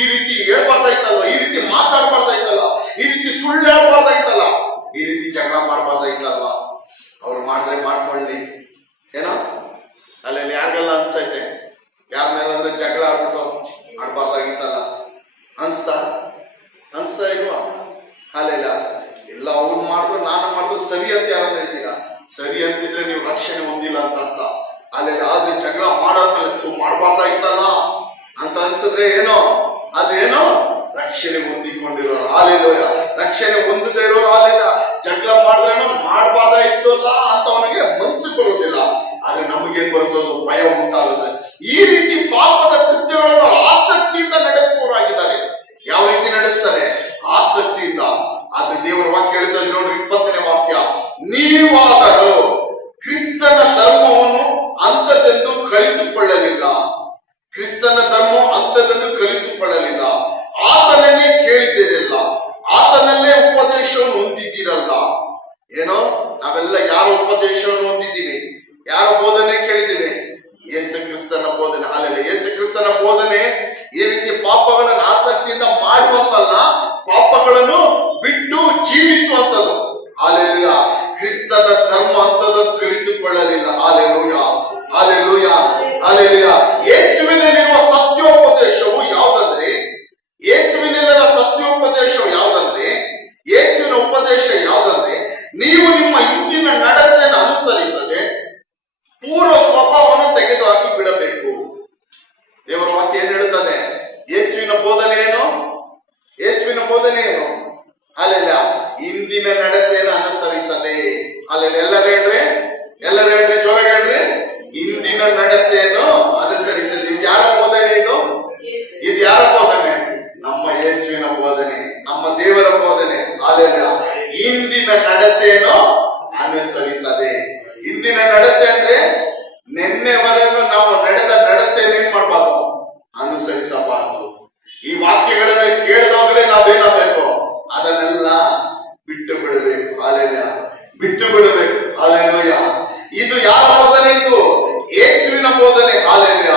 ಈ ರೀತಿ ಹೇಳ್ಬಾರ್ದಾಯ್ತಲ್ವ, ಈ ರೀತಿ ಮಾತಾಡ್ಬಾರ್ದಾಯ್ತಲ್ಲ, ಈ ರೀತಿ ಸುಳ್ಳು ಹೇಳ್ಬಾರ್ದಾಯ್ತಲ್ಲ, ಈ ರೀತಿ ಜಗಳ ಮಾಡಬಾರ್ದಾಯ್ತಲ್ವಾ. ಅವ್ರು ಮಾಡಿದ್ರೆ ಮಾಡ್ಕೊಳ್ಳಿ. ಯಾರಿಗೆಲ್ಲ ಅನ್ಸೈತೆ? ಯಾರ ಮೇಲಾದ್ರೆ ಜಗಳ ಆಡ್ಬಿಟ್ಟು ಆಡ್ಬಾರ್ದಾಗಿತ್ತಲ್ಲ ಅನ್ಸ್ತಾ ಇಲ್ವಾ? ಎಲ್ಲ ಅವ್ರು ಮಾಡಿದ್ರು ನಾನು ಮಾಡಿದ್ರು ಸರಿ ಅಂತ ಯಾರನ್ನ ಹೇಳ್ತೀರಾ? ಸರಿ ಅಂತಿದ್ರೆ ನೀವು ರಕ್ಷಣೆ ಹೊಂದಿಲ್ಲ ಅಂತ ಅರ್ಥ. ಆದ್ರೆ ಜಗಳ ಮಾಡಾದ್ಮೇಲೆ ಮಾಡಬಾರ್ದಾಯ್ತಲ್ಲ ಅಂತ ಅನ್ಸಿದ್ರೆ ಅದೇನೋ ರಕ್ಷಣೆ ಹೊಂದಿಕೊಂಡಿರೋರು. ರಕ್ಷಣೆ ಹೊಂದದೇ ಇರೋರು ಜಗಳ ಮಾಡಿದ್ರೇನೋ ಮಾಡಬಾರ್ದಾಯ್ತಲ್ಲ ಅಂತ ಅವನಿಗೆ ಮನಸ್ಸು ಬರುವುದಿಲ್ಲ. ಆದ್ರೆ ನಮಗೇನ್ ಬರುತ್ತೋ ಭಯ ಉಂಟಾಗುತ್ತೆ. ಈ ರೀತಿ ಪಾಪದ ಕೃತ್ಯಗಳನ್ನು ಆಸಕ್ತಿಯಿಂದ ನಡೆಸುವವರಾಗಿದ್ದಾರೆ. ಯಾವ ರೀತಿ ನಡೆಸ್ತಾರೆ? ಆಸಕ್ತಿಯಿಂದ. ಆದ್ರೆ ದೇವರ ವಾಕ್ಯ ಹೇಳಿದ್ರೆ ನೋಡ್ರಿ, 20ನೇ ವಾಕ್ಯ, ನೀವಾದರೂ ಕ್ರಿಸ್ತನ ಧರ್ಮವನ್ನು ಅಂಥದ್ದೆಂದು ಕಲಿತುಕೊಳ್ಳಲಿಲ್ಲ. ಕ್ರಿಸ್ತನ ಧರ್ಮ ಅಂಥದ್ದೆಂದು ಕಲಿತುಕೊಳ್ಳಲಿಲ್ಲ. ಆತನನ್ನೇ ಕೇಳಿದ್ದೀರಲ್ಲ, ಆತನಲ್ಲೇ ಉಪದೇಶವನ್ನು ಹೊಂದಿದ್ದೀರಲ್ಲ. ನಾವೆಲ್ಲ ಯಾರ ಉಪದೇಶವನ್ನು ಹೊಂದಿದ್ದೀವಿ? ಯಾರ ಬೋಧನೆ ಕೇಳಿದ್ದೀವಿ? ಯೇಸು ಕ್ರಿಸ್ತನ ಬೋಧನೆ. ಯೇಸು ಕ್ರಿಸ್ತನ ಬೋಧನೆ ಈ ರೀತಿ ಪಾಪಗಳನ್ನು ಆಸಕ್ತಿಯಿಂದ ಮಾಡುವಂತಲ್ಲ, ಪಾಪಗಳನ್ನು ಬಿಟ್ಟು ಜೀವಿಸುವಂತದ್ದು. ಕ್ರಿಸ್ತನ ಧರ್ಮ ಅಂತದ್ದು ಕಲಿತುಕೊಳ್ಳಲಿಲ್ಲ. ಹಾಲೆಲೂಯ. ಪೂರ್ವ ಸ್ವಭಾವವನ್ನು ತೆಗೆದು ಹಾಕಿ ಬಿಡಬೇಕು. ದೇವರ ವಾಕ್ಯ ಏನ್ ಹೇಳುತ್ತದೆ? ಯೇಸುವಿನ ಬೋಧನೆ ಏನು? ಯೇಸುವಿನ ಬೋಧನೆ ಏನು? ಅಲ್ಲೆಲ್ಲ ಇಂದಿನ ನಡತೆಯನ್ನು ಅನುಸರಿಸದೆ. ಅಲ್ಲೆಲ್ಲ ಎಲ್ಲರೂ ಹೇಳ್ರಿ ಜೋರಾಗಿ ಹೇಳ್ರಿ, ಇಂದಿನ ನಡತೆಯನ್ನು ಅನುಸರಿಸದೆ. ಇದು ಯಾರ ಬೋಧನೆ? ಇದು ಯಾರ ಬೋಧನೆ? ನಮ್ಮ ಯೇಸುವಿನ ಬೋಧನೆ, ನಮ್ಮ ದೇವರ ಬೋಧನೆ. ಅಲ್ಲೆಲ್ಲ ಇಂದಿನ ನಡತೆಯನ್ನು ಅನುಸರಿಸದೆ. ಇಂದಿನ ನಡತೆ ಅಂದ್ರೆ ನಿನ್ನೆವರೆಗೂ ನಾವು ನಡೆದ ನಡತೆಯನ್ನು ಏನ್ ಮಾಡಬಾರ್ದು? ಅನುಸರಿಸಬಾರದು. ಈ ವಾಕ್ಯಗಳನ್ನ ಕೇಳಿದಾಗಲೇ ನಾವೇನಾಗಬೇಕು? ಅದನ್ನೆಲ್ಲ ಬಿಟ್ಟು ಬಿಡಬೇಕು. ಅಲ್ಲೆಲ್ಲ ಬಿಟ್ಟು ಬಿಡಬೇಕು. ಅಲ್ಲೆಲ್ಲೂಯ. ಇದು ಯಾರ ಬೋಧನೆ? ಇದು ಯೇಸುವಿನ ಬೋಧನೆ. ಅಲ್ಲೆಲ್ಲ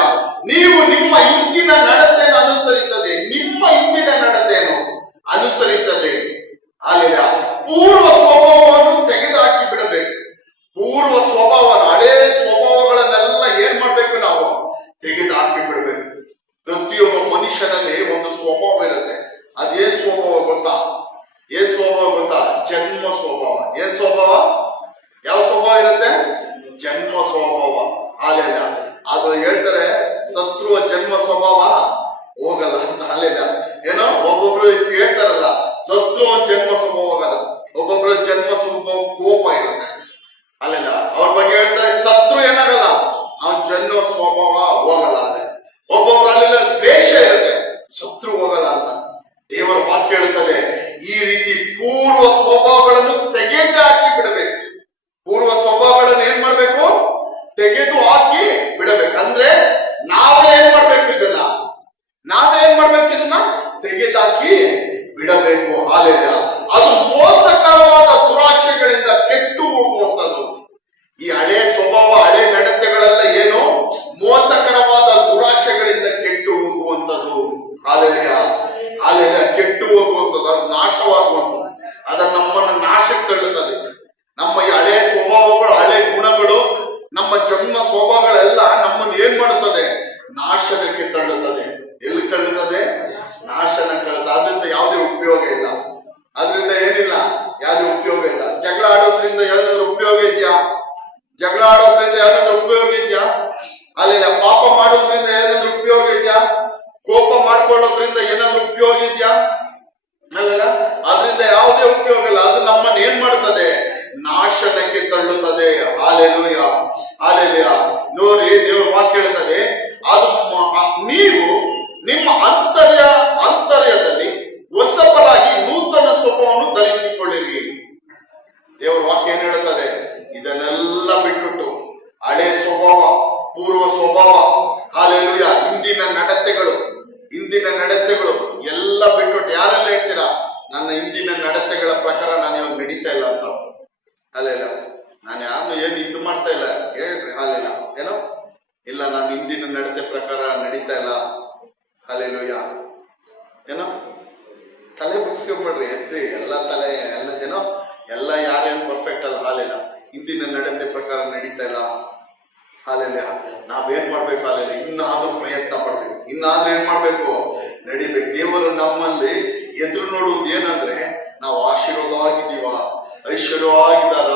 ನೀವು ನಿಮ್ಮ ಹಿಂದಿನ ನಡತೆಯನ್ನು ಅನುಸರಿಸದೆ, ನಿಮ್ಮ ಹಿಂದಿನ ನಡತೆಯನ್ನು ಅನುಸರಿಸದೆ, ಅಲ್ಲೆಲ್ಲ ಪೂರ್ವ ಸ್ವಭಾವವನ್ನು ತೆಗೆದುಹಾಕಿ ಬಿಡಬೇಕು. ಪೂರ್ವ ಸ್ವಭಾವ, ಹಳೇ ಸ್ವಭಾವಗಳನ್ನೆಲ್ಲ ಏನ್ ಮಾಡ್ಬೇಕು? ನಾವು ತೆಗೆದು ಹಾಕಿ ಬಿಡಬೇಕು. ಪ್ರತಿಯೊಬ್ಬ ಮನುಷ್ಯನಲ್ಲಿ ಒಂದು ಸ್ವಭಾವ ಇರುತ್ತೆ. ಅದೇನ್ ಸ್ವಭಾವ ಗೊತ್ತಾ? ಏನ್ ಸ್ವಭಾವ ಗೊತ್ತಾ? ಜನ್ಮ ಸ್ವಭಾವ. ಏನ್ ಸ್ವಭಾವ? ಯಾವ ಸ್ವಭಾವ ಇರುತ್ತೆ? ಜನ್ಮ ಸ್ವಭಾವ. ಅಲ್ಲೆಲ್ಲ ಅದು ಹೇಳ್ತಾರೆ, ಶತ್ರುವ ಜನ್ಮ ಸ್ವಭಾವ ಹೋಗಲ್ಲ ಅಂತ. ಅಲ್ಲೆಲ್ಲ ಏನೋ ಒಬ್ಬೊಬ್ರು ಹೇಳ್ತಾರಲ್ಲ, ಶತ್ರುವ ಜನ್ಮ ಸ್ವಭಾವ ಹೋಗಲ್ಲ. ಒಬ್ಬೊಬ್ರು ಜನ್ಮ ಸ್ವಭಾವ ಕೋಪ ಇರುತ್ತೆ. ಅಲ್ಲೆಲ್ಲ ಅವ್ರ ಬಗ್ಗೆ ಹೇಳ್ತಾರೆ, ಶತ್ರು ಏನಾಗಲ್ಲ, ಅವನ ಜನ್ಮ ಸ್ವಭಾವ ಹೋಗಲ್ಲ. ಅಲ್ಲೇ ಒಬ್ಬೊಬ್ರು ಅಲ್ಲೆಲ್ಲ ದ್ವೇಷ ಇರುತ್ತೆ, ಶತ್ರು ಹೋಗಲ್ಲ ಅಂತ. ದೇವರ ವಾಕ್ಯ ಹೇಳುತ್ತದೆ, ಈ ರೀತಿ ಪೂರ್ವ ಸ್ವಭಾವಗಳನ್ನು ತೆಗೆದು ಹಾಕಿ ಬಿಡಬೇಕು. ಪೂರ್ವ ಸ್ವಭಾವಗಳನ್ನು ಏನ್ ಮಾಡ್ಬೇಕು? ತೆಗೆದು ಹಾಕಿ ಬಿಡಬೇಕು. ಅಂದ್ರೆ ನಾವೇ ಏನ್ ಮಾಡ್ಬೇಕು? ಇದನ್ನ ತೆಗೆದಾಕಿ ಬಿಡಬೇಕು. ಅಲ್ಲೆಲ್ಲ ಅದು ಮೋಸಕರವಾದ ದುರಾಶೆಗಳಿಂದ ಕೆಟ್ಟು ಹೋಗುವಂಥದ್ದು. ಈ ಹಳೆ ಸ್ವಭಾವ, ಹಳೆ ನಡತೆಗಳೆಲ್ಲ ಏನು? ಮೋಸಕರವಾದ ದುರಾಶೆಗಳಿಂದ ಕೆಟ್ಟು ಹೋಗುವಂಥದ್ದು. ಅಲ್ಲೆಲ್ಲ ಕೆಟ್ಟು ಹೋಗುವಂಥದ್ದು, ಅದು ನಾಶವಾಗುವಂಥದ್ದು. ಅದನ್ನು ನಮ್ಮನ್ನು ನಾಶಕ್ಕೆ ತಳ್ಳುತ್ತದೆ. ನಮ್ಮ ಈ ಹಳೆ ಸ್ವಭಾವಗಳು, ಹಳೆ ಗುಣಗಳು, ನಮ್ಮ ಜನ್ಮ ಸ್ವಭಾವಗಳೆಲ್ಲ ನಮ್ಮನ್ನು ಏನ್ ಮಾಡುತ್ತದೆ? ನಾಶನಕ್ಕೆ ತಳ್ಳುತ್ತದೆ. ಎಲ್ಲಿ ತಳ್ಳುತ್ತದೆ? ನಾಶನಕ್ಕೆ ತಳ್ಳುತ್ತದೆ. ಅದರಿಂದ ಯಾವುದೇ ಉಪಯೋಗ ಇಲ್ಲ. ಅದರಿಂದ ಏನಿಲ್ಲ, ಯಾವುದೇ ಉಪಯೋಗ ಇಲ್ಲ. ಜಗಳ ಆಡೋದ್ರಿಂದ ಯಾವ್ದಾದ್ರು ಉಪಯೋಗ ಇದೆಯಾ? ಜಗಳ ಆಡೋದ್ರಿಂದ ಯಾವ್ದಾದ್ರು ಉಪಯೋಗ ಇದೆಯಾ? ಅಲ್ಲೆಲ್ಲ ಪಾಪ ಮಾಡೋದ್ರಿಂದ ಏನಾದ್ರು ಉಪಯೋಗ ಇದೆಯಾ? ಕೋಪ ಮಾಡ್ಕೊಳ್ಳೋದ್ರಿಂದ ಏನಾದ್ರು ಉಪಯೋಗ ಇದೆಯಾ? ಅಲ್ಲೆಲ್ಲ ಅದರಿಂದ ಯಾವುದೇ ಉಪಯೋಗ ಇಲ್ಲ. ಅದು ನಮ್ಮನ್ನು ಏನ್ ಮಾಡುತ್ತದೆ? ನಾಶನಕ್ಕೆ ತಳ್ಳುತ್ತದೆ. Hallelujah, hallelujah. ನೋಡಿ, ದೇವರ ವಾಕ್ಯ ಹೇಳುತ್ತದೆ, ಅದು ನೀವು ನಿಮ್ಮ ಅಂತರ್ಯದಲ್ಲಿ ಹೊಸಬರಾಗಿ ನೂತನ ಸ್ವಭಾವವನ್ನು ಧರಿಸಿಕೊಳ್ಳಿರಿ. ದೇವರ ವಾಕ್ಯ ಏನ್ ಹೇಳುತ್ತದೆ? ಇದನ್ನೆಲ್ಲ ಬಿಟ್ಬಿಟ್ಟು ಹಳೆ ಸ್ವಭಾವ, ಪೂರ್ವ ಸ್ವಭಾವ, ಹಾಲೆಲೂಯ, ಇಂದಿನ ನಡತೆಗಳು ಎಲ್ಲ ಬಿಟ್ಬಿಟ್ಟು ಯಾರೆಲ್ಲ ಹೇಳ್ತೀರಾ, ನನ್ನ ಹಿಂದಿನ ನಡತೆಗಳ ಪ್ರಕಾರ ನಾನು ಇವಾಗ ನಡೀತಾ ಇಲ್ಲ ಅಂತ. ಅಲ್ಲೆಲ್ಲ ನಾನು ಯಾರು ಏನು ಇದು ಮಾಡ್ತಾ ಇಲ್ಲ ಹೇಳ್ರಿ. ಅಲ್ಲೆಲ್ಲ ಏನೋ ಇಲ್ಲ, ನಾನು ಹಿಂದಿನ ನಡತೆ ಪ್ರಕಾರ ನಡೀತಾ ಇಲ್ಲ. ಅಲ್ಲೆಲ್ಲೂಯ. ಏನೋ ತಲೆ ಮುಗಿಸ್ಕೊಂಡ್ಬಿಡ್ರಿ, ಎತ್ರಿ ಎಲ್ಲ ತಲೆ ಎಲ್ಲ ಏನೋ ಎಲ್ಲ ಯಾರೇನು ಪರ್ಫೆಕ್ಟ್ ಅಲ್ಲ. ಹಾಲೆಲ್ಲ ಹಿಂದಿನ ನಡತೆ ಪ್ರಕಾರ ನಡೀತಾ ಇಲ್ಲ. ಹಾಲೆಲ್ಲ ನಾವೇನ್ ಮಾಡ್ಬೇಕು? ಹಾಲೆಲ್ಲ ಇನ್ನಾದ್ರೂ ಪ್ರಯತ್ನ ಪಡ್ಬೇಕು, ಇನ್ನಾದ್ರೂ ಏನ್ ಮಾಡ್ಬೇಕು? ನಡಿಬೇಕು. ದೇವರು ನಮ್ಮಲ್ಲಿ ಎದುರು ನೋಡುವುದು ಏನಂದ್ರೆ, ನಾವು ಆಶೀರ್ವಾದವಾಗಿದ್ದೀವ, ಐಶ್ವರ್ಯವಾಗಿದ್ದಾರ,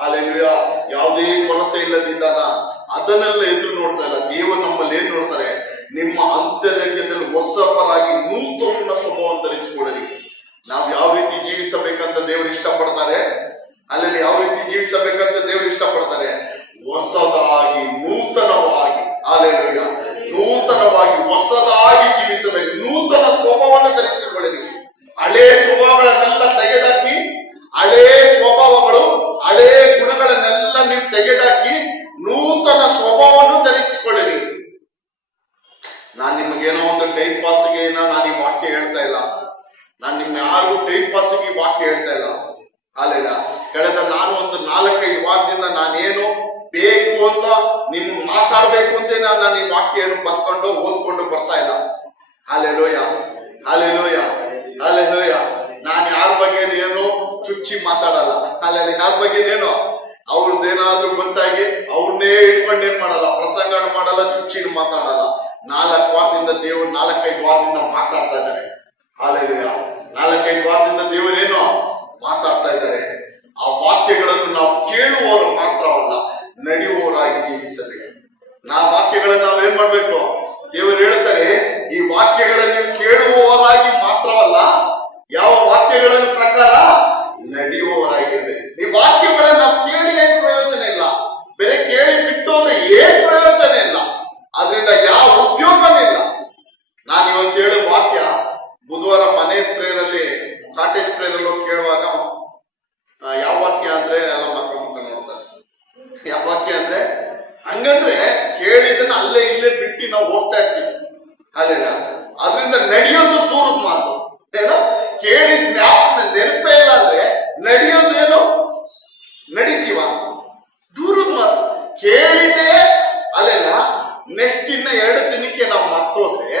ಹಾಲೆಲೂಯ, ಯಾವುದೇ ಕೊರತೆ ಇಲ್ಲದಿದ್ದಾರ, ಅದನ್ನೆಲ್ಲ ಎದುರು ನೋಡ್ತಾ ಇಲ್ಲ. ದೇವರು ನಮ್ಮಲ್ಲಿ ಏನ್ ನೋಡ್ತಾರೆ? ನಿಮ್ಮ ಅಂತರಂಗದಲ್ಲಿ ಹೊಸಬರಾಗಿ ನೂತನ ಸ್ವಭಾವವನ್ನು ಧರಿಸಿಕೊಳ್ಳಿ. ನಾವು ಯಾವ ರೀತಿ ಜೀವಿಸಬೇಕಂತ ದೇವರು ಇಷ್ಟಪಡ್ತಾರೆ? ಅಲ್ಲಿ ಯಾವ ರೀತಿ ಜೀವಿಸಬೇಕಂತ ದೇವರು ಇಷ್ಟಪಡ್ತಾರೆ? ಹೊಸದಾಗಿ, ನೂತನವಾಗಿ, ಹಾಲೆಲೂಯ, ನೂತನವಾಗಿ ಹೊಸದಾಗಿ ಜೀವಿಸಬೇಕು. ನೂತನ ಸ್ವಭಾವವನ್ನು ಧರಿಸಿಕೊಳ್ಳಿ. ಹಳೆ ಸ್ವಭಾವಗಳನ್ನೆಲ್ಲ ತೆಗೆದಾಕಿ, ಹಳೆ ಸ್ವಭಾವಗಳು, ಹಳೆ ಗುಣಗಳನ್ನೆಲ್ಲ ನೀವು ತೆಗೆದಾಕಿ ನೂತನ ಸ್ವಭಾವವನ್ನು ಧರಿಸಿಕೊಳ್ಳಿರಿ. ನಾನ್ ನಿಮಗೇನೋ ಒಂದು ಟೈಮ್ ಪಾಸ್ಗೆ ನಾನು ಈ ವಾಕ್ಯ ಹೇಳ್ತಾ ಇಲ್ಲ. ನಾನು ನಿಮ್ಮ ಯಾರಿಗೂ ಟೈಮ್ ಪಾಸ್ಗೆ ಈ ವಾಕ್ಯ ಹೇಳ್ತಾ ಇಲ್ಲ. ಅಲ್ಲೆಲ್ಲ ಕಳೆದ ನಾನು ಒಂದು 4-5 ವಾರದಿಂದ ನಾನೇನು ಬೇಕು ಅಂತ ನಿಮ್ ಮಾತಾಡ್ಬೇಕು ಅಂತ ನಾನು ಈ ವಾಕ್ಯ ಏನು ಬರ್ಕೊಂಡು ಓದ್ಕೊಂಡು ಬರ್ತಾ ಇಲ್ಲ. Hallelujah, hallelujah, hallelujah. ನಾನು ಯಾರ ಬಗ್ಗೆ ಏನು ಚುಚ್ಚಿ ಮಾತಾಡಲ್ಲ. ಅಲ್ಲೆಲ್ಲ ಯಾರ ಬಗ್ಗೆ ಏನು ಅವ್ರದ್ದೇನಾದ್ರೂ ಗೊತ್ತಾಗಿ ಅವ್ರನ್ನೇ ಇಟ್ಕೊಂಡು ಏನ್ ಮಾಡಲ್ಲ, ಪ್ರಸಂಗ ಮಾಡಲ್ಲ, ಚುಚ್ಚಿನ ಮಾತಾಡಲ್ಲ. 4 ವಾರದಿಂದ ದೇವರು 4-5 ವಾರದಿಂದ ಮಾತಾಡ್ತಾ ಇದ್ದಾರೆ. ಹಾಲೆಲೂಯ, 4-5 ವಾರದಿಂದ ದೇವರೇನೋ ಮಾತಾಡ್ತಾ ಇದ್ದಾರೆ. ಆ ವಾಕ್ಯಗಳನ್ನು ನಾವು ಕೇಳುವವರು ಮಾತ್ರವಲ್ಲ, ನಡೆಯುವವರಾಗಿ ಜೀವಿಸಬೇಕು. ವಾಕ್ಯಗಳನ್ನು ನಾವೇನ್ ಮಾಡ್ಬೇಕು? ದೇವರು ಹೇಳ್ತಾರೆ, ಈ ವಾಕ್ಯಗಳನ್ನು ಕೇಳುವವರಾಗಿ ಮಾತ್ರವಲ್ಲ, ಯಾವ ವಾಕ್ಯಗಳ ಪ್ರಕಾರ ನಡೆಯುವವರಾಗಿರ್ಬೇಕು. ಈ ವಾಕ್ಯಗಳನ್ನು ನಾವು ಕೇಳಿ ಏನ್ ಪ್ರಯೋಜನ ಇಲ್ಲ, ಬೇರೆ ಕೇಳಿ ಬಿಟ್ಟೋದ್ರೆ ಏನ್ ಪ್ರಯೋಜನ ಇಲ್ಲ, ಅದರಿಂದ ಯಾವ ಉಪಯೋಗನೂ ಇಲ್ಲ. ನಾನು ಇವತ್ತು ಹೇಳೋ ವಾಕ್ಯ ಬುಧವಾರ ಮನೆ ಪ್ರೇರಲ್ಲಿ, ಕಾಟೇಜ್ ಪ್ರೇರಲ್ಲಿ ಕೇಳುವಾಗ ಯಾವ ವಾಕ್ಯ ಅಂದ್ರೆ ಎಲ್ಲ ಮಕ್ಕಳು ನೋಡ್ತಾರೆ. ಯಾವ ವಾಕ್ಯ ಅಂದ್ರೆ ಹಂಗಂದ್ರೆ ಕೇಳಿದನ್ನ ಅಲ್ಲೇ ಇಲ್ಲೇ ಬಿಟ್ಟು ನಾವು ಹೋಗ್ತಾ ಇರ್ತೀವಿ. ಅಲ್ಲೇನ ಅದರಿಂದ ನಡೆಯೋದು ದೂರದ ಮಾತು. ಏನೋ ಕೇಳಿದ ನೆನಪೇ ಇಲ್ಲ ಅಂದ್ರೆ ನಡೆಯೋದು ಏನು? ನಡೀತೀವ? ದೂರದ ಮಾತು. ಕೇಳಿದೆ ಅಲ್ಲೇನ ನೆಕ್ಸ್ಟ್ ಇನ್ನ 2 ದಿನಕ್ಕೆ ನಾವು ಮರ್ತೋದ್ರೆ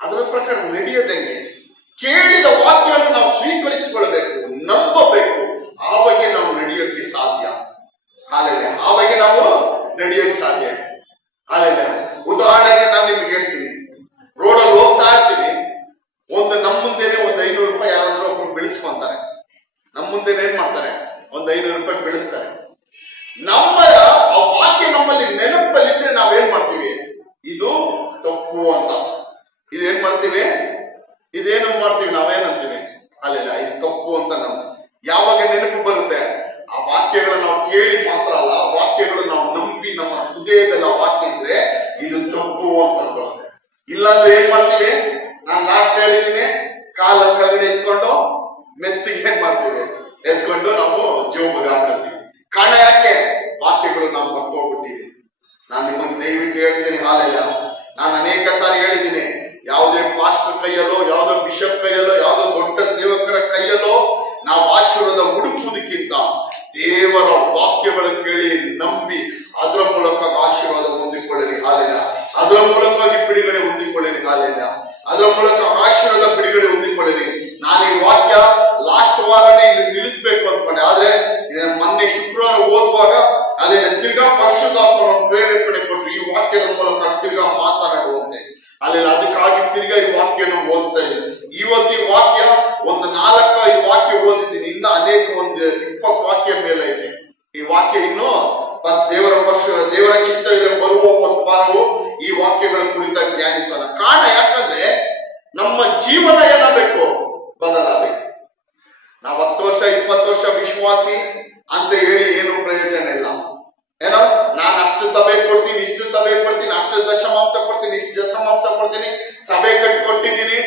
ಅದರ ಪ್ರಕಾರ ನಡೆಯೋದಂಗೆ? ಕೇಳಿದ ವಾಕ್ಯವನ್ನು ನಾವು ಸ್ವೀಕರಿಸಿಕೊಳ್ಬೇಕು, ನಂಬಬೇಕು, ಆವಾಗ ನಾವು ನಡೆಯೋಕ್ಕೆ ಸಾಧ್ಯ. ಹಾಲೆಲ್ಲ ಆವಾಗ ನಾವು ನಡೆಯೋಕೆ ಸಾಧ್ಯ. ಹಾಲೆಲ್ಲ ಉದಾಹರಣೆಗೆ ನಾನು ನಿಮ್ಗೆ ಹೇಳ್ತೀನಿ, ರೋಡಲ್ಲಿ ಹೋಗ್ತಾ ಇರ್ತೀನಿ, ನಮ್ಮ ಮುಂದೆನೆ ಒಂದು 500 ರೂಪಾಯಿ ಯಾರಾದ್ರೂ ಒಬ್ರು ಬೆಳೆಸ್ಕೊಂತಾರೆ. ನಮ್ಮ ಮುಂದೆ ಏನ್ ಮಾಡ್ತಾರೆ? ಒಂದು 500 ರೂಪಾಯಿ ಬೆಳೆಸ್ತಾರೆ. ನಮ್ಮ ಆ ವಾಕ್ಯ ನಮ್ಮಲ್ಲಿ ನೆನಪಲ್ಲಿದ್ರೆ ನಾವೇನ್ ಮಾಡ್ತೀವಿ? ಇದು ತಪ್ಪು ಅಂತ. ಇದೇನ್ ಮಾಡ್ತೀವಿ? ಇದೇನು ಮಾಡ್ತೀವಿ? ನಾವೇನಂತೀವಿ? ಅಲ್ಲೆಲ್ಲ ಇದು ತಪ್ಪು ಅಂತ ನಾವು ಯಾವಾಗ ನೆನಪು ಬರುತ್ತೆ? ಆ ವಾಕ್ಯಗಳನ್ನ ನಾವು ಕೇಳಿ ಮಾತ್ರ ಅಲ್ಲ, ವಾಕ್ಯಗಳು ನಾವು ನಂಬಿ ನಮ್ಮ ಹೃದಯದಲ್ಲಿ ಆ ವಾಕ್ಯ ಇದ್ರೆ ಇದು ತಪ್ಪು ಅಂತ ಬರುತ್ತೆ. ಇಲ್ಲಾಂದ್ರೆ ಏನ್ ಮಾಡ್ತೀವಿ? ನಾನು ಲಾಸ್ಟ್ ಹೇಳಿದ್ದೀನಿ, ಕಾಲ ಕೆಳಗಡೆ ಎತ್ಕೊಂಡು ಮೆತ್ತಿಗೆ ಏನ್ ಮಾಡ್ತೀವಿ? ಎತ್ಕೊಂಡು ನಾವು ಜೋಬಿಗೆ ಹಾಕತ್ತೀವಿ. ಕಾರಣ ಯಾಕೆ? ವಾಕ್ಯಗಳು ನಾವು ಮರ್ತೋಗ್ಬಿಟ್ಟಿವಿ. ನಾನು ನಿಮಗೆ ದಯವಿಟ್ಟು ಹೇಳ್ತೀನಿ, ಹಾಲೆಲ್ಲ ನಾನು ಅನೇಕ ಸಾರಿ ಹೇಳಿದ್ದೀನಿ, ಯಾವುದೇ ಪಾಸ್ಟರ್ ಕೈಯಲ್ಲೋ, ಯಾವುದೋ ಬಿಷಪ್ ಕೈಯಲ್ಲೋ, ಯಾವುದೋ ದೊಡ್ಡ ಸೇವಕರ ಕೈಯಲ್ಲೋ ನಾವು ಆಶೀರ್ವಾದ ಹುಡುಕುವುದಕ್ಕಿಂತ ದೇವರ ವಾಕ್ಯಗಳನ್ನು ಕೇಳಿ ನಂಬಿ ಅದರ ಮೂಲಕ ಆಶೀರ್ವಾದ ಹೊಂದಿಕೊಳ್ಳಿರಿ. ಹಾಲೆಲ್ಲ ಅದರ ಮೂಲಕವಾಗಿ ಬಿಡುಗಡೆ ಹೊಂದಿಕೊಳ್ಳಿರಿ. ಹಾಲೆಲ್ಲ ಅದರ ಮೂಲಕ ಆಶೀರ್ವಾದ ಬಿಡುಗಡೆ ಹೊಂದಿಕೊಳ್ಳಿರಿ. ನಾನು ಈ ವಾಕ್ಯ ಲಾಸ್ಟ್ ವಾರನೇ ಇಲ್ಲಿ ನಿಲ್ಲಿಸ್ಬೇಕು ಅಂದ್ಕೊಂಡೆ, ಆದ್ರೆ ಮೊನ್ನೆ ಶುಕ್ರವಾರ ಓದುವಾಗ ಅದೇ ತಿರ್ಗಾ ಪರಿಶುದ್ಧಾತ್ಮನ ಪ್ರೇರೇಪಣೆ ಕೊಟ್ಟು ಈ ವಾಕ್ಯದ ಮೂಲಕ ತಿರ್ಗಾ ಮಾತನಾಡುವಂತೆ ಅಲ್ಲೆಲ್ಲ ಅದಕ್ಕಾಗಿ ತಿರ್ಗಾ ಈ ವಾಕ್ಯನ ಓದ್ತಾ ಇದ್ದೀನಿ. ಇವತ್ತು ಈ ವಾಕ್ಯ ಒಂದು 4-5 ವಾಕ್ಯ ಓದಿದ್ದೀನಿ, ಇನ್ನ ಅನೇಕ ಒಂದು 20 ವಾಕ್ಯ ಮೇಲೆ ಇದೆ. ಈ ವಾಕ್ಯ ಇನ್ನು ದೇವರ ಚಿತ್ತ ಇದ್ರೆ ಬರುವ ಒಂದು ವಾರವು ಈ ವಾಕ್ಯಗಳ ಕುರಿತಾಗಿ ಧ್ಯಾನಿಸೋಣ. ಕಾರಣ ಯಾಕಂದ್ರೆ ನಮ್ಮ ಜೀವನ ಏನಾಗಬೇಕು? ಬದಲಾಗಬೇಕು. ನಾವು 10 ವರ್ಷ 20 ವರ್ಷ ವಿಶ್ವಾಸಿ ಅಂತ ಹೇಳಿ ಏನು ಪ್ರಯೋಜನ ಇಲ್ಲ. ಏನೋ ನಾನು ಅಷ್ಟು ಸಭೆ ಕೊಡ್ತೀನಿ, ಇಷ್ಟು ಸಭೆ ಕೊಡ್ತೀನಿ, ಅಷ್ಟು ದಶಮಾಂಶ ಕೊಡ್ತೀನಿ, ಇಷ್ಟು ದಶಮಾಂಶ ಕೊಡ್ತೀನಿ, ಸಭೆ ಕಟ್ಟಿಕೊಟ್ಟಿದ್ದೀನಿ,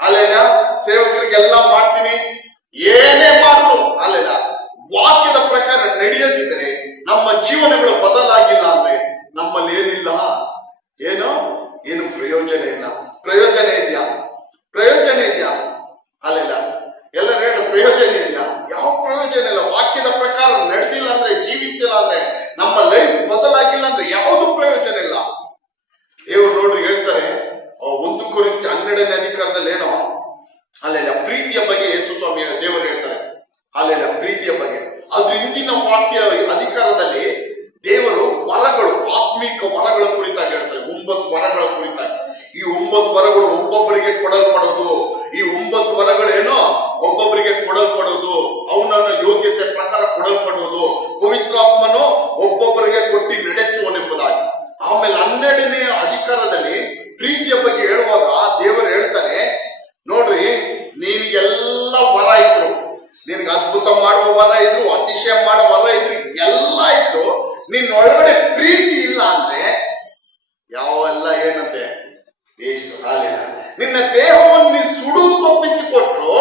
ಅಲ್ಲೆಲ್ಲ ಸೇವಕರಿಗೆಲ್ಲ ಮಾಡ್ತೀನಿ, ಏನೇ ಮಾಡಿದ್ರು ಅಲ್ಲೆಲ್ಲ ವಾಕ್ಯದ ಪ್ರಕಾರ ನಡೆಯದಿದ್ರೆ, ನಮ್ಮ ಜೀವನಗಳು ಬದಲಾಗಿಲ್ಲ ಅಂದ್ರೆ ನಮ್ಮಲ್ಲಿ ಏನಿಲ್ಲ, ಏನು ಪ್ರಯೋಜನ ಇಲ್ಲ. ಪ್ರಯೋಜನ ಇದೆಯಾ? ಪ್ರಯೋಜನ ಇದೆಯಾ? ಅಲ್ಲೆಲ್ಲ ಎಲ್ಲರೂ ಹೇಳು, ಪ್ರಯೋಜನ ಇದೆಯಾ? ಯಾವ ಪ್ರಯೋಜನ ಇಲ್ಲ. ವಾಕ್ಯದ ಪ್ರಕಾರ ನಡೆದಿಲ್ಲ ಅಂದ್ರೆ, ಜೀವಿಸಿಲ್ಲ ಅಂದ್ರೆ, ನಮ್ಮ ಲೈಫ್ ಬದಲಾಗಿಲ್ಲ ಅಂದ್ರೆ ಯಾವುದು ಪ್ರಯೋಜನ ಇಲ್ಲ. ದೇವರು ನೋಡ್ರಿ ಹೇಳ್ತಾರೆ, 1 ಕೊರಿಂಥಿ 12ನೇ ಅಧಿಕಾರದಲ್ಲಿ ಏನೋ ಅಲ್ಲೆಲ್ಲ ಪ್ರೀತಿಯ ಬಗ್ಗೆ ಯೇಸು ಸ್ವಾಮಿ ದೇವರು ಹೇಳ್ತಾರೆ. ಅಲ್ಲೆಲ್ಲ ಪ್ರೀತಿಯ ಬಗ್ಗೆ ಅದ್ರ ಹಿಂದಿನ ವಾಕ್ಯ ಅಧಿಕಾರದಲ್ಲಿ ದೇವರು ವರಗಳು, ಆತ್ಮೀಕ ವರಗಳ ಕುರಿತಾಗಿ ಹೇಳ್ತಾರೆ. 9 ವರಗಳ ಕುರಿತಾಗಿ. ಈ 9 ವರಗಳು ಒಬ್ಬೊಬ್ಬರಿಗೆ ಕೊಡಲ್ಪಡೋದು. ಈ 9 ವರಗಳೇನೋ ಒಬ್ಬೊಬ್ಬರಿಗೆ ಕೊಡಲ್ಪಡೋದು, ಅವನನ್ನ ಯೋಗ್ಯತೆ ಪ್ರಕಾರ ಕೊಡಲ್ಪಡುವುದು, ಪವಿತ್ರಾತ್ಮನು ಒಬ್ಬೊಬ್ಬರಿಗೆ ಕೊಟ್ಟು ನಡೆಸುವನೆಂಬುದಾಗಿ. ಆಮೇಲೆ 12ನೇ ಅಧಿಕಾರದಲ್ಲಿ ಪ್ರೀತಿಯ ಬಗ್ಗೆ ಹೇಳುವಾಗ ದೇವರು ಹೇಳ್ತಾರೆ, ನೋಡ್ರಿ ನಿನಗೆಲ್ಲ ವರ ಇದ್ರು, ನಿನಗೆ ಅದ್ಭುತ ಮಾಡುವ ವರ ಇದ್ರು, ಅತಿಶಯ ಮಾಡುವ ವರ ಇದ್ರು, ಎಲ್ಲ ಇತ್ತು, ನಿನ್ನೊಳಗಡೆ ಪ್ರೀತಿ ಇಲ್ಲ ಅಂದ್ರೆ ಯಾವೆಲ್ಲ ಏನಂತೆ ಎಷ್ಟು ಹಾಲಿನ. ನಿನ್ನ ದೇಹವನ್ನು ನೀನು ಸುಡುವುದಕ್ಕೊಪ್ಪಿಸಿಕೊಟ್ರು,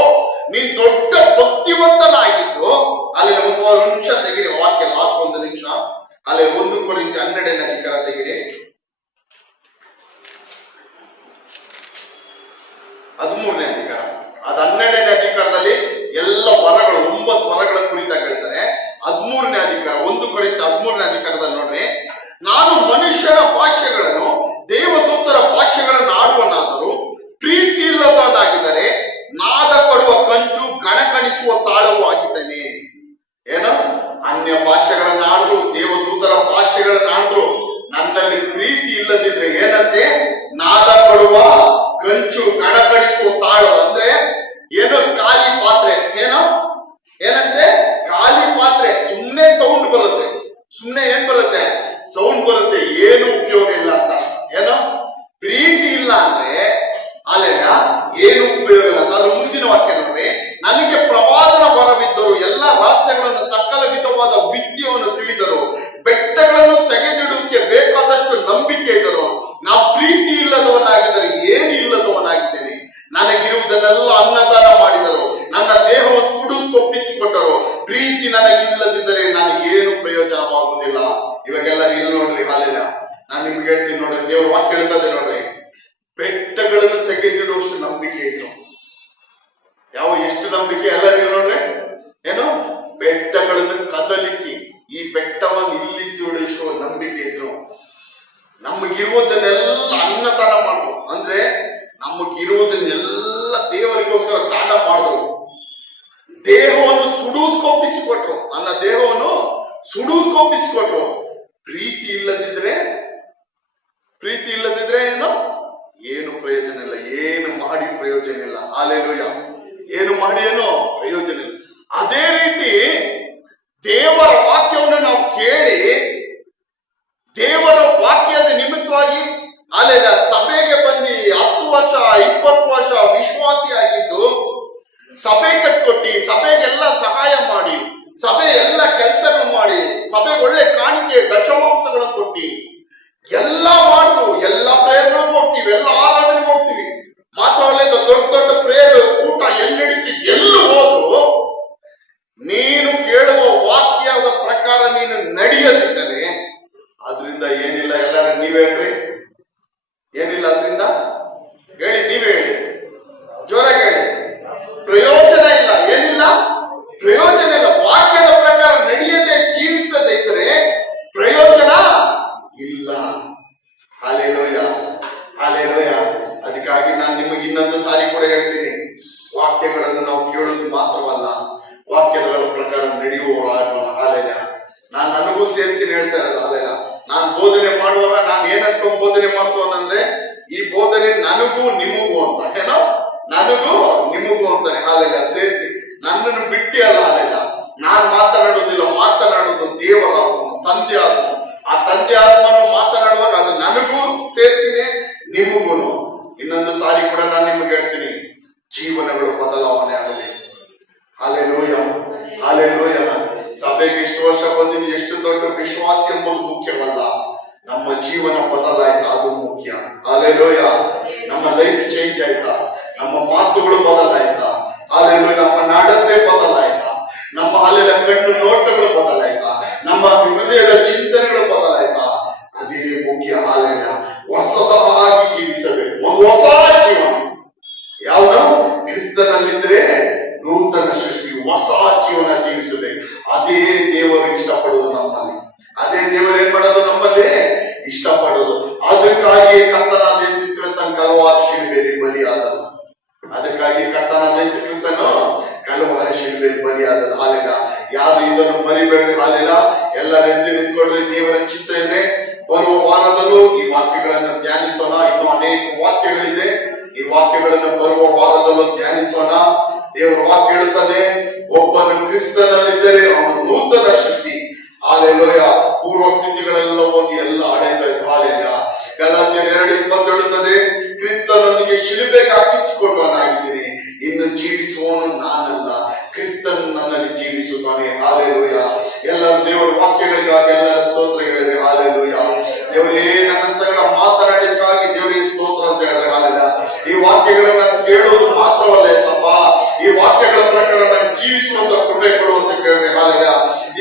ನೀನ್ ದೊಡ್ಡ ಭಕ್ತಿವಂತನಾಗಿದ್ದು, ಅಲ್ಲಿ 1 ನಿಮಿಷ ತೆಗಿರಿ ವಾಕ್ಯ, ಲಾಸ್ಟ್ 1 ನಿಮಿಷ. ಅಲ್ಲಿ 1 ಕೊರಿಂಥಿ 12ನೇ ಅಧಿಕಾರ ತೆಗಿರಿ, 13ನೇ ಅಧಿಕಾರ. ಅದು 12ನೇ ಅಧಿಕಾರದಲ್ಲಿ ಎಲ್ಲ ವರಗಳು, 9 ವರಗಳ ಕುರಿತಾಗಿ ಹೇಳ್ತಾರೆ. 13ನೇ ಅಧಿಕಾರ, 1 ಕೊರಿಂಥಿ 13ನೇ ಅಧಿಕಾರದಲ್ಲಿ ನೋಡ್ರಿ, ನಾನು ಮನುಷ್ಯರ ಭಾಷೆಗಳನ್ನು ದೇವದೂತರ ಭಾಷೆಗಳನ್ನು ಆಡುವನಾದರೂ ಪ್ರೀತಿ ಇಲ್ಲದವನಾಗಿದ್ದರೆ ನಾದ ಕೊಡುವ ಕಂಚು, ಗಣಗಣಿಸುವ ತಾಳವೂ ಆಗಿದ್ದೇನೆ. ಏನೋ ಅನ್ಯ ಭಾಷೆಗಳನ್ನಾದ್ರು, ದೇವದೂತರ ಭಾಷೆಗಳನ್ನಾದ್ರು, ನನ್ನಲ್ಲಿ ಪ್ರೀತಿ ಇಲ್ಲದಿದ್ರೆ ಏನಂತೆ? ನಾದ ಕೊಡುವ ಕಂಚು, ಗಣಗಣಿಸುವ ತಾಳು ಅಂದ್ರೆ ಏನೋ ಖಾಲಿ ಪಾತ್ರೆ. ಏನಂತೆ? ಖಾಲಿ ಪಾತ್ರೆ. ಸುಮ್ಮನೆ ಸೌಂಡ್ ಬರುತ್ತೆ, ಸುಮ್ಮನೆ ಏನ್ ಬರುತ್ತೆ? ಏನು ಉಪಯೋಗ ಇಲ್ಲ ಅಂತ. ಏನೋ ಪ್ರೀತಿ ಇಲ್ಲ ಅಂದ್ರೆ ಅಲ್ಲೆಲ್ಲ ಏನು ಉಪಯೋಗ ಇಲ್ಲ ಅಂತ. ಅದ್ರ ಮುಂದಿನ ವಾಕ್ಯ ನೋಡ್ರಿ, ನನಗೆ ಪ್ರವಾದನ ವರವಿದ್ದರು, ಎಲ್ಲ ರಹಸ್ಯಗಳನ್ನು ಸಕಲ ವಿಧವಾದ ವಿದ್ಯೆಯನ್ನು ತಿಳಿದರು, ಬೆಟ್ಟಗಳನ್ನು ತೆಗೆದಿಡುವುದಕ್ಕೆ ಬೇಕಾದಷ್ಟು ನಂಬಿಕೆ ಇದ್ದರು. ನಾವು ಪ್ರೀತಿ ಇಲ್ಲದವನಾಗಿದ್ದರೆ ಏನು ಇಲ್ಲದವನಾಗಿದ್ದೇನೆ. ನನಗಿರುವುದನ್ನೆಲ್ಲ ಅನ್ನದಾನ ಮಾಡಿದರು, ನನ್ನ ದೇಹವನ್ನು ಸುಡುಕೊಪ್ಪಿಸಿಕೊಟ್ಟರು. ಪ್ರೀತಿ ನನಗಿಲ್ಲದಿದ್ದರೆ ನನಗೇನು ಪ್ರಯೋಜನವಾಗುವುದಿಲ್ಲ. ಇವಾಗೆಲ್ಲ ಇಲ್ಲಿ ನೋಡ್ರಿ, ಹಾಲಿಲ್ಲ ನಾನು ನಿಮ್ಗೆ ಹೇಳ್ತೀನಿ ನೋಡ್ರಿ, ದೇವ್ರ ವಾಕ್ಯ ಹೇಳ್ತದೆ ನೋಡ್ರಿ, ಬೆಟ್ಟಗಳನ್ನು ತೆಗೆದಿಡುವಷ್ಟು ನಂಬಿಕೆ ಇತ್ತು. ಎಷ್ಟು ನಂಬಿಕೆ ಎಲ್ಲರಿಗೂ ನೋಡ್ರಿ, ಏನು ಬೆಟ್ಟಗಳನ್ನು ಕದಲಿಸಿ ಈ ಬೆಟ್ಟವನ್ನು ಇಲ್ಲಿ ತುಳಿಸುವ ನಂಬಿಕೆ ಇದ್ರು. ನಮಗಿರುವುದನ್ನೆಲ್ಲ ಅನ್ನದಾನ ಮಾಡಿದ್ರು, ಅಂದ್ರೆ ನಮಗಿರುವುದನ್ನೆಲ್ಲ ದೇವರಿಗೋಸ್ಕರ ದಾನ ಮಾಡಿದ್ರು. ದೇಹವನ್ನು ಸುಡುವುದಕ್ಕೊಪ್ಪಿಸಿಕೊಟ್ರು, ನನ್ನ ದೇಹವನ್ನು ಸುಡುವುದಕ್ಕೊಪ್ಪಿಸಿಕೊಟ್ರು. ಪ್ರೀತಿ ಇಲ್ಲದಿದ್ರೆ ಏನು ಪ್ರಯೋಜನ ಇಲ್ಲ, ಏನು ಮಾಡಿ ಪ್ರಯೋಜನ ಇಲ್ಲ. ಹಾಲೆಲೂಯಾ, ಏನು ಮಾಡಿ ಏನೋ ಪ್ರಯೋಜನ ಇಲ್ಲ. ಅದೇ ರೀತಿ ದೇವರ ವಾಕ್ಯವನ್ನು ನಾವು ಕೇಳಿ ದೇವರ ವಾಕ್ಯದ ನಿಮಿತ್ತವಾಗಿ ಅಲ್ಲೆಲ್ಲ ಸಭೆಗೆ ಬಂದು 10 ವರ್ಷ 20 ವರ್ಷ ವಿಶ್ವಾಸಿ ಆಗಿದ್ದು, ಸಭೆ ಕಟ್ಕೊಟ್ಟಿ, ಸಭೆಗೆಲ್ಲ ಸಹಾಯ ಮಾಡಿ, ಸಭೆ ಎಲ್ಲ ಕೆಲಸಗಳು ಮಾಡಿ, ಸಭೆಗೆ ಒಳ್ಳೆ ಕಾಣಿಕೆ ದಶಮಾಂಶಗಳನ್ನು ಕೊಟ್ಟಿ ಎಲ್ಲ ಮಾಡಿದ್ರು. ಎಲ್ಲ ಪ್ರೇಯರ್ಗಳಿಗೂ ಹೋಗ್ತೀವಿ, ಎಲ್ಲ ಆರಾಧನೆಗೆ ಹೋಗ್ತೀವಿ. ಮಾತ್ರವಲ್ಲ, ದೊಡ್ಡ ದೊಡ್ಡ ಪ್ರೇಯರ್ ಊಟ ಎಲ್ಲಿಡಿತಿ ಎಲ್ಲೂ ಹೋದ್ರು ನೀನು ಕೇಳುವ ವಾಕ್ಯದ ಪ್ರಕಾರ ನೀನು ನಡೆಯದಿದ್ದರೆ ಅದರಿಂದ ಏನಿಲ್ಲ. ಎಲ್ಲರೂ ನೀವೇ ಹೇಳ್ರಿ, ಏನಿಲ್ಲ ಅದರಿಂದ ಹೇಳಿ, ನೀವೇ ಹೇಳಿ, ಜೋರಾಗಿ ಹೇಳಿ. ಪ್ರಯೋಜನ ಇಲ್ಲ. ಏನಿಲ್ಲ? ಪ್ರಯೋಜನ ಇಲ್ಲ. ವಾಕ್ಯದ ಪ್ರಕಾರ ನಡೆಯದೆ ಜೀವಿಸದೆ ಇದ್ರೆ ಪ್ರಯೋಜನ ಇಲ್ಲ. Hallelujah, hallelujah. ಅದಕ್ಕಾಗಿ ನಾನು ನಿಮಗೆ ಇನ್ನೊಂದು ಸಾರಿ ಕೂಡ ಹೇಳ್ತೀನಿ, ವಾಕ್ಯಗಳನ್ನು ನಾವು ಕೇಳೋದು ಮಾತ್ರವಲ್ಲ, ವಾಕ್ಯಗಳ ಪ್ರಕಾರ ನಡೆಯುವವರಾಗೋಣ. ಹಾಲೆಯ ನಾನು ನನಗೂ ಸೇರಿಸಿ ಹೇಳ್ತಾ ಇರೋದು. ಹಾಲೆಯ ನಾನು ಬೋಧನೆ ಮಾಡುವಾಗ ನಾನು ಏನಂತ ಬೋಧನೆ ಮಾಡ್ತೇವಂದ್ರೆ, ಈ ಬೋಧನೆ ನನಗೂ ನಿಮಗೂ ಅಂತ, ಏನೋ ನನಗೂ ನಿಮಗೂ ಅಂತಾನೆ. ಹಾಲೆಯ ಸೇರಿಸಿ, ನನ್ನನ್ನು ಬಿಟ್ಟಿ ಅಲ್ಲ. ಹಾಲೆಯ ನಾನ್ ಮಾತನಾಡೋದಿಲ್ಲ, ಮಾತನಾಡೋದು ದೇವರ ಆತ್ಮ, ತಂದೆ ಆತ್ಮ. ಆ ತಂದೆ ಆತ್ಮನು ಮಾತನಾಡುವಾಗ ಅದು ನನಗೂ ಸೇರಿಸಿನೇ ನಿಮಗೂ. ಇನ್ನೊಂದು ಸಾರಿ ಕೂಡ ನಾನು ನಿಮಗೆ ಹೇಳ್ತೀನಿ, ಜೀವನಗಳು ಬದಲಾವಣೆ ಆಗಲಿ. Hallelujah, hallelujah. ಸಭೆಗೆ ಎಷ್ಟು ವರ್ಷ ಬಂದಿದ್ದು, ಎಷ್ಟು ದೊಡ್ಡ ವಿಶ್ವಾಸ ಎಂಬುದು ಮುಖ್ಯವಲ್ಲ, ನಮ್ಮ ಜೀವನ ಬದಲಾಯ್ತಾ ಅದು ಮುಖ್ಯ. ಹಾಲೆಲೂಯ. ನಮ್ಮ ಲೈಫ್ ಚೇಂಜ್ ಆಯ್ತಾ, ನಮ್ಮ ಮಾತುಗಳು ಬದಲಾಯ್ತಾ, ಹಾಲೆಲೂಯ. ನಮ್ಮ ನಡತೆ ಬದಲಾಯ್ತಾ, ನಮ್ಮ ಅಲ್ಲೆಲ್ಲ ಕಣ್ಣು ನೋಟಗಳು ಬದಲಾಯ್ತಾ, ನಮ್ಮ ಹೃದಯದ ಚಿಂತನೆಗಳು ಬದಲಾಯ್ತಾ, ಅದೇ ಮುಖ್ಯ. ಹಾಲೆಲ್ಲ ಹೊಸದಾಗಿ ಜೀವಿಸಬೇಕು, ಒಂದು ಹೊಸ ಜೀವನ. ಯಾವುದು? ಕ್ರಿಸ್ತನಲ್ಲಿದ್ರೆ ನೂತನ ಸೃಷ್ಟಿ, ಹೊಸ ಜೀವನ ಜೀವಿಸದೆ. ಅದೇ ದೇವರು ಇಷ್ಟಪಡೋದು ನಮ್ಮಲ್ಲಿ, ಅದೇ ದೇವರು ಏನ್ ಮಾಡೋದು ನಮ್ಮಲ್ಲಿ ಇಷ್ಟಪಡೋದು. ಅದಕ್ಕಾಗಿ ಕರ್ತನಾದ ಯೇಸು ಕ್ರಿಸ್ತನ ಕಲ್ವಾರಿ ಶಿಲುಬೆಯಲ್ಲಿ ಬಲಿಯಾದನು. ಅದಕ್ಕಾಗಿ ಕರ್ತನಾದ ಯೇಸು ಕ್ರಿಸ್ತನು ಕಲ್ವಾರಿ ಶಿಲುಬೆಯಲ್ಲಿ ಬಲಿಯಾದನು. ಹಾಲೆಲ್ಲ ಯಾರು ಇದನ್ನು ಮರಿಬೇಡಿ. ಹಾಲೆಲ್ಲ ಎಲ್ಲರೂ ಎದ್ದು ನಿಂತ್ಕೊಳ್ರಿ. ದೇವರ ಚಿತ್ತ ಇದೆ. ಬರುವ ವಾರದಲ್ಲೂ ಈ ವಾಕ್ಯಗಳನ್ನು ಧ್ಯಾನಿಸೋಣ. ಇನ್ನು ಅನೇಕ ವಾಕ್ಯಗಳಿದೆ, ಈ ವಾಕ್ಯಗಳನ್ನು ಬರುವ ವಾರದಲ್ಲೂ ಧ್ಯಾನಿಸೋಣ. ದೇವರ ವಾಕ್ಯ ಹೇಳುತ್ತದೆ, ಒಬ್ಬನು ಕ್ರಿಸ್ತನಲ್ಲಿದ್ದರೆ ಅವನು ನೂತನ ಸೃಷ್ಟಿ. ಹಾಲೆಲೂಯ. ಪೂರ್ವ ಸ್ಥಿತಿಗಳೆಲ್ಲ ಹೋಗಿ ಎಲ್ಲ ಹಳೆಯದಾಯ್ತು. ಹಾಲೆಲೂಯ. ಗಲಾತ್ಯರು 2:20 ಹೇಳುತ್ತದೆ, ಕ್ರಿಸ್ತನೊಂದಿಗೆ ಶಿಲುಬೆಗೆ ಹಾಕಿಸಿಕೊಂಡವನಾಗಿದ್ದೀನಿ, ಇನ್ನು ಜೀವಿಸುವವನು ನಾನಲ್ಲ, ಕ್ರಿಸ್ತನು ನನ್ನಲ್ಲಿ ಜೀವಿಸುತ್ತಾನೆ. ಹಾಲೆಲೂಯ. ಎಲ್ಲರೂ ದೇವರ ವಾಕ್ಯಗಳಿಗಾಗಿ ಎಲ್ಲರ ಸ್ತೋತ್ರ ಹೇಳಿದ್ರೆ ಹಾಲೆಲೂಯ. ದೇವರೇ ನನ್ನ ಸಂಗಡ ಮಾತನಾಡಿದಕ್ಕಾಗಿ ದೇವರಿಗೆ ಸ್ತೋತ್ರ ಅಂತ ಹೇಳಿದ್ರೆ ಹಾಲೆಲೂಯ. ಈ ವಾಕ್ಯಗಳನ್ನ ಕೇಳೋದು ಮಾತ್ರವಲ್ಲ ಯೇಸಪ್ಪ, ಈ ವಾಕ್ಯಗಳ ಪ್ರಕಾರ ನಾನು ಜೀವಿಸುವಂತ ಕೃಪೆ ಕೊಡುವಂತ ಕೇಳಿದ್ರೆ ಹಾಲೆಲೂಯ.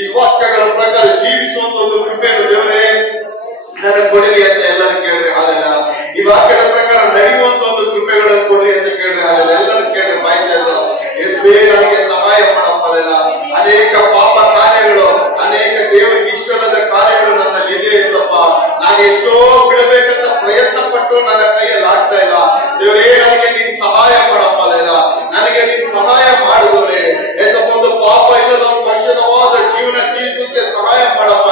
ಈ ವಾಕ್ಯಗಳ ಪ್ರಕಾರ ಜೀವಿಸುವಂತ ಒಂದು ಕೃಪೆಯನ್ನು ದೇವರೇ ನನಗೆ ಕೊಡಿರಿ ಅಂತ ಎಲ್ಲರೂ ಕೇಳ್ರಿ ಹಾಲೆಲೂಯ. ಈ ವಾಕ್ಯದ ಪ್ರಕಾರ ನಡೆಯುವಂತ ಒಂದು ಕೃಪೆಗಳನ್ನು ಕೊಡ್ರಿ ಅಂತ ಕೇಳ್ರಿ ಹಾಲೆಲೂಯ. ಎಲ್ಲರೂ ಕೇಳ್ರಿ ಬಾಯ್ತಾ ಇದ್ರು, ಯೇಸುವೇ ನನಗೆ ಸಹಾಯ ಮಾಡಪ್ಪ. ಅನೇಕ ಪಾಪ ಕಾರ್ಯಗಳು, ಅನೇಕ ದೇವರಿಗೆ ಇಷ್ಟವಾದ ಕಾರ್ಯಗಳು ನನ್ನಲ್ಲಿ ಇದೆ ಯೇಸಪ್ಪ. ನಾನು ಎಷ್ಟೋ ಬಿಡಬೇಕಂತ ಪ್ರಯತ್ನ ಪಟ್ಟು ನನ್ನ ಕೈಯಲ್ಲಿ ಆಗ್ತಾ ಇಲ್ಲ. ದೇವರೇ ನನಗೆ ನೀನ್ ಸಹಾಯ ಮಾಡಪ್ಪ. ನನಗೆ ನೀನ್ ಸಹಾಯ ಮಾಡಿದವ್ರೆ ಯೇಸಪ್ಪ. ಒಂದು ಪಾಪ ಇಲ್ಲದ ಒಂದು ಪರಿಶುದ್ಧವಾದ ಜೀವನ ಜೀವಿಸೋಕೆ ಸಹಾಯ ಮಾಡಪ್ಪ.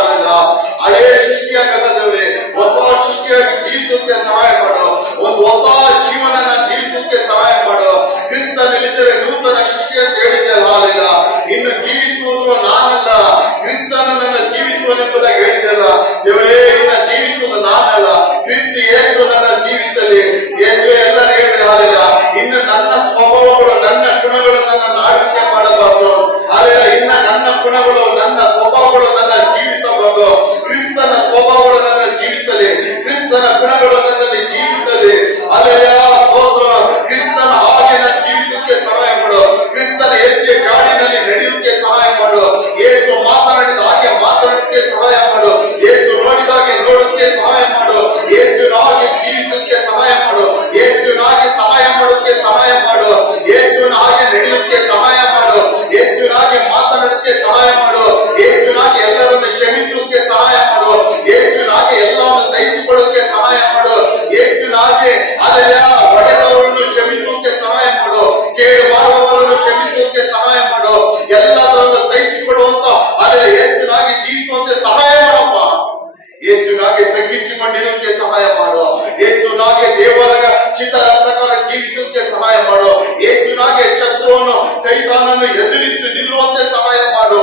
ಹಳೆಯ ಸೃಷ್ಟಿಯಾಗಲ್ಲ ದೇವ್ರೆ, ಹೊಸ ಸೃಷ್ಟಿಯಾಗಿ ಜೀವಿಸೋಕೆ ಸಹಾಯ ಮಾಡು. ಒಂದು ಹೊಸ ಜೀವನ ಜೀವಿಸೋಕೆ ಸಹಾಯ ಮಾಡು. ಕ್ರಿಸ್ತನಲ್ಲಿದ್ದರೆ ನೂತನ ಸೃಷ್ಟಿ ಅಂತ ಹೇಳಿದ್ದೆ ಹಾಲಿಲ್ಲ. ಇನ್ನು ಜೀವಿಸುವುದು ನಾನಲ್ಲ, ಕ್ರಿಸ್ತನನ್ನ ಜೀವಿಸುವನೆಂಬುದಾಗಿ ಹೇಳಿದೆಲ್ಲ ದೇವರೇ. ಇನ್ನ ಜೀವಿಸುವುದು ಗುಣಗಳು ನನ್ನಲ್ಲಿ ಜೀವಿಸಲಿ. ಅಲೆಯ ಸ್ತೋತ್ರ. ಕ್ರಿಸ್ತನ ಹಾಗೆ ನಾನು ಜೀವಿಸಕ್ಕೆ ಸಹಾಯ ಮಾಡು. ಕ್ರಿಸ್ತನ ಹೆಜ್ಜೆ ಜಾಡಿನಲ್ಲಿ ನಡೆಯುತ್ತೆ ಸಹಾಯ ಮಾಡು. ಯೇಸು ಮಾತನಾಡಿದ ಹಾಗೆ ಮಾತನಾಡಕ್ಕೆ ಸಹಾಯ ಮಾಡು. ಯೇಸು ನೋಡಿದಾಗೆ ನೋಡಕ್ಕೆ ಸಹಾಯ ಮಾಡು. ಯೇಸುವಿನ ಹಾಗೆ ಜೀವಿಸಕ್ಕೆ ಸಹಾಯ ಮಾಡು. ಯೇಸುವಿನ ಹಾಗೆ ಸಹಾಯ ಮಾಡೋಕ್ಕೆ ಸಹಾಯ ಮಾಡು. ಯೇಸುವಿನ ಹಾಗೆ ನಡೆಯೋಕ್ಕೆ ಸಹಾಯ ಮಾಡು. ಯೇಸುವಿನ ಹಾಗೆ ಮಾತನಾಡಕ್ಕೆ ಸಹಾಯ ಮಾಡು. ಯೇಸುವಿನ ಹಾಗೆ ಎಲ್ಲರನ್ನು ಕ್ಷಮಿಸೋಕೆ ಸಹಾಯ ಮಾಡು. ಯೇಸುವಿನ ಹಾಗೆ ಎಲ್ಲವನ್ನು ಸಹಿಸಿಕೊಳ್ಳೋಕೆ ಸಹಾಯ ಮಾಡು. ಯೇಸುವಿನ ಹಾಗೆ ಅಲೆಯ ಹೊಡೆದವರನ್ನು ಕ್ಷಮಿಸೋಕೆ ಸಹಾಯ ಮಾಡು. ಕೇಳು ಮಾಡುವವರನ್ನು ಕ್ಷಮಿಸೋಕೆ ಸಹಾಯ ಮಾಡು. ಎಲ್ಲದರನ್ನು ಸಹಿಸಿಕೊಳ್ಳುವಂತ ಅಲೆ ಯೇಸುವಿನ ಹಾಗೆ ಜೀವಿಸುವಂತೆ ಸಹಾಯ ಮಾಡಪ್ಪ. ಯೇಸುವಿನಾಗೆ ತಗ್ಗಿಸಿಕೊಂಡಿರೋಕೆ ಸಹಾಯ ಮಾಡು. ಯೇಸುವಿನಾಗೆ ದೇವರ ಚಿತ್ತರ ಪ್ರಕಾರ ಜೀವಿಸೋಕೆ ಸಹಾಯ ಮಾಡು. ಯೇಸುವಿನಾಗೆ ಶತ್ರುವನ್ನು ಸೈತಾನನ್ನು ಎದುರಿಸಿ ನಿಲ್ಲುವಂತೆ ಸಹಾಯ ಮಾಡು.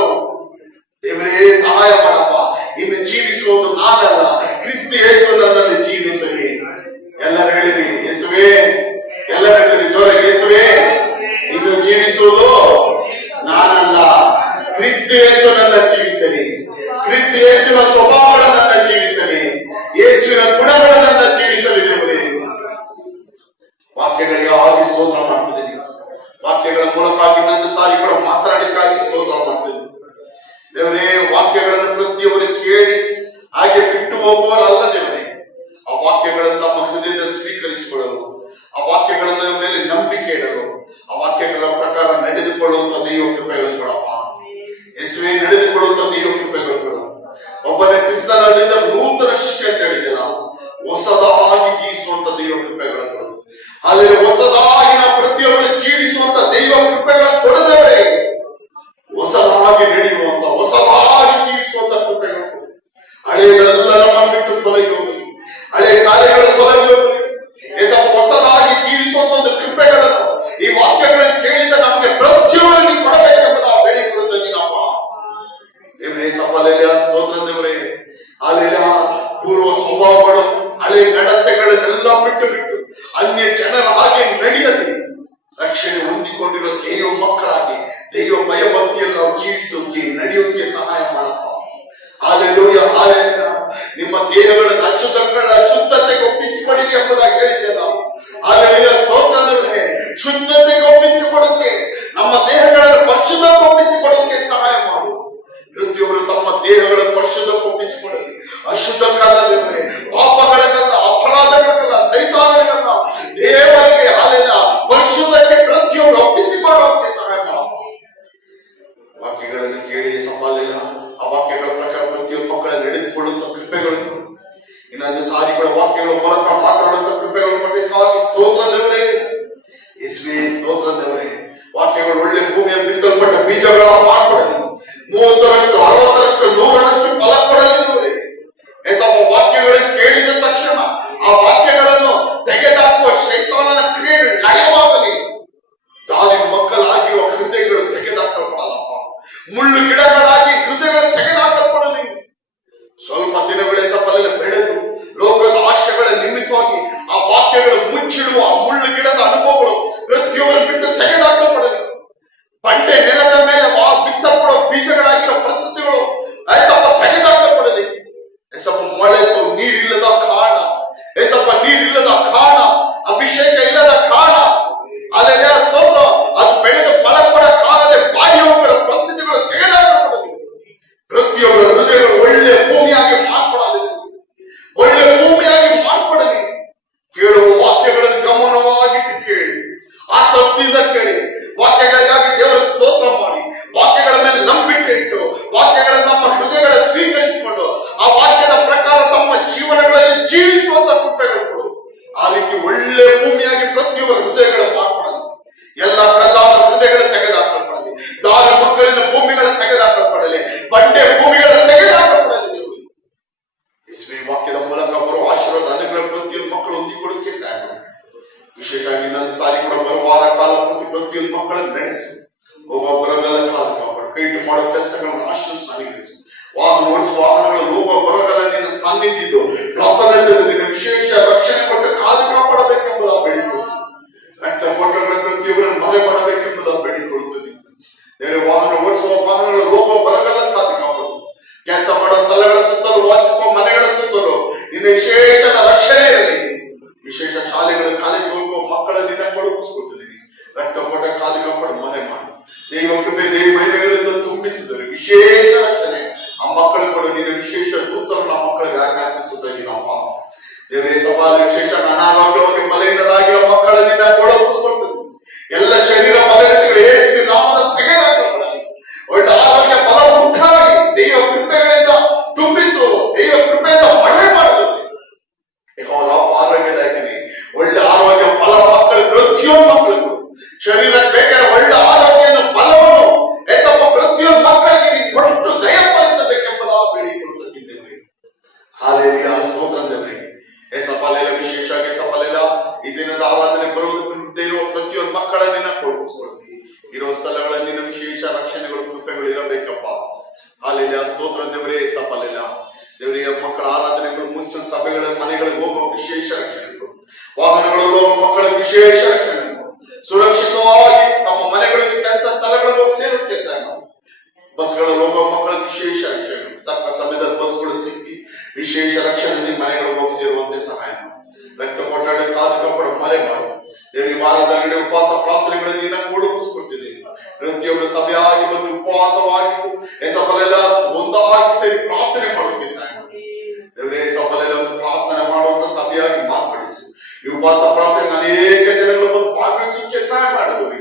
ದೇವರೇ ಸಹಾಯ ಮಾಡಪ್ಪ. ಇನ್ನು ಜೀವಿಸುವುದು ನಾನಲ್ಲ, ಕ್ರಿಸ್ತ ಯೇಸು ನನ್ನಲ್ಲಿ ಜೀವಿಸಲಿ. ಎಲ್ಲರೂ ಹೇಳಿರಿ ಯೇಸುವೇ. ಎಲ್ಲರೂ ಹೇಳಿರಿ ಜೋರಾಗಿ ಯೇಸುವೇ. ಇನ್ನು ಜೀವಿಸುವುದು ನಾನಲ್ಲ, ಕ್ರಿಸ್ತ ಯೇಸು ನನ್ನ ಜೀವಿಸಲಿ. ಕ್ರಿಸ್ತ ಯೇಸುವಿನ ಸ್ವಭಾವಗಳನ್ನ ಜೀವಿಸಲಿ. ಯೇಸುವಿನ ಗುಣಗಳನ್ನ ಜೀವಿಸಲಿ. ದೇವರೇ ವಾಕ್ಯಗಳಿಗೆ ಆಗಿ ಸ್ತೋತ್ರ ಮಾಡ್ತಿದ್ದೀನಿ. ವಾಕ್ಯಗಳ ಮೂಲಕ ಇನ್ನೊಂದು ಸಾರಿ ಕೂಡ ಮಾತನಾಡಿಕಾಗಿ ಸ್ತೋತ್ರ ಮಾಡ್ತಿದ್ದೀನಿ. ದೇವರೇ ವಾಕ್ಯಗಳನ್ನು ಪ್ರತಿಯೊಬ್ಬರು ಕೇಳಿ ಹಾಗೆ ಬಿಟ್ಟು ಹೋಗುವವರಲ್ಲ ದೇವರೇ. ಆ ವಾಕ್ಯಗಳನ್ನು ತಮ್ಮ ಹೃದಯದಲ್ಲಿ ಸ್ವೀಕರಿಸಿಕೊಳ್ಳಲು, ಆ ವಾಕ್ಯಗಳ ಮೇಲೆ ನಂಬಿಕೆ ಇಡಲು, ಆ ವಾಕ್ಯಗಳ ಪ್ರಕಾರ ನಡೆದುಕೊಳ್ಳುವಂತ ದೈವ ಕೃಪೆಗಳು ಕೊಡಪ್ಪ. ಯೇಸುವೇ ನಡೆದುಕೊಳ್ಳುವಂತ ದೈವ ಕೃಪೆಗಳು ಕೊಡು. ಒಬ್ಬನೇ ಕ್ರಿಸ್ತನಲ್ಲಿದ್ದ ನೂತನ ಶಿಕ್ಷೆ ಅಂತ ಹೇಳಿದಿಲ್ಲ, ಹೊಸದಾಗಿ ಜೀವಿಸುವಂತ ದೈವ ಕೃಪೆಗಳು ಕೊಡು. ಅಲ್ಲಿ ಹೊಸದಾಗಿ ನಾವು ಪ್ರತಿಯೊಬ್ಬರು ಜೀವಿಸುವಂತ ದೈವ ಕೃಪೆಗಳು ಕೊಡದವರೇ. ಹೊಸದಾಗಿ ನಡೆಯುವಂತ, ಹೊಸದಾಗಿ ಜೀವಿಸುವಂತ ಕೃಪೆಗಳು ಕೊಡು. ಹಳೆಯದೆಲ್ಲ ನಮ್ಮ ಬಿಟ್ಟು ತೊಲಗಿ ಹೋಗಿ, ಹಳೆಯ ಕಾರ್ಯಗಳು ತೊಲಗಿ ಹೋಗಿ, ಹೊಸದಾಗಿ ಜೀವಿಸುವಂತ ಒಂದು ಕೃಪೆಗಳನ್ನು ಈ ವಾಕ್ಯಗಳನ್ನು ಕೇಳಿದ ನಮಗೆ ಪ್ರತಿಯೊಬ್ಬರಿಗೆ ಕೊಡಬೇಕೆಂಬುದು ಆ ಬೇಡಿಕೊಳ್ಳುತ್ತದೆ. ನಮ್ಮ ದೇವರೇ ಸಫಲೆಯ ಸ್ತೋತ್ರ ದೇವರೇ. ಅಲ್ಲೆಲ್ಲ ಪೂರ್ವ ಸ್ವಭಾವಗಳು, ಹಳೆ ನಡತೆಗಳನ್ನೆಲ್ಲ ಬಿಟ್ಟು ಅನ್ಯ ಜನರ ಹಾಗೆ ನಡೆಯದೆ ರಕ್ಷಣೆ ಹೊಂದಿಕೊಂಡಿರೋ ದೈವ ಮಕ್ಕಳಾಗಿ ದೈವ ಭಯಭಕ್ತಿಯನ್ನು ನಾವು ಜೀವಿಸೋಕೆ ನಡೆಯೋಕೆ ಸಹಾಯ ಮಾಡಪ್ಪ. Hallelujah, hallelujah. ನಿಮ್ಮ ದೇಹಗಳನ್ನು ಅಶುದ್ಧತೆಗೆ ಒಪ್ಪಿಸಿಕೊಡಿರಿ ಎಂಬುದಾಗಿ ಹೇಳಿದ್ದೆ ನಾವು. ಹಾಲೆಲೂಯಾ, ಸ್ತೋತ್ರವೇ. ಶುದ್ಧತೆಗೆ ಒಪ್ಪಿಸಿಕೊಡೋಕೆ, ನಮ್ಮ ದೇಹಗಳನ್ನು ಪರಿಶುದ್ಧಕ್ಕೆ ಒಪ್ಪಿಸಿಕೊಡೋಕೆ ಸಹಾಯ ಮಾಡು. ಪ್ರತಿಯೊಬ್ಬರು ತಮ್ಮ ದೇಹಗಳನ್ನು ಪರಿಶುದ್ಧಕ್ಕೆ ಒಪ್ಪಿಸಿಕೊಡಲಿ. ಅಶುದ್ಧಕ್ಕಾಗದೇ ಪಾಪಗಳನ್ನೆಲ್ಲ, ಅಪರಾಧಗಳನ್ನೆಲ್ಲ, ಸೈತಾನಗಳನ್ನ ದೇವರಿಗೆ ಹಾಲೆಲ್ಲ ಪರಿಶುದ್ಧಕ್ಕೆ ಪ್ರತಿಯೊಬ್ಬರು ಒಪ್ಪಿಸಿಕೊಳ್ಳೋಕೆ ಸಹಾಯ ಮಾಡಪ್ಪ. ವಾಕ್ಯಗಳನ್ನು ಕೇಳಿ ಸಫಲಿಲ್ಲ, ಆ ವಾಕ್ಯಗಳ ಪ್ರಕಾರ ಪ್ರತಿಯೊಬ್ಬ ಮಕ್ಕಳ ನಡೆದುಕೊಳ್ಳುವಂತ ಕೃಪೆಗಳು, ಇನ್ನೊಂದು ಸಾರಿಗಳ ವಾಕ್ಯಗಳ ಮೂಲಕ ಮಾತಾಡುವಂತ ಕೃಪೆಗಳು ಕೊಟ್ಟಿದ್ದಕ್ಕಾಗಿ ಸ್ತೋತ್ರ ದೇವರೇ. ಯೇಸುವೇ ಸ್ತೋತ್ರ ದೇವರೇ. ವಾಕ್ಯಗಳು ಒಳ್ಳೆ ಭೂಮಿಯ ಬಿತ್ತಲ್ಪಟ್ಟ ಬೀಜಗಳ ಮಾಡಿಕೊಡಲಿ. 30ರಷ್ಟು 60ರಷ್ಟು 100ರಷ್ಟು ಫಲ ಕೊಡಲಿ ದೇವರೇ. ವಾಕ್ಯಗಳನ್ನು ಕೇಳಿದ ತಕ್ಷಣ ಆ ವಾಕ್ಯಗಳನ್ನು ತೆಗೆದಾಕುವ ಶೈತಾನನ ಕ್ರಿಯೆಗಳು ಲಯವಾಗಲಿ. ದಾರಿ ಮಕ್ಕಳಾಗಿರುವ ಹೃದಯಗಳು ತೆಗೆದಾಕಲ್ಪಡಲ್ಲಪ್ಪ. ಮುಳ್ಳು ಗಿಡಗಳಾಗಿ ಹೃದಯಗಳು ತೆಗೆದಾಕಲ್ಪಡಲಿ. ಸ್ವಲ್ಪ ದಿನಗಳೇ ಸಫಲ ಬೆಳೆದು ಲೋಕದ ಆಶೆಗಳ ನಿಮಿತ್ತವಾಗಿ ಆ ವಾಕ್ಯಗಳು ಮುಚ್ಚಿಡುವ ಮುಳ್ಳು ಗಿಡದ ಅನುಭವಗಳು ಪ್ರತಿಯೊಬ್ಬರು ಬಿಟ್ಟು ತೆಗೆದಾಕಲ್ಪಡಲಿ. ಬಂಡೆ ನೆಲದ ಮೇಲೆ ಬಿತ್ತಲ್ಪಡುವ ಬೀಜಗಳಾಗಿರೋ ಪರಿಸ್ಥಿತಿಗಳು ತೆಗೆದಾಕಲ್ಪಡಲಿ. ಮಳೆತು ನೀರಿಲ್ಲದ ಕಾರಣ, ನೀರಿಲ್ಲದ ಕಾರಣ, ಅಭಿಷೇಕ ಇಲ್ಲದ ಕಾರಣ, ಅದೆಲ್ಲ ಸ್ತೋತ್ರ ಅದು ಬೆಳೆದು ಫಲ ಕೊಡಕ್ಕಾಗದೆ ಬಾಯಿ ಹೋಗಿರೋ ಪರಿಸ್ಥಿತಿಗಳು ತೆಗೆದಾಕಲ್ಪಡಲಿ. ಪ್ರತಿಯೊಬ್ಬರ ಹೃದಯಗಳು ಒಳ್ಳೆ ಭೂಮಿಯಾಗಿ ಮಾರ್ಪಡಲಿ. ಒಳ್ಳೆ ಭೂಮಿಯಾಗಿ ಮಾರ್ಪಡಲಿ. ಕೇಳುವ ವಾಕ್ಯಗಳನ್ನು ಗಮನವಾಗಿಟ್ಟು ಕೇಳಿ, ಆಸಕ್ತಿಯಿಂದ ಕೇಳಿ, ವಾಕ್ಯಗಳಿಗಾಗಿ ದೇವರ ಸ್ತೋತ್ರ ಮಾಡಿ, ವಾಕ್ಯಗಳ ಮೇಲೆ ನಂಬಿಕೆ ಇಟ್ಟು, ವಾಕ್ಯಗಳನ್ನು ನಮ್ಮ ಹೃದಯಗಳ ಸ್ವೀಕರಿಸಿಕೊಂಡು ಆ ವಾಕ್ಯದ ಪ್ರಕಾರ ತಮ್ಮ ಜೀವನಗಳಲ್ಲಿ ಜೀವಿಸುವಂತ ಕೃಪೆಗಳು ಕೊಡು. ಆ ರೀತಿ ಒಳ್ಳೆ ಭೂಮಿಯಾಗಿ ಪ್ರತಿಯೊಬ್ಬರ ಹೃದಯಗಳ ಮಾರ್ಪಡಲಿ. ಎಲ್ಲ ಕಲ್ಲಾದ ಹೃದಯಗಳು ತೆಗೆದಾಕಲ್ಪಡಲಿ. ದಾರ ಮಕ್ಕಳಿನ ಭೂಮಿಗಳು ತೆಗೆದಾಕಲ್ಪಡಲಿ. ಬಂಡೆ ಭೂಮಿಗಳು ತೆಗೆದಾಕಲ್ಪಡಲಿ. ಯೇಸುವಿನ ವಾಕ್ಯದ ಮೂಲಕ ಬರುವ ಆಶೀರ್ವಾದ ಅನುಗ್ರಹ ಪ್ರತಿಯೊಂದು ಮಕ್ಕಳು ಹೊಂದಿಕೊಳ್ಳೋಕೆ ಸಾಧ್ಯ. ವಿಶೇಷವಾಗಿ ಇನ್ನೊಂದು ಸಾರಿ ಕೂಡ ಬರುವಾರ ಕಾಲ ಪ್ರತಿಯೊಂದು ಮಕ್ಕಳನ್ನು ನಡೆಸಿ, ಹೋಗೋಬ್ಬರಗಳ ಕಾಲ ಕಾಪಾಡು. ಕೈಟು ಮಾಡೋ ಕೆಲಸಗಳನ್ನು ಆಶೀರ್ವದಿಸು. ವಾಹನ ಓಡಿಸುವ ವಾಹನಗಳು ಹೋಗುವ ಬರಗಲ ನಿನ್ನ ಸಾನ್ನಿಧ್ಯ ಪ್ರಸನ್ನದಲ್ಲಿ ನಿನ್ನ ವಿಶೇಷ ರಕ್ಷಣೆ ಕೊಟ್ಟು ಕಾದು ಕಾಪಾಡಬೇಕೆಂಬುದು ಬೇಡಿಕೊಳ್ಳುತ್ತದೆ. ರಕ್ತ ಕೋಟಗಳ ಪ್ರತಿಯೊಬ್ಬರನ್ನು ಮರೆ ಮಾಡಬೇಕೆಂಬುದು ಬೇಡಿಕೊಳ್ಳುತ್ತದೆ. ಬೇರೆ ವಾಹನ ಓಡಿಸುವ ವಾಹನಗಳು ಹೋಗುವ ಬರಗಲ ಕಾದು ಕಾಪಾಡು. ಕೆಲಸ ಮಾಡೋ ಸ್ಥಳಗಳ ಸುತ್ತಲೂ, ವಾಸಿಸುವ ಮನೆಗಳ ಸುತ್ತಲೂ ನಿನ್ನ ವಿಶೇಷ ರಕ್ಷಣೆ ದೇವರೇ ಸವಾಲು ವಿಶೇಷ ಅನಾರೋಗ್ಯವಾಗಿ ಬಲಹೀನರಾಗಿರೋ ಮಕ್ಕಳ ನಿನ್ನ ಒಳಗಿಸ್ಕೊಳ್ತದೆ. ಎಲ್ಲ ಶರೀರ ಬಲಹೀನತೆಗಳು ಯೇಸುವಿನ ನಾಮದ ತೆಗೆದಾಕಲ್ಪಡಲಿ. ಒಳ್ಳೆ ಆರೋಗ್ಯ ಬಲ ಉಂಟಾಗಿ ದೈವ ಕೃಪೆಗಳಿಂದ ತುಂಬಿಸು, ದೈವ ಕೃಪೆಯಿಂದ ಮಳೆ ಮಾಡುತ್ತದೆ. ಆರೋಗ್ಯದಾಗಿನಿ ಒಳ್ಳೆ ಆರೋಗ್ಯ ಬಲ ಮಕ್ಕಳು ಪ್ರತಿಯೊಂದು ಮಕ್ಕಳಿಗೂ ಶರೀರಕ್ಕೆ ಬೇಕಾದ ಒಳ್ಳೆ ಆರೋಗ್ಯವನ್ನು ಬಲವನ್ನು ಏಸಪ್ಪ ಪ್ರತಿಯೊಂದು ಮಕ್ಕಳಿಗೆ ನೀವು ಕೊಟ್ಟು ದಯಪಾಲಿಸಬೇಕೆಂಬುದಾಗಿ ಬೇಡಿಕೊಳ್ಳುತ್ತಿದ್ದೇವೆ. ಹಾಲೆಲೂಯಾ, ಸ್ತೋತ್ರ ದೇವರೇ. ಏಸಪ್ಪಲೆಲ್ಲ ವಿಶೇಷವಾಗಿ ಏಸಪ್ಪಲೆಲ್ಲ ಈ ದಿನದ ಆರಾಧನೆ ಬರುವುದಕ್ಕೆ ಇರುವ ಪ್ರತಿಯೊಂದು ಮಕ್ಕಳ ನಿನ್ನ ಕೊಡಿಸ್ಕೊಳ್ತೀವಿ. ಇರೋ ಸ್ಥಳಗಳಲ್ಲಿ ನಿನ್ನ ವಿಶೇಷ ರಕ್ಷಣೆಗಳು ಕೃಪೆಗಳು ಇರಬೇಕಪ್ಪ. ಹಾಲೆಲೂಯಾ, ಸ್ತೋತ್ರ ದೇವರೇ. ಏಸಪ್ಪಲೆಲ್ಲ ದೇವರಿಗೆ ಮಕ್ಕಳ ಆರಾಧನೆಗಳು ಮುಗಿದ ಸಭೆಗಳ ಮನೆಗಳಿಗೆ ಹೋಗುವ ವಿಶೇಷ ರಕ್ಷಣೆಗಳು, ವಾಹನಗಳಲ್ಲಿ ಹೋಗುವ ಮಕ್ಕಳ ವಿಶೇಷ ರಕ್ಷಣೆಗಳು, ಸುರಕ್ಷಿತವಾಗಿ ತಮ್ಮ ಮನೆಗಳಿಗೆ ಕೆಲಸ ಸ್ಥಳಗಳಿಗೆ ಹೋಗಿ ಸೇರೋಕ್ಕೆ ಸಹ ಬಸ್ಗಳಲ್ಲಿ ಹೋಗುವ ಮಕ್ಕಳ ವಿಶೇಷ ರಕ್ಷಣೆಗಳು, ತಕ್ಕ ಸಮಯದಲ್ಲಿ ಬಸ್ಗಳು ಸಿಕ್ಕಿ ವಿಶೇಷ ರಕ್ಷಣೆ ನಿಮ್ಮ ಮನೆಗಳಿಗೆ ಹೋಗಿ ಸೇರುವಂತೆ ಸಹಾಯ ಮಾಡಿ. ರಕ್ತ ಕೊಟ್ಟಾಡ ಕಾದು ಕಪ್ಪಡ ಮರೆ ಮಾಡು ದೇವರಿಗೆ. ವಾರದಲ್ಲಿ ಉಪವಾಸ ಪ್ರಾರ್ಥನೆಗಳನ್ನು ನಿನ್ನ ಕೂಡಿಸ್ಕೊಳ್ತಿದ್ದೀವಿ. ಪ್ರತಿಯೊಬ್ಬರು ಸಭೆಯಾಗಿ ಬಂದು ಉಪವಾಸವಾಗಿದ್ದು ಏಸಪ್ಪಲೆಲ್ಲ ಒಂದಾಗಿ ಸೇರಿ ಪ್ರಾರ್ಥನೆ ಮಾಡೋದಕ್ಕೆ ಸಹಾಯ ಮಾಡಿ ದೇವರೇ. ಸಫಲೆಲ್ಲ ಒಂದು ಪ್ರಾರ್ಥನೆ ಮಾಡುವಂತ ಸಭೆಯಾಗಿ ಮಾರ್ಪಡಿಸು. ಈ ಉಪವಾಸ ಪ್ರಾರ್ಥನೆ ಅನೇಕ ಜನಗಳು ಬಂದು ಭಾಗವಹಿಸೋಕೆ ಸಹಾಯ ಮಾಡಿದ್ವಿ.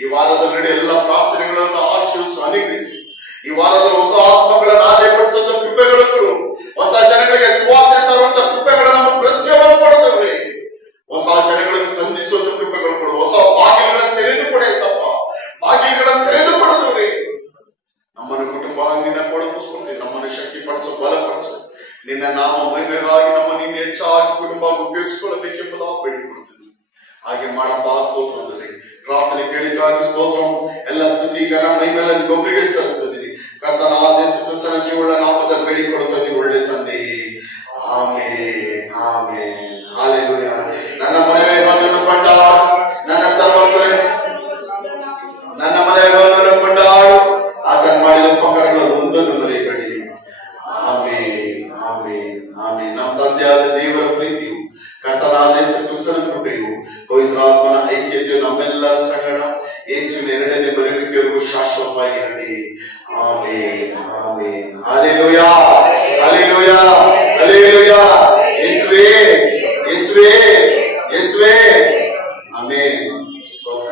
ಈ ವಾರದ ನಡೆ ಎಲ್ಲ ಪ್ರಾರ್ಥನೆಗಳನ್ನು ಆಶೀರ್ವಿಸು, ಅನುಗ್ರಹಿಸಿ. ಈ ವಾರದ ಹೊಸ ಆತ್ಮಗಳನ್ನು ಆದಾಯಪಡಿಸುವಂತ ಕೃಪೆಗಳು ಕೊಡು. ಹೊಸ ಜನಗಳಿಗೆ ಸುವಾರ್ತೆ ಸಾರುವಂತ ಕೃಪೆಗಳನ್ನು ಪ್ರತಿಯೊಬ್ಬರು ಕೊಡುತ್ತವ್ರಿ. ಹೊಸ ಜನಗಳಿಗೆ ಸಂಧಿಸುವಂತ ಕೃಪೆಗಳು ಕೊಡು. ಹೊಸ ಬಾಗಿಲುಗಳನ್ನು ತೆರೆದುಕೊಡೆ ಸಪ್ಪ, ಬಾಗಿಲುಗಳನ್ನು ತೆರೆದುಕೊಡುತ್ತವ್ರಿ. ನಮ್ಮನ್ನು ಕುಟುಂಬ ನಿನ್ನ ಕೊಡಗಿಸ್ಕೊಡ್ತೀವಿ. ನಮ್ಮನ್ನು ಶಕ್ತಿಪಡಿಸು, ಬಲಪಡಿಸು. ನಿನ್ನ ನಾಮ ಮಹಿಮೆಗಾಗಿ ನಮ್ಮನ್ನು ನೀನು ಹೆಚ್ಚಾಗಿ ಕುಟುಂಬ ಉಪಯೋಗಿಸಿಕೊಳ್ಳಬೇಕೆಂಬುದಾಗಿ ಬೇಡಿಕೊಡ್ತೀವಿ. ಹಾಗೆ ಮಾಡಪ್ಪ. ಸ್ತೋತ್ರದಲ್ಲಿ ಪ್ರಾರ್ಥನೆ ಕೇಳಿಗಾಗಿ ಸ್ತೋತ್ರ. ಎಲ್ಲ ಸ್ತುತಿ ಘನ ಮಹಿಮೆಯನ್ನು ಒಬ್ಬರಿಗೆ ಸಲ್ಲಿಸ್ತಿದ್ದೀನಿ. ಕರ್ತನಾದ ಯೇಸು ಕ್ರಿಸ್ತನ ಜೀವನ ನಾಮದಲ್ಲಿ ಬೇಡಿಕೊಳ್ಳುತ್ತದೆ ಒಳ್ಳೆ ತಂದೆ. Amen, amen, hallelujah. ನನ್ನ ಮನೆಯನ್ನು ಕೊಂಡಾಡು, ನನ್ನ ಸರ್ವತ್ರ ನನ್ನ ಮನೆಯನ್ನು ಕೊಂಡಾಡು. ಆತನು ಮಾಡಿದ ಉಪಕಾರಗಳನ್ನು ಒಂದನ್ನು ಮರೆಯಬೇಡಿ. Amen, amen, amen. ನಮ್ಮ ತಂದೆಯಾದ ದೇವರ ಪ್ರೀತಿಯು, ಕರ್ತನಾದ ಯೇಸು ಕ್ರಿಸ್ತನ ಕೃಪೆಯು, ಪವಿತ್ರಾತ್ಮನ ಐಕ್ಯತೆಯು ನಮ್ಮೆಲ್ಲರ ಸಂಗಡ ಯೇಸುವಿನ ಎರಡನೇ ಬರುವಿಕೆವರೆಗೂ ಶಾಶ್ವತವಾಗಿರಲಿ. Amen, amen, hallelujah, hallelujah, hallelujah. ಯೇಸುವೇ, ಯೇಸುವೇ, ಯೇಸುವೇ. ಆಮೆನ್. ಸ್ತೋತ್ರ.